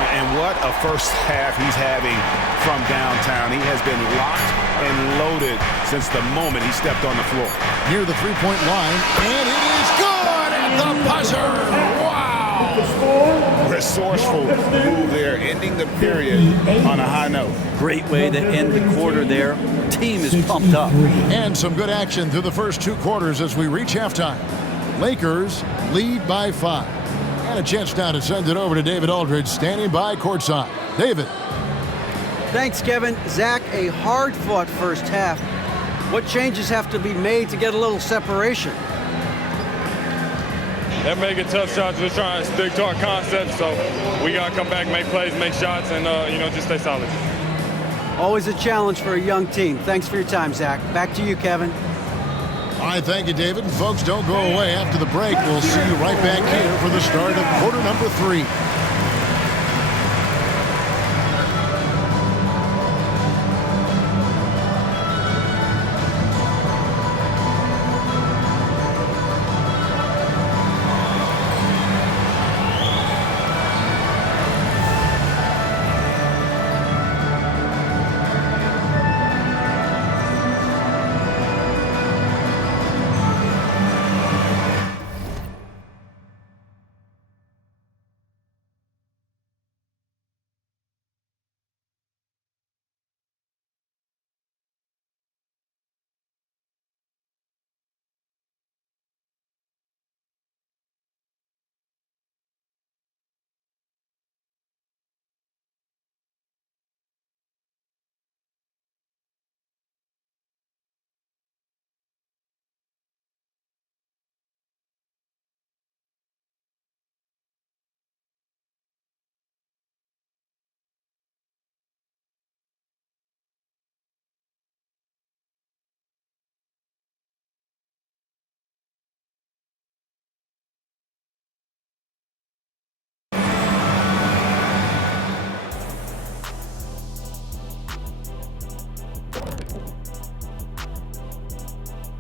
And what a first half he's having from downtown. He has been locked and loaded since the moment he stepped on the floor. Near the three-point line, and it is good at the buzzer. Wow! Resourceful move there, ending the period on a high note. Great way to end the quarter there. Team is pumped up. And some good action through the first 2 quarters as we reach halftime. Lakers lead by 5. And a chance now to send it over to David Aldridge, standing by courtside. David. Thanks, Kevin. Zach, a hard-fought first half. What changes have to be made to get a little separation? They're making tough shots. We're trying to stick to our concept, so we got to come back, make plays, make shots, and, just stay solid. Always a challenge for a young team. Thanks for your time, Zach. Back to you, Kevin. All right, thank you, David. And folks, don't go away. After the break, we'll see you right back here for the start of quarter number 3.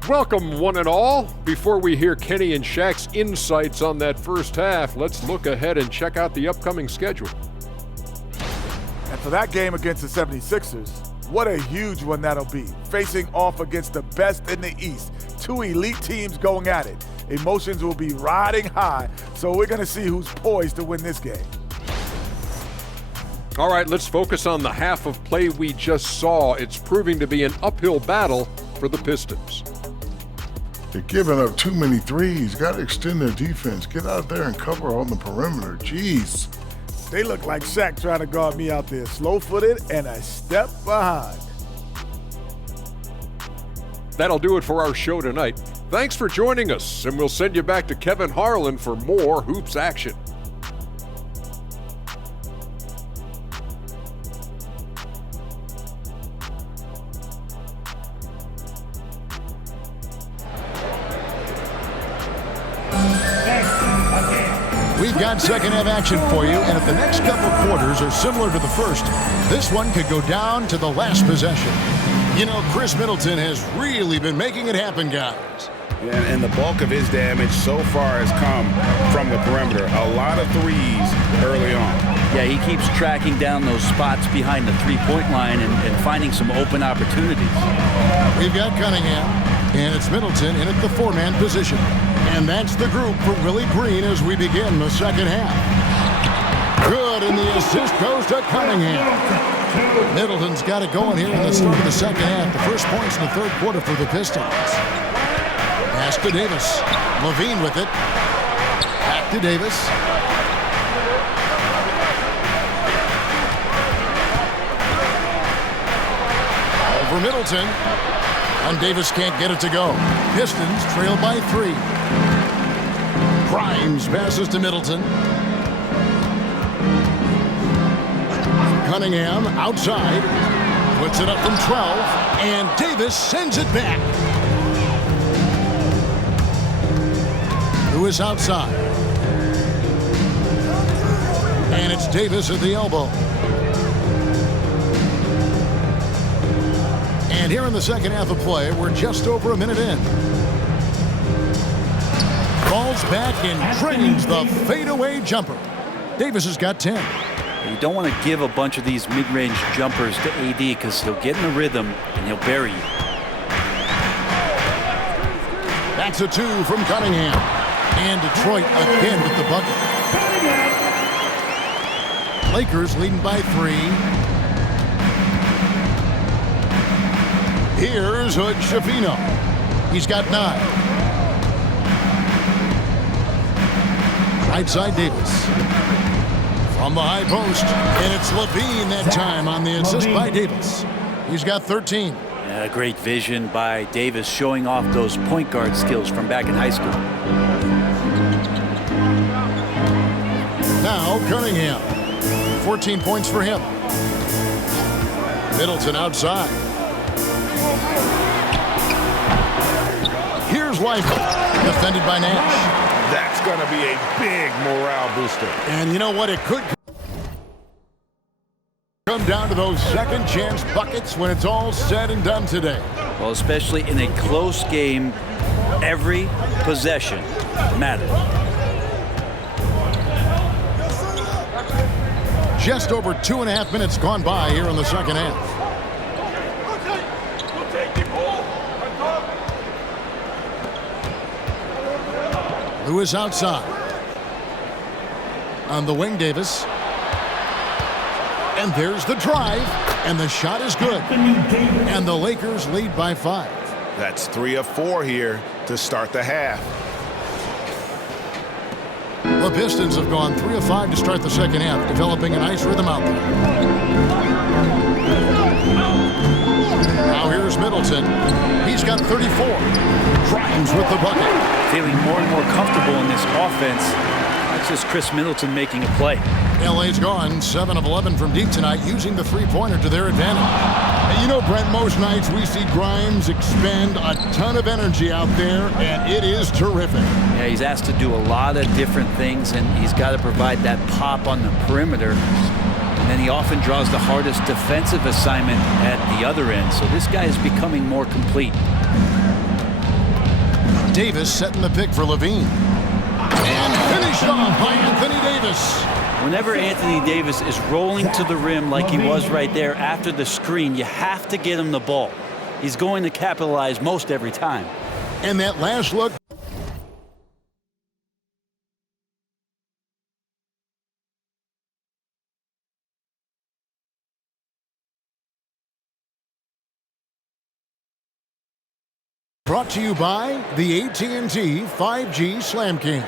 Welcome, one and all. Before we hear Kenny and Shaq's insights on that first half, let's look ahead and check out the upcoming schedule. And for that game against the 76ers, what a huge one that'll be. Facing off against the best in the East. 2 elite teams going at it. Emotions will be riding high, so we're going to see who's poised to win this game. All right, let's focus on the half of play we just saw. It's proving to be an uphill battle for the Pistons. They're giving up too many threes. Got to extend their defense. Get out there and cover on the perimeter. Jeez. They look like Shaq trying to guard me out there. Slow-footed and a step behind. That'll do it for our show tonight. Thanks for joining us, and we'll send you back to Kevin Harlan for more hoops action. We've got second half action for you, and if the next couple quarters are similar to the first, this one could go down to the last possession. You know, Chris Middleton has really been making it happen, guys. And the bulk of his damage so far has come from the perimeter. A lot of threes early on. Yeah, he keeps tracking down those spots behind the three-point line and finding some open opportunities. We've got Cunningham, and it's Middleton in at the 4-man position. And that's the group for Willie Green as we begin the second half. Good, and the assist goes to Cunningham. Middleton's got it going here in the start of the second half. The first points in the third quarter for the Pistons. Pass to Davis. Levine with it. Back to Davis. Over Middleton. And Davis can't get it to go. Pistons trail by 3. Grimes passes to Middleton. Cunningham outside. Puts it up from 12. And Davis sends it back. Lewis outside. And it's Davis at the elbow. And here in the second half of play, we're just over a minute in. Falls back and drains the fadeaway jumper. Davis has got 10. You don't want to give a bunch of these mid-range jumpers to AD because he'll get in the rhythm and he'll bury you. That's a 2 from Cunningham. And Detroit again with the bucket. Lakers leading by 3. Here's Hood Schifino. He's got 9. Right side Davis. From the high post. And it's Levine that time on the assist by Davis. He's got 13. Yeah, great vision by Davis showing off those point guard skills from back in high school. Now Cunningham. 14 points for him. Middleton outside. Here's Weifel, defended by Nash. That's going to be a big morale booster. And you know what? It could come down to those second chance buckets when it's all said and done today. Well, especially in a close game, every possession matters. Just over 2.5 minutes gone by here in the second half. Lewis outside. On the wing, Davis. And there's the drive. And the shot is good. And the Lakers lead by 5. That's 3 of 4 here to start the half. The Pistons have gone 3 of 5 to start the second half, developing a nice rhythm out there. Now here's Middleton. He's got 34. Grimes with the bucket. Feeling more and more comfortable in this offense. This is Chris Middleton making a play. LA's gone 7 of 11 from deep tonight, using the three-pointer to their advantage. You know, Brent, most nights we see Grimes expend a ton of energy out there, and it is terrific. Yeah, he's asked to do a lot of different things, and he's got to provide that pop on the perimeter. And then he often draws the hardest defensive assignment at the other end. So this guy is becoming more complete. Davis setting the pick for Levine. And finished off by Anthony Davis. Whenever Anthony Davis is rolling to the rim like he was right there after the screen, you have to get him the ball. He's going to capitalize most every time. And that last look. Brought to you by the AT&T 5G Slam King.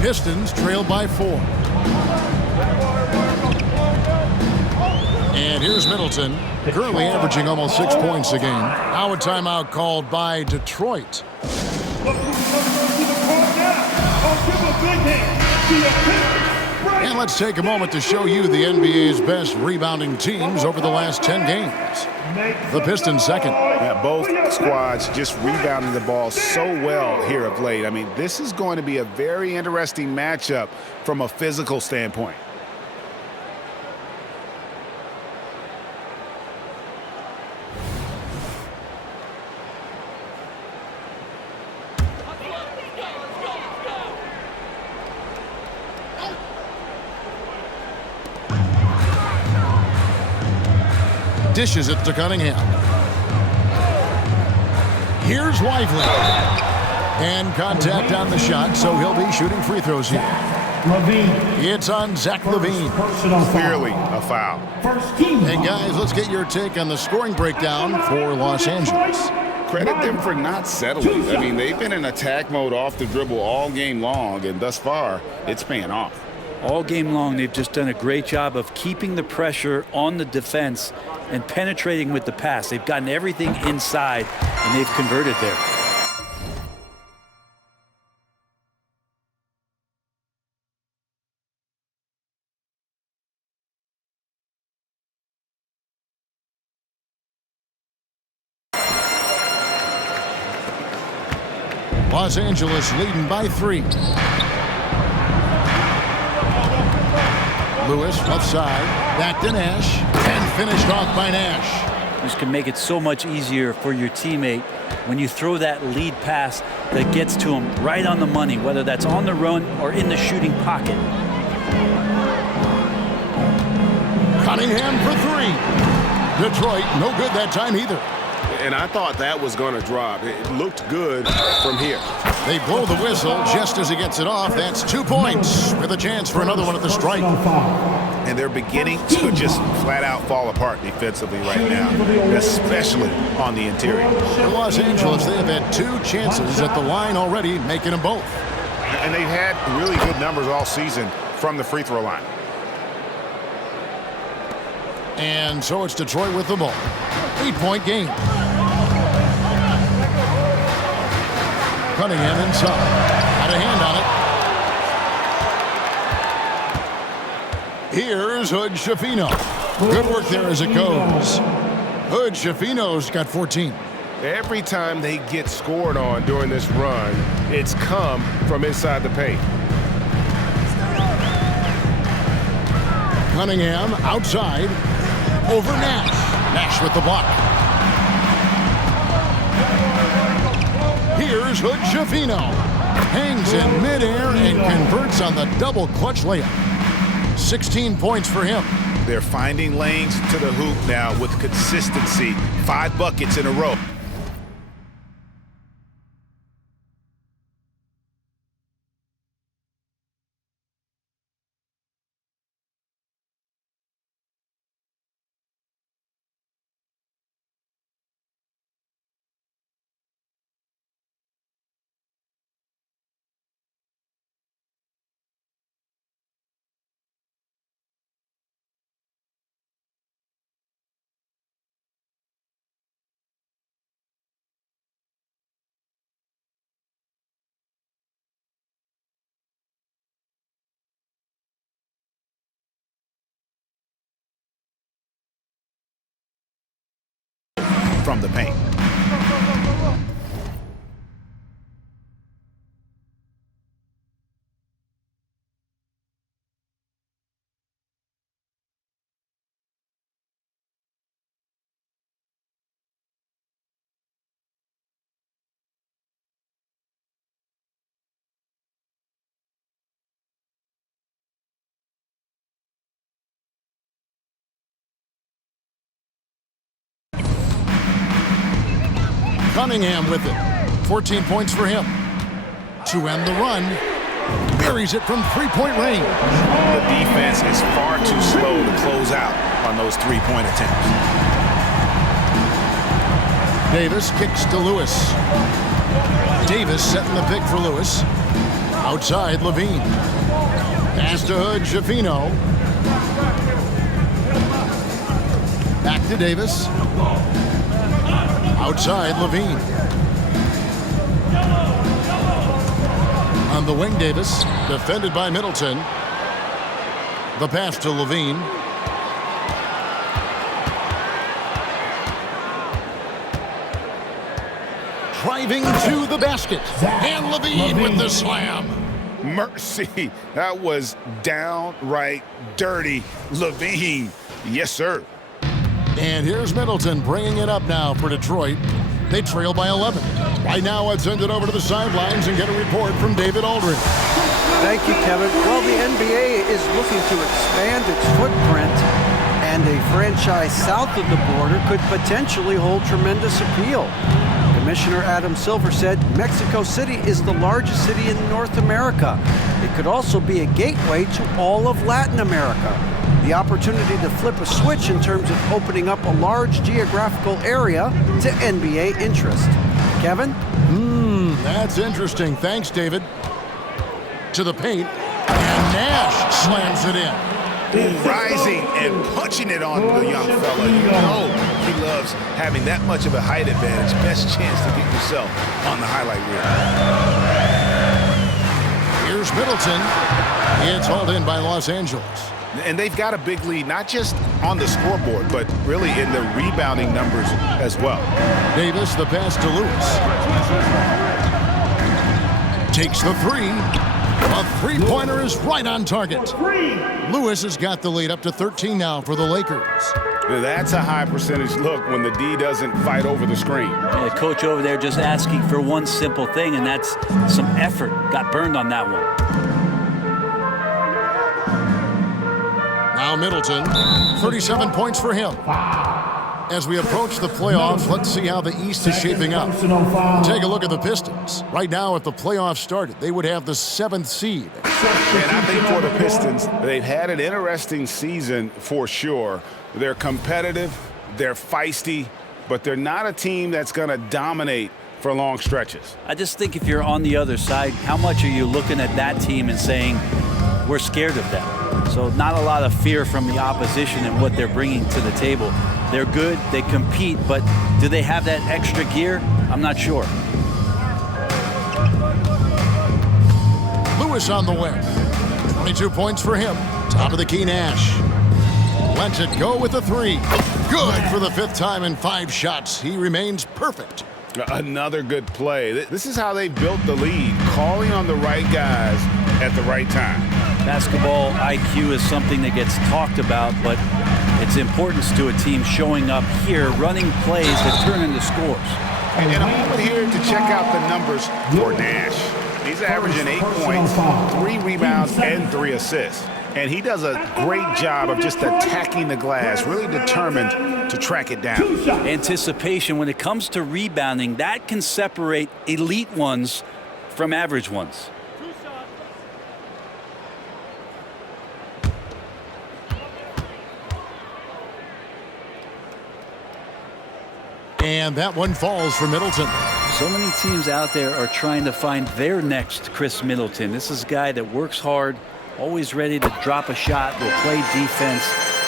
Pistons trail by 4. And here's Middleton, currently averaging almost 6 points a game. Now a timeout called by Detroit. And let's take a moment to show you the NBA's best rebounding teams over the last 10 games. The Pistons second. Yeah, both squads just rebounding the ball so well here of late. I mean, this is going to be a very interesting matchup from a physical standpoint. Dishes it to Cunningham. Here's Lively. And contact on the shot, so he'll be shooting free throws here. It's on Zach LaVine. Clearly a foul. Hey, guys, let's get your take on the scoring breakdown for Los Angeles. Credit them for not settling. I mean, they've been in attack mode off the dribble all game long, and thus far, it's paying off. All game long, they've just done a great job of keeping the pressure on the defense and penetrating with the pass. They've gotten everything inside, and they've converted there. Los Angeles leading by 3. Lewis left side, back to Nash, and finished off by Nash. This can make it so much easier for your teammate when you throw that lead pass that gets to him right on the money, whether that's on the run or in the shooting pocket. Cunningham for 3. Detroit, no good that time either. And I thought that was going to drop. It looked good from here. They blow the whistle just as he gets it off. That's 2 points with a chance for another one at the stripe. And they're beginning to just flat out fall apart defensively right now, especially on the interior. For Los Angeles, they have had 2 chances at the line already, making them both. And they've had really good numbers all season from the free throw line. And so it's Detroit with the ball. 8-point game. Cunningham inside. Had a hand Here's Hood Schifino. Good work there as it goes. Hood Schifino's got 14. Every time they get scored on during this run, it's come from inside the paint. Cunningham outside over Nash. Nash with the block. Here's Hood Schifino. Hangs in midair and converts on the double clutch layup. 16 points for him. They're finding lanes to the hoop now with consistency. 5 buckets in a row. From the paint. Cunningham with it. 14 points for him. To end the run, buries it from three-point range. The defense is far too slow to close out on those three-point attempts. Davis kicks to Lewis. Davis setting the pick for Lewis. Outside, Levine. Pass to Hood Schifino. Back to Davis. Outside, Levine. On the wing, Davis, defended by Middleton. The pass to Levine. Driving to the basket. And Levine with the slam. Mercy. That was downright dirty. Levine. Yes, sir. And here's Middleton bringing it up now for Detroit. They trail by 11. Right now, let's send it over to the sidelines and get a report from David Aldridge. Thank you, Kevin. Well, the NBA is looking to expand its footprint, and a franchise south of the border could potentially hold tremendous appeal. Commissioner Adam Silver said Mexico City is the largest city in North America. It could also be a gateway to all of Latin America. The opportunity to flip a switch in terms of opening up a large geographical area to NBA interest. Kevin? That's interesting. Thanks, David. To the paint, and Nash slams it in. Rising and punching it on the young fella. You know he loves having that much of a height advantage. Best chance to get yourself on the highlight reel. Here's Middleton. It's hauled in by Los Angeles. And they've got a big lead, not just on the scoreboard, but really in the rebounding numbers as well. Davis, the pass to Lewis. Takes the three. A three-pointer is right on target. Lewis has got the lead up to 13 now for the Lakers. That's a high percentage look when the D doesn't fight over the screen. Yeah, coach over there just asking for one simple thing, and that's some effort. Got burned on that one. Now Middleton, 37 points for him. As we approach the playoffs, let's see how the East is shaping up. Take a look at the Pistons. Right now, if the playoffs started, they would have the 7th seed. And I think for the Pistons, they've had an interesting season for sure. They're competitive, they're feisty, but they're not a team that's going to dominate for long stretches. I just think if you're on the other side, how much are you looking at that team and saying, we're scared of them? So not a lot of fear from the opposition and what they're bringing to the table. They're good, they compete, but do they have that extra gear? I'm not sure. Lewis on the wing. 22 points for him. Top of the key, Nash. Lets it go with the 3. Good for the 5th time in 5 shots. He remains perfect. Another good play. This is how they built the lead, calling on the right guys at the right time. Basketball IQ is something that gets talked about, but its importance to a team showing up here, running plays that turn into scores. And a moment here to check out the numbers for Nash. He's averaging 8 points, 3 rebounds, and 3 assists. And he does a great job of just attacking the glass, really determined to track it down. Anticipation, when it comes to rebounding, that can separate elite ones from average ones. And that one falls for Middleton. So many teams out there are trying to find their next Chris Middleton. This is a guy that works hard, always ready to drop a shot, will play defense,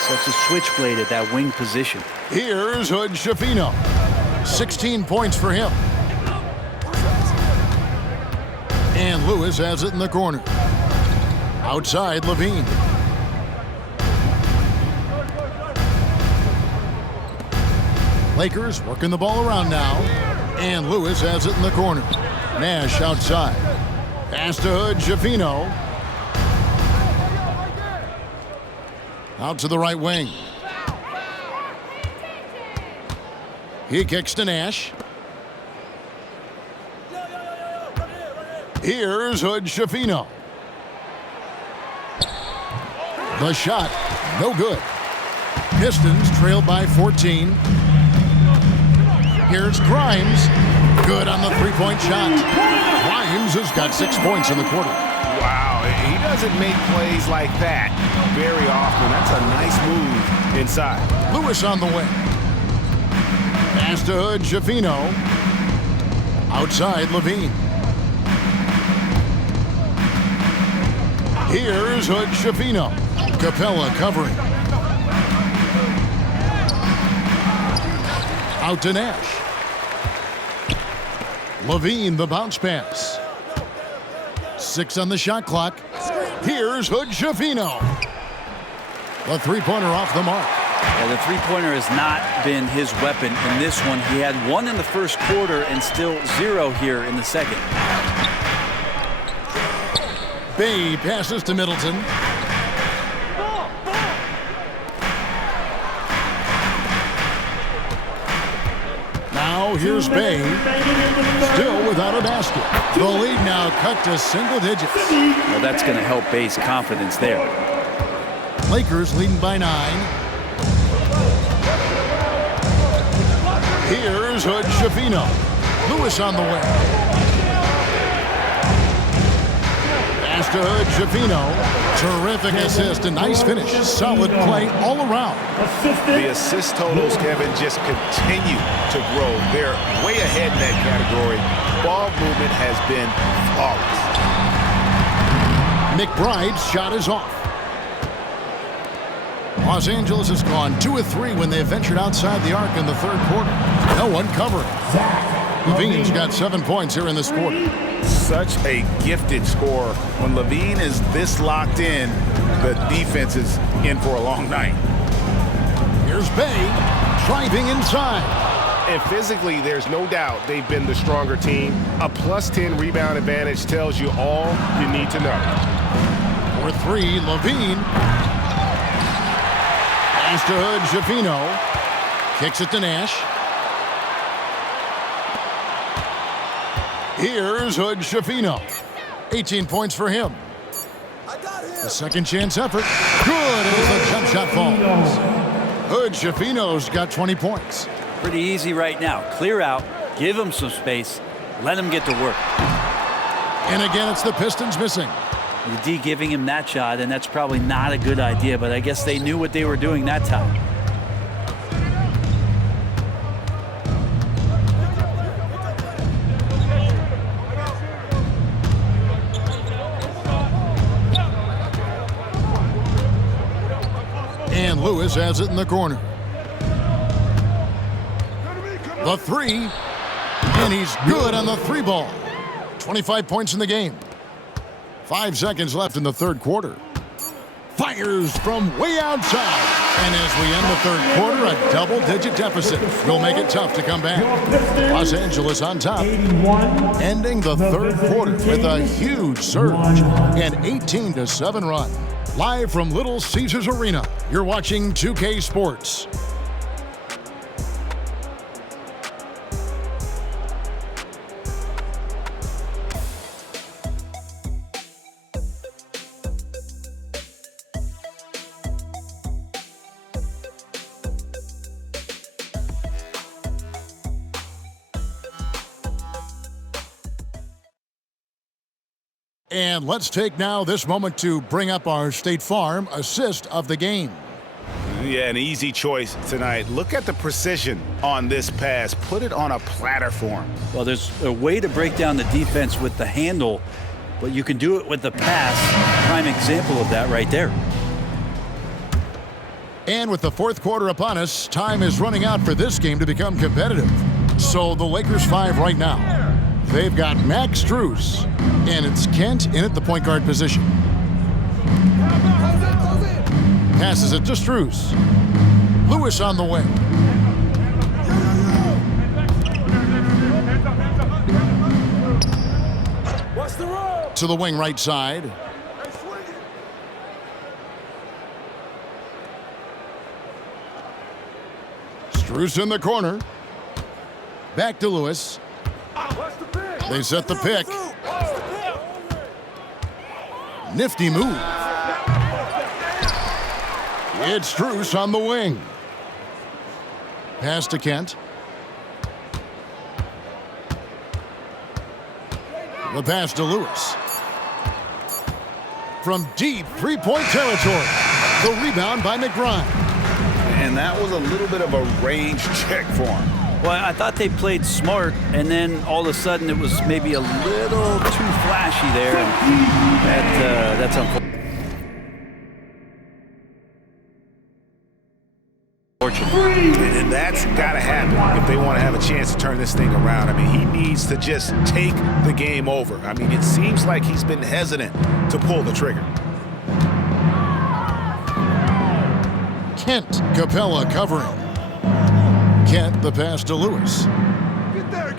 such a switchblade at that wing position. Here's Hood Schifino. 16 points for him. And Lewis has it in the corner. Outside, Levine. Lakers working the ball around now. And Lewis has it in the corner. Nash outside. Pass to Hood Schifino. Out to the right wing. He kicks to Nash. Here's Hood Schifino. The shot, no good. Pistons trailed by 14. Here's Grimes. Good on the three-point shot. Grimes has got 6 points in the quarter. Wow, he doesn't make plays like that very often. That's a nice move inside. Lewis on the wing. Pass to Hood Schifino. Outside, Levine. Here's Hood Schifino. Capella covering. Out to Nash. Levine, the bounce pass. 6 on the shot clock. Here's Hood Schifino. The three-pointer off the mark. Yeah, the three-pointer has not been his weapon in this one. He had 1 in the first quarter and still 0 here in the second. Bay passes to Middleton. Now here's Bay. Still without a basket. The lead now cut to single digits. Well, that's going to help Bay's confidence there. Lakers leading by 9. Here's Hood Schifino. Lewis on the way. Pass to Hood Schifino. Terrific assist. A nice finish. Solid play all around. The assist totals, Kevin, just continue to grow. They're way ahead in that category. Ball movement has been flawless. McBride's shot is off. Los Angeles has gone 2 of 3 when they ventured outside the arc in the third quarter. No one covering. Levine's got 7 points here in this quarter. Such a gifted scorer. When Levine is this locked in, the defense is in for a long night. Here's Bay driving inside. And physically, there's no doubt they've been the stronger team. A +10 rebound advantage tells you all you need to know. For 3, Levine. Pass to Hood Schifino. Kicks it to Nash. Here's Hood Schifino. 18 points for him. The second chance effort. Good as the jump shot falls. Hood Schifino's got 20 points. Pretty easy right now. Clear out, give him some space, let him get to work. And again, it's the Pistons missing. The D giving him that shot, and that's probably not a good idea, but I guess they knew what they were doing that time. And Lewis has it in the corner. The 3. And he's good on the 3 ball. 25 points in the game. 5 seconds left in the third quarter. Fires from way outside. And as we end the third quarter, a double-digit deficit will make it tough to come back. Los Angeles on top, ending the third quarter with a huge surge, an 18-7 run. Live from Little Caesars Arena, you're watching 2K Sports. And let's take now this moment to bring up our State Farm assist of the game. Yeah, an easy choice tonight. Look at the precision on this pass. Put it on a platter for him. Well, there's a way to break down the defense with the handle, but you can do it with the pass. Prime example of that right there. And with the fourth quarter upon us, time is running out for this game to become competitive. So the Lakers 5 right now. They've got Max Strus, and it's Kent in at the point guard position. Passes it to Strus. Lewis on the wing. To the wing right side. Strus in the corner. Back to Lewis. They set the pick. Nifty move. It's Strus on the wing. Pass to Kent. The pass to Lewis. From deep three-point territory. The rebound by McBride. And that was a little bit of a range check for him. Well, I thought they played smart, and then all of a sudden it was maybe a little too flashy there. That's unfortunate. And that's got to happen if they want to have a chance to turn this thing around. I mean, he needs to just take the game over. I mean, it seems like he's been hesitant to pull the trigger. Kent Capella covering. Kent, the pass to Lewis. Get there.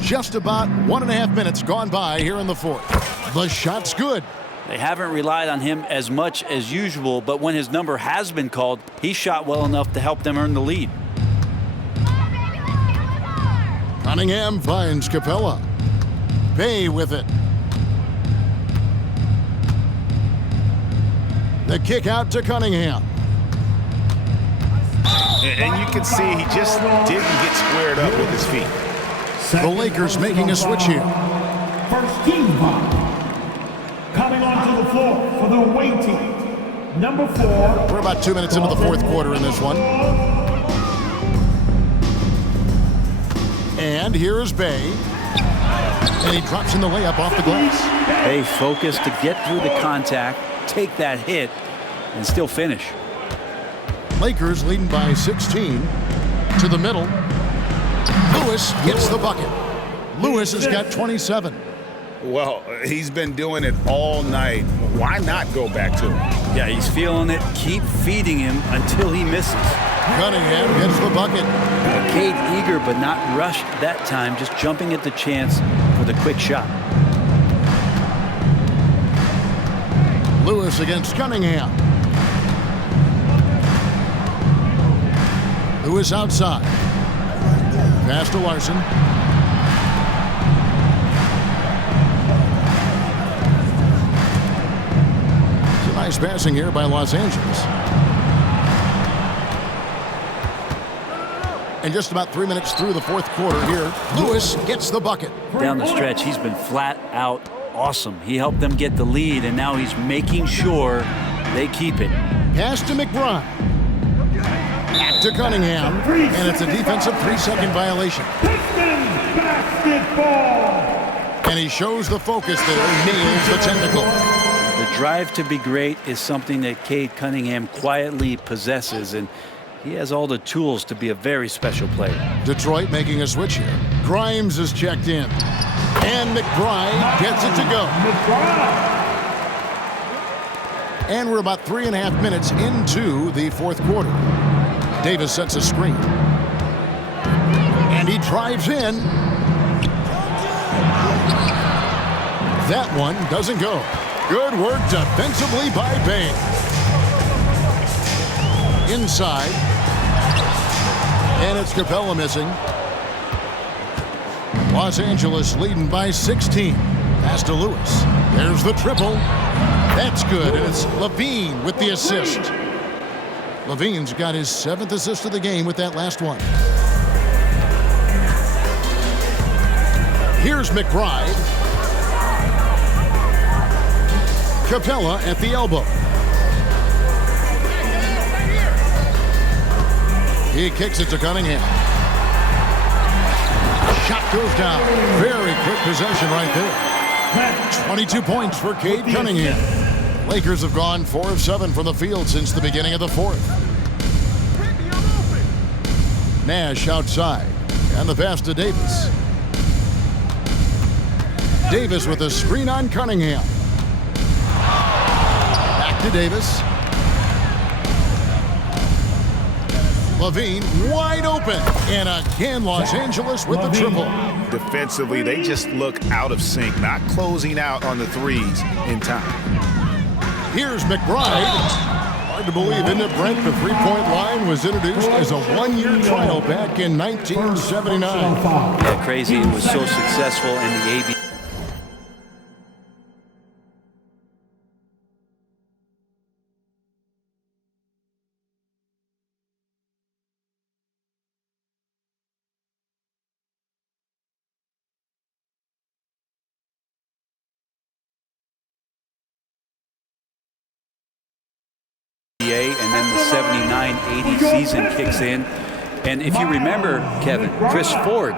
Just about 1.5 minutes gone by here in the fourth. The shot's good. They haven't relied on him as much as usual, but when his number has been called, he shot well enough to help them earn the lead. Cunningham finds Capella. Bay with it. The kick out to Cunningham. And you can see he just didn't get squared up with his feet. The Lakers making a switch here. First team foul. Coming onto the floor for the away team. Number 4. We're about 2 minutes into the fourth quarter in this one. And here is Bay. And he drops in the layup off the glass. Bay focused to get through the contact, take that hit, and still finish. Lakers leading by 16. To the middle. Lewis gets the bucket. Lewis has got 27. Well, he's been doing it all night. Why not go back to him? Yeah, he's feeling it. Keep feeding him until he misses. Cunningham gets the bucket. Cade eager but not rushed that time, just jumping at the chance for the quick shot. Lewis against Cunningham. Lewis outside. Pass to Larson. It's a nice passing here by Los Angeles. And just about 3 minutes through the fourth quarter here, Lewis gets the bucket. Down the stretch, he's been flat out awesome. He helped them get the lead, and now he's making sure they keep it. Pass to McBride. Back to Cunningham, and it's a defensive 3-second violation. Pistons basketball. And he shows the focus there, nails the technical. The drive to be great is something that Cade Cunningham quietly possesses, and he has all the tools to be a very special player. Detroit making a switch here. Grimes is checked in. And McBride gets it to go. And we're about 3.5 minutes into the fourth quarter. Davis sets a screen. And he drives in. That one doesn't go. Good work defensively by Bay. Inside. And it's Capella missing. Los Angeles leading by 16. Pass to Lewis. There's the triple. That's good, and it's Levine with the assist. Levine's got his 7th assist of the game with that last one. Here's McBride. Capella at the elbow. He kicks it to Cunningham. Shot goes down. Very quick possession right there. 22 points for Cade Cunningham. Lakers have gone 4 of 7 from the field since the beginning of the fourth. Nash outside. And the pass to Davis. Davis with a screen on Cunningham. Back to Davis. Levine wide open. And again, Los Angeles with the triple. Defensively, they just look out of sync, not closing out on the threes in time. Here's McBride. Hard to believe, isn't it, Brent? The three-point line was introduced as a one-year trial back in 1979. Yeah, crazy. It was so successful in the AB. And then the 79-80 season kicks in. And if you remember, Kevin, Chris Ford,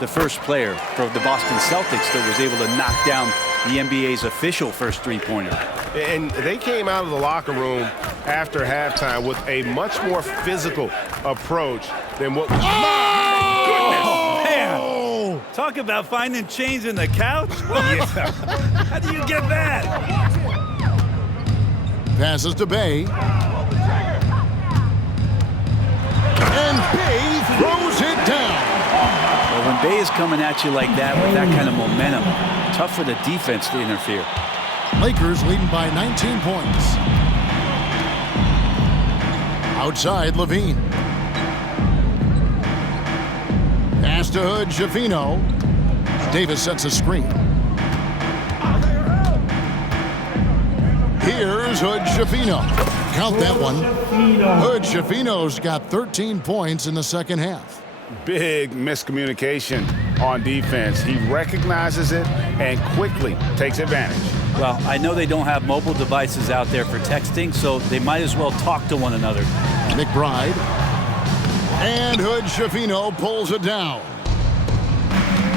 the first player from the Boston Celtics that was able to knock down the NBA's official first three-pointer. And they came out of the locker room after halftime with a much more physical approach than what was. My goodness! Man, talk about finding change in the couch. What? How do you get that? Passes to Bay. And Bay throws it down. Well, when Bay is coming at you like that with that kind of momentum, tough for the defense to interfere. Lakers leading by 19 points. Outside, Levine. Pass to Hood, Schifino. Davis sets a screen. Here's Hood Schifino. Count that one. Hood Schifino's got 13 points in the second half. Big miscommunication on defense. He recognizes it and quickly takes advantage. Well, I know they don't have mobile devices out there for texting, so they might as well talk to one another. McBride. And Hood Schifino pulls it down.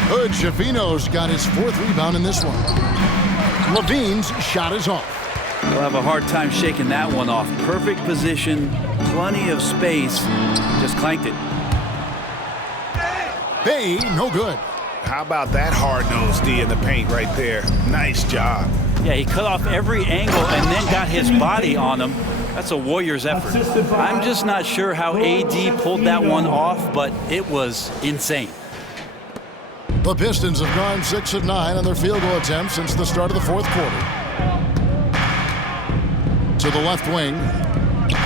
Hood Schifino's got his 4th rebound in this one. Levine's shot is off. They'll have a hard time shaking that one off. Perfect position, plenty of space, just clanked it. Bay, no good. How about that hard-nosed D in the paint right there? Nice job. Yeah, he cut off every angle and then got his body on him. That's a Warriors effort. I'm just not sure how AD pulled that one off, but it was insane. The Pistons have gone 6 of 9 on their field goal attempts since the start of the fourth quarter. To the left wing.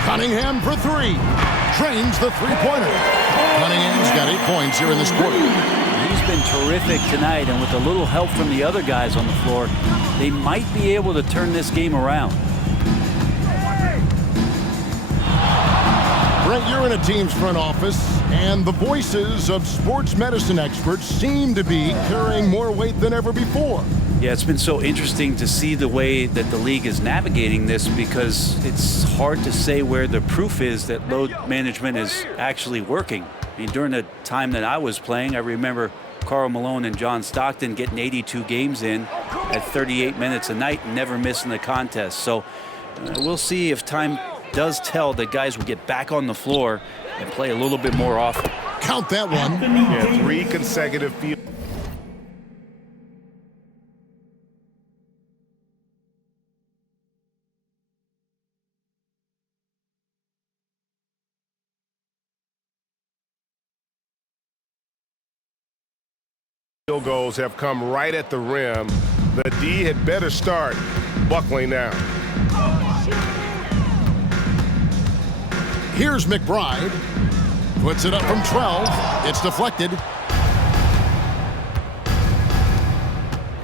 Cunningham for 3. Drains the three-pointer. Cunningham's got 8 points here in this quarter. He's been terrific tonight, and with a little help from the other guys on the floor, they might be able to turn this game around. Brent, you're in a team's front office, and the voices of sports medicine experts seem to be carrying more weight than ever before. Yeah, it's been so interesting to see the way that the league is navigating this, because it's hard to say where the proof is that load management is actually working. I mean, during the time that I was playing, I remember Karl Malone and John Stockton getting 82 games in at 38 minutes a night and never missing a contest. So we'll see if time does tell that guys will get back on the floor and play a little bit more often. Count that one. Yeah, 3 consecutive field. field goals have come right at the rim. The D had better start buckling down. Here's McBride. Puts it up from 12. It's deflected.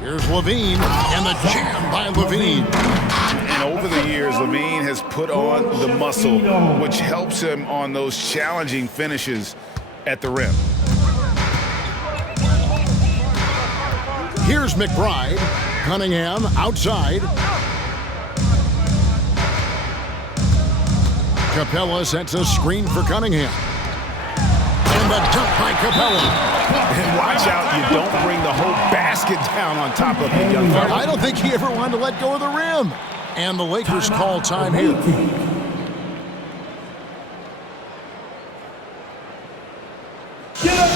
Here's Levine, and the jam by Levine. And over the years, Levine has put on the muscle, which helps him on those challenging finishes at the rim. Here's McBride. Cunningham outside. Capella sets a screen for Cunningham. And the dunk by Capella. And watch out, you don't bring the whole basket down on top of the young man. I don't think he ever wanted to let go of the rim. And the Lakers call time here. Get up,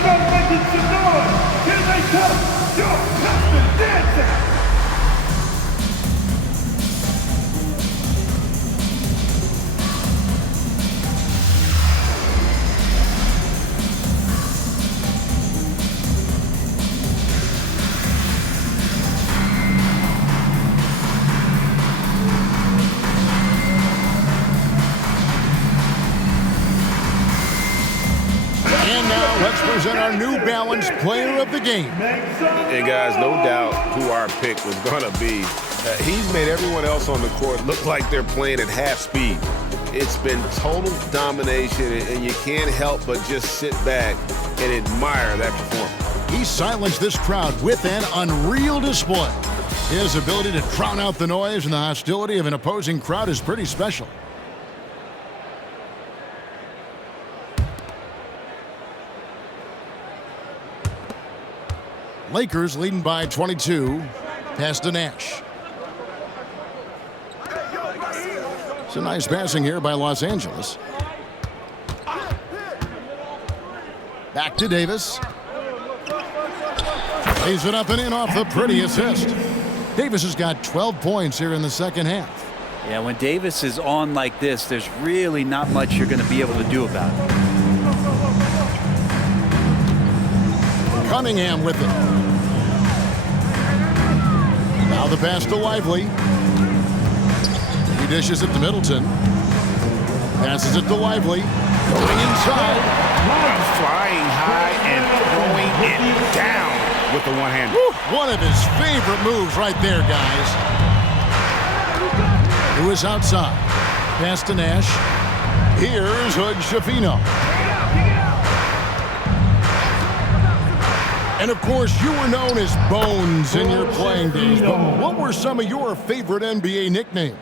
start making some noise. Here they come, your Pistons dancing. Let's present our New Balance Player of the Game. Hey, guys, no doubt who our pick was going to be. He's made everyone else on the court look like they're playing at half speed. It's been total domination, and you can't help but just sit back and admire that performance. He silenced this crowd with an unreal display. His ability to drown out the noise and the hostility of an opposing crowd is pretty special. Lakers leading by 22. Pass to Nash. It's a nice passing here by Los Angeles. Back to Davis. Lays it up and in off the pretty assist. Davis has got 12 points here in the second half. Yeah, when Davis is on like this, there's really not much you're going to be able to do about it. Cunningham with it. Now the pass to Lively. He dishes it to Middleton. Passes it to Lively. Going inside. Flying high and throwing it down with the one hand. One of his favorite moves right there, guys. Who is outside. Pass to Nash. Here's Hood Schifino. And, of course, you were known as Bones in your playing days. But what were some of your favorite NBA nicknames?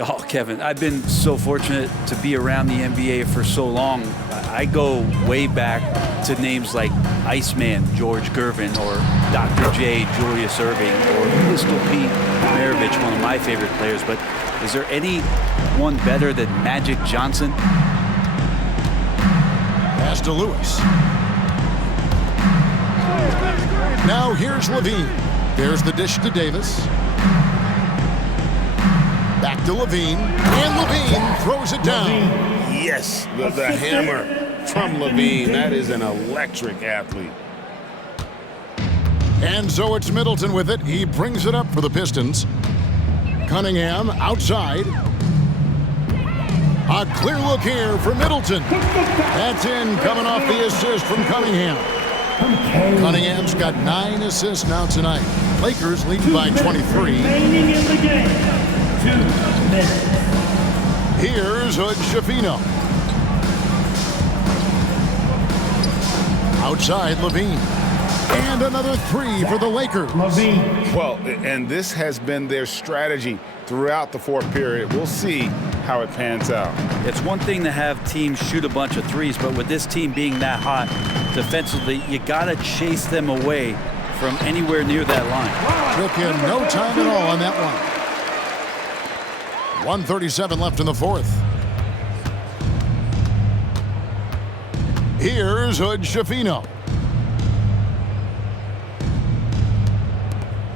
Oh, Kevin, I've been so fortunate to be around the NBA for so long. I go way back to names like Iceman, George Gervin, or Dr. J, Julius Erving, or Pistol Pete Maravich, one of my favorite players. But is there anyone better than Magic Johnson? Pass to Lewis. Now here's Levine. There's the dish to Davis. Back to Levine. And Levine throws it down. Yes, the hammer from Levine. That is an electric athlete. And so it's Middleton with it. He brings it up for the Pistons. Cunningham outside. A clear look here for Middleton. That's in, coming off the assist from Cunningham. Cunningham's got 9 assists now tonight. Lakers leading by 23. Remaining in the game. 2 minutes. Here's Hood Schifino. Outside Levine. And another 3 for the Lakers. Well, and this has been their strategy throughout the fourth period. We'll see how it pans out. It's one thing to have teams shoot a bunch of threes, but with this team being that hot defensively, you got to chase them away from anywhere near that line. Took him no time at all on that one. 1:37 left in the fourth. Here's Hood Schifino.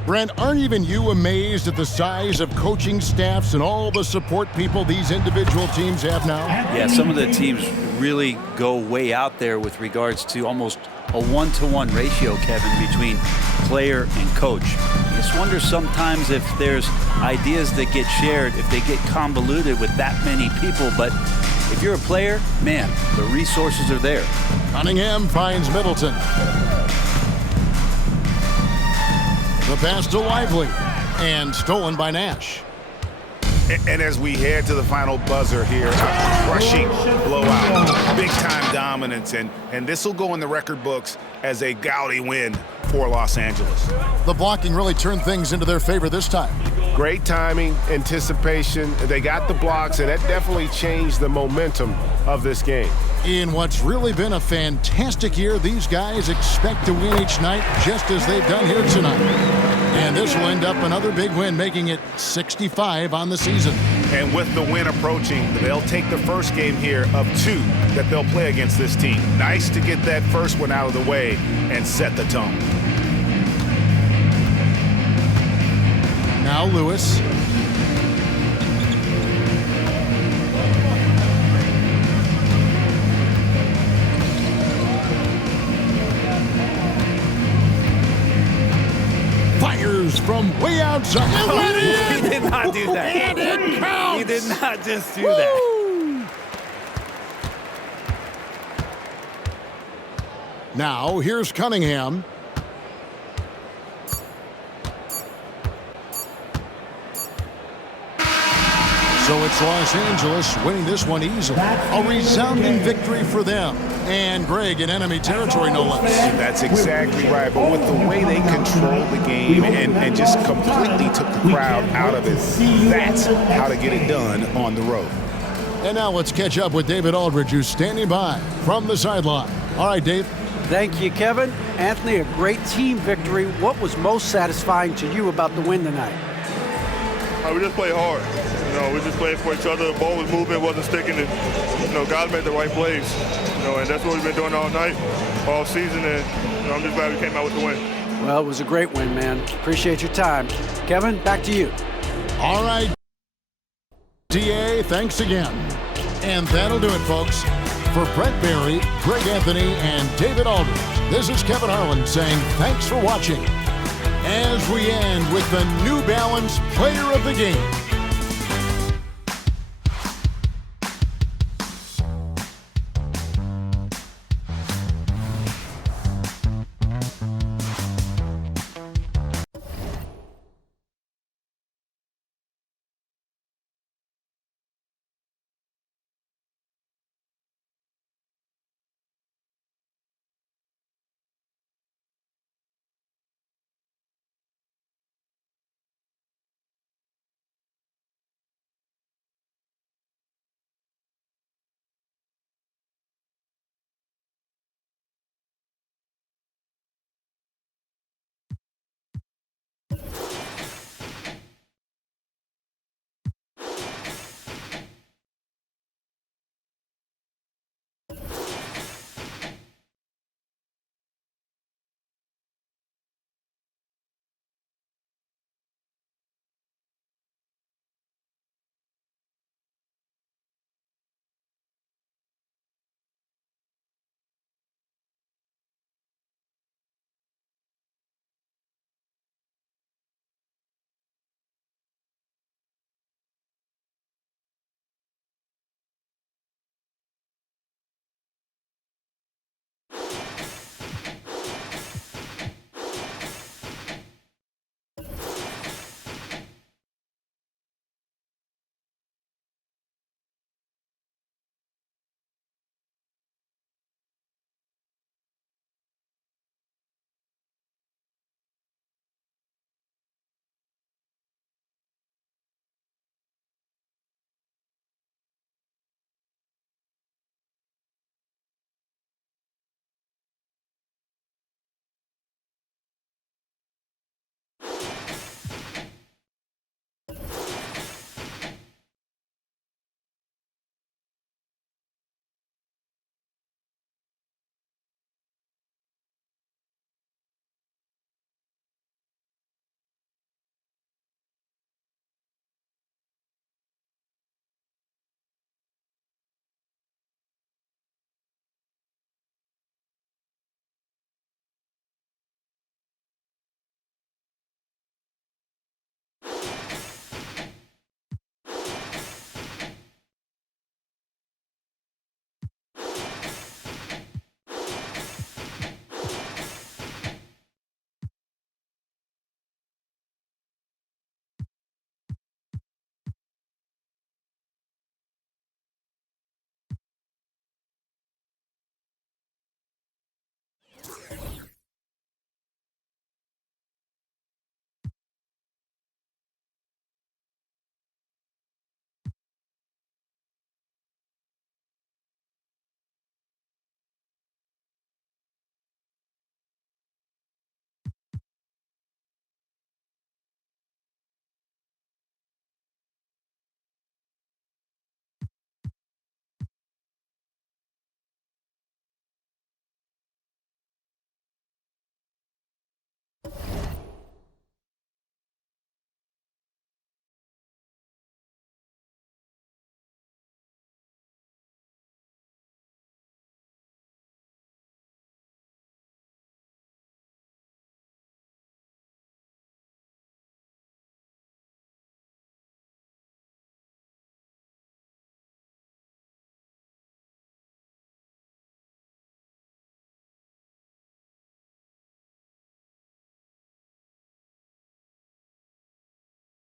Brent, aren't even you amazed at the size of coaching staffs and all the support people these individual teams have now? Yeah, some of the teams really go way out there with regards to almost a one-to-one ratio, Kevin, between player and coach. I just wonder sometimes if there's ideas that get shared, if they get convoluted with that many people. But if you're a player, man, the resources are there. Cunningham finds Middleton. The pass to Lively, and stolen by Nash. And as we head to the final buzzer here, a crushing blowout, big-time dominance, and this will go in the record books as a gaudy win for Los Angeles. The blocking really turned things into their favor this time. Great timing, anticipation. They got the blocks, and that definitely changed the momentum of this game. In what's really been a fantastic year, these guys expect to win each night just as they've done here tonight. And this will end up another big win, making it 65 on the season. And with the win approaching, they'll take the first game here of 2 that they'll play against this team. Nice to get that first one out of the way and set the tone. Now Lewis. Fires from way outside. He did not do that. And it counts. He did not just do that. Now here's Cunningham. So it's Los Angeles winning this one easily. A resounding victory for them. And Greg in enemy territory, no less. That's exactly right. But with the way they controlled the game and just completely took the crowd out of it, that's how to get it done on the road. And now let's catch up with David Aldridge, who's standing by from the sideline. All right, Dave. Thank you, Kevin. Anthony, a great team victory. What was most satisfying to you about the win tonight? We just played hard. We just played for each other. The ball was moving, wasn't sticking. And, guys made the right plays. And that's what we've been doing all night, all season. And I'm just glad we came out with the win. Well, it was a great win, man. Appreciate your time. Kevin, back to you. All right. DA, thanks again. And that'll do it, folks. For Brett Barry, Greg Anthony, and David Aldridge, this is Kevin Harlan saying thanks for watching. As we end with the New Balance Player of the Game.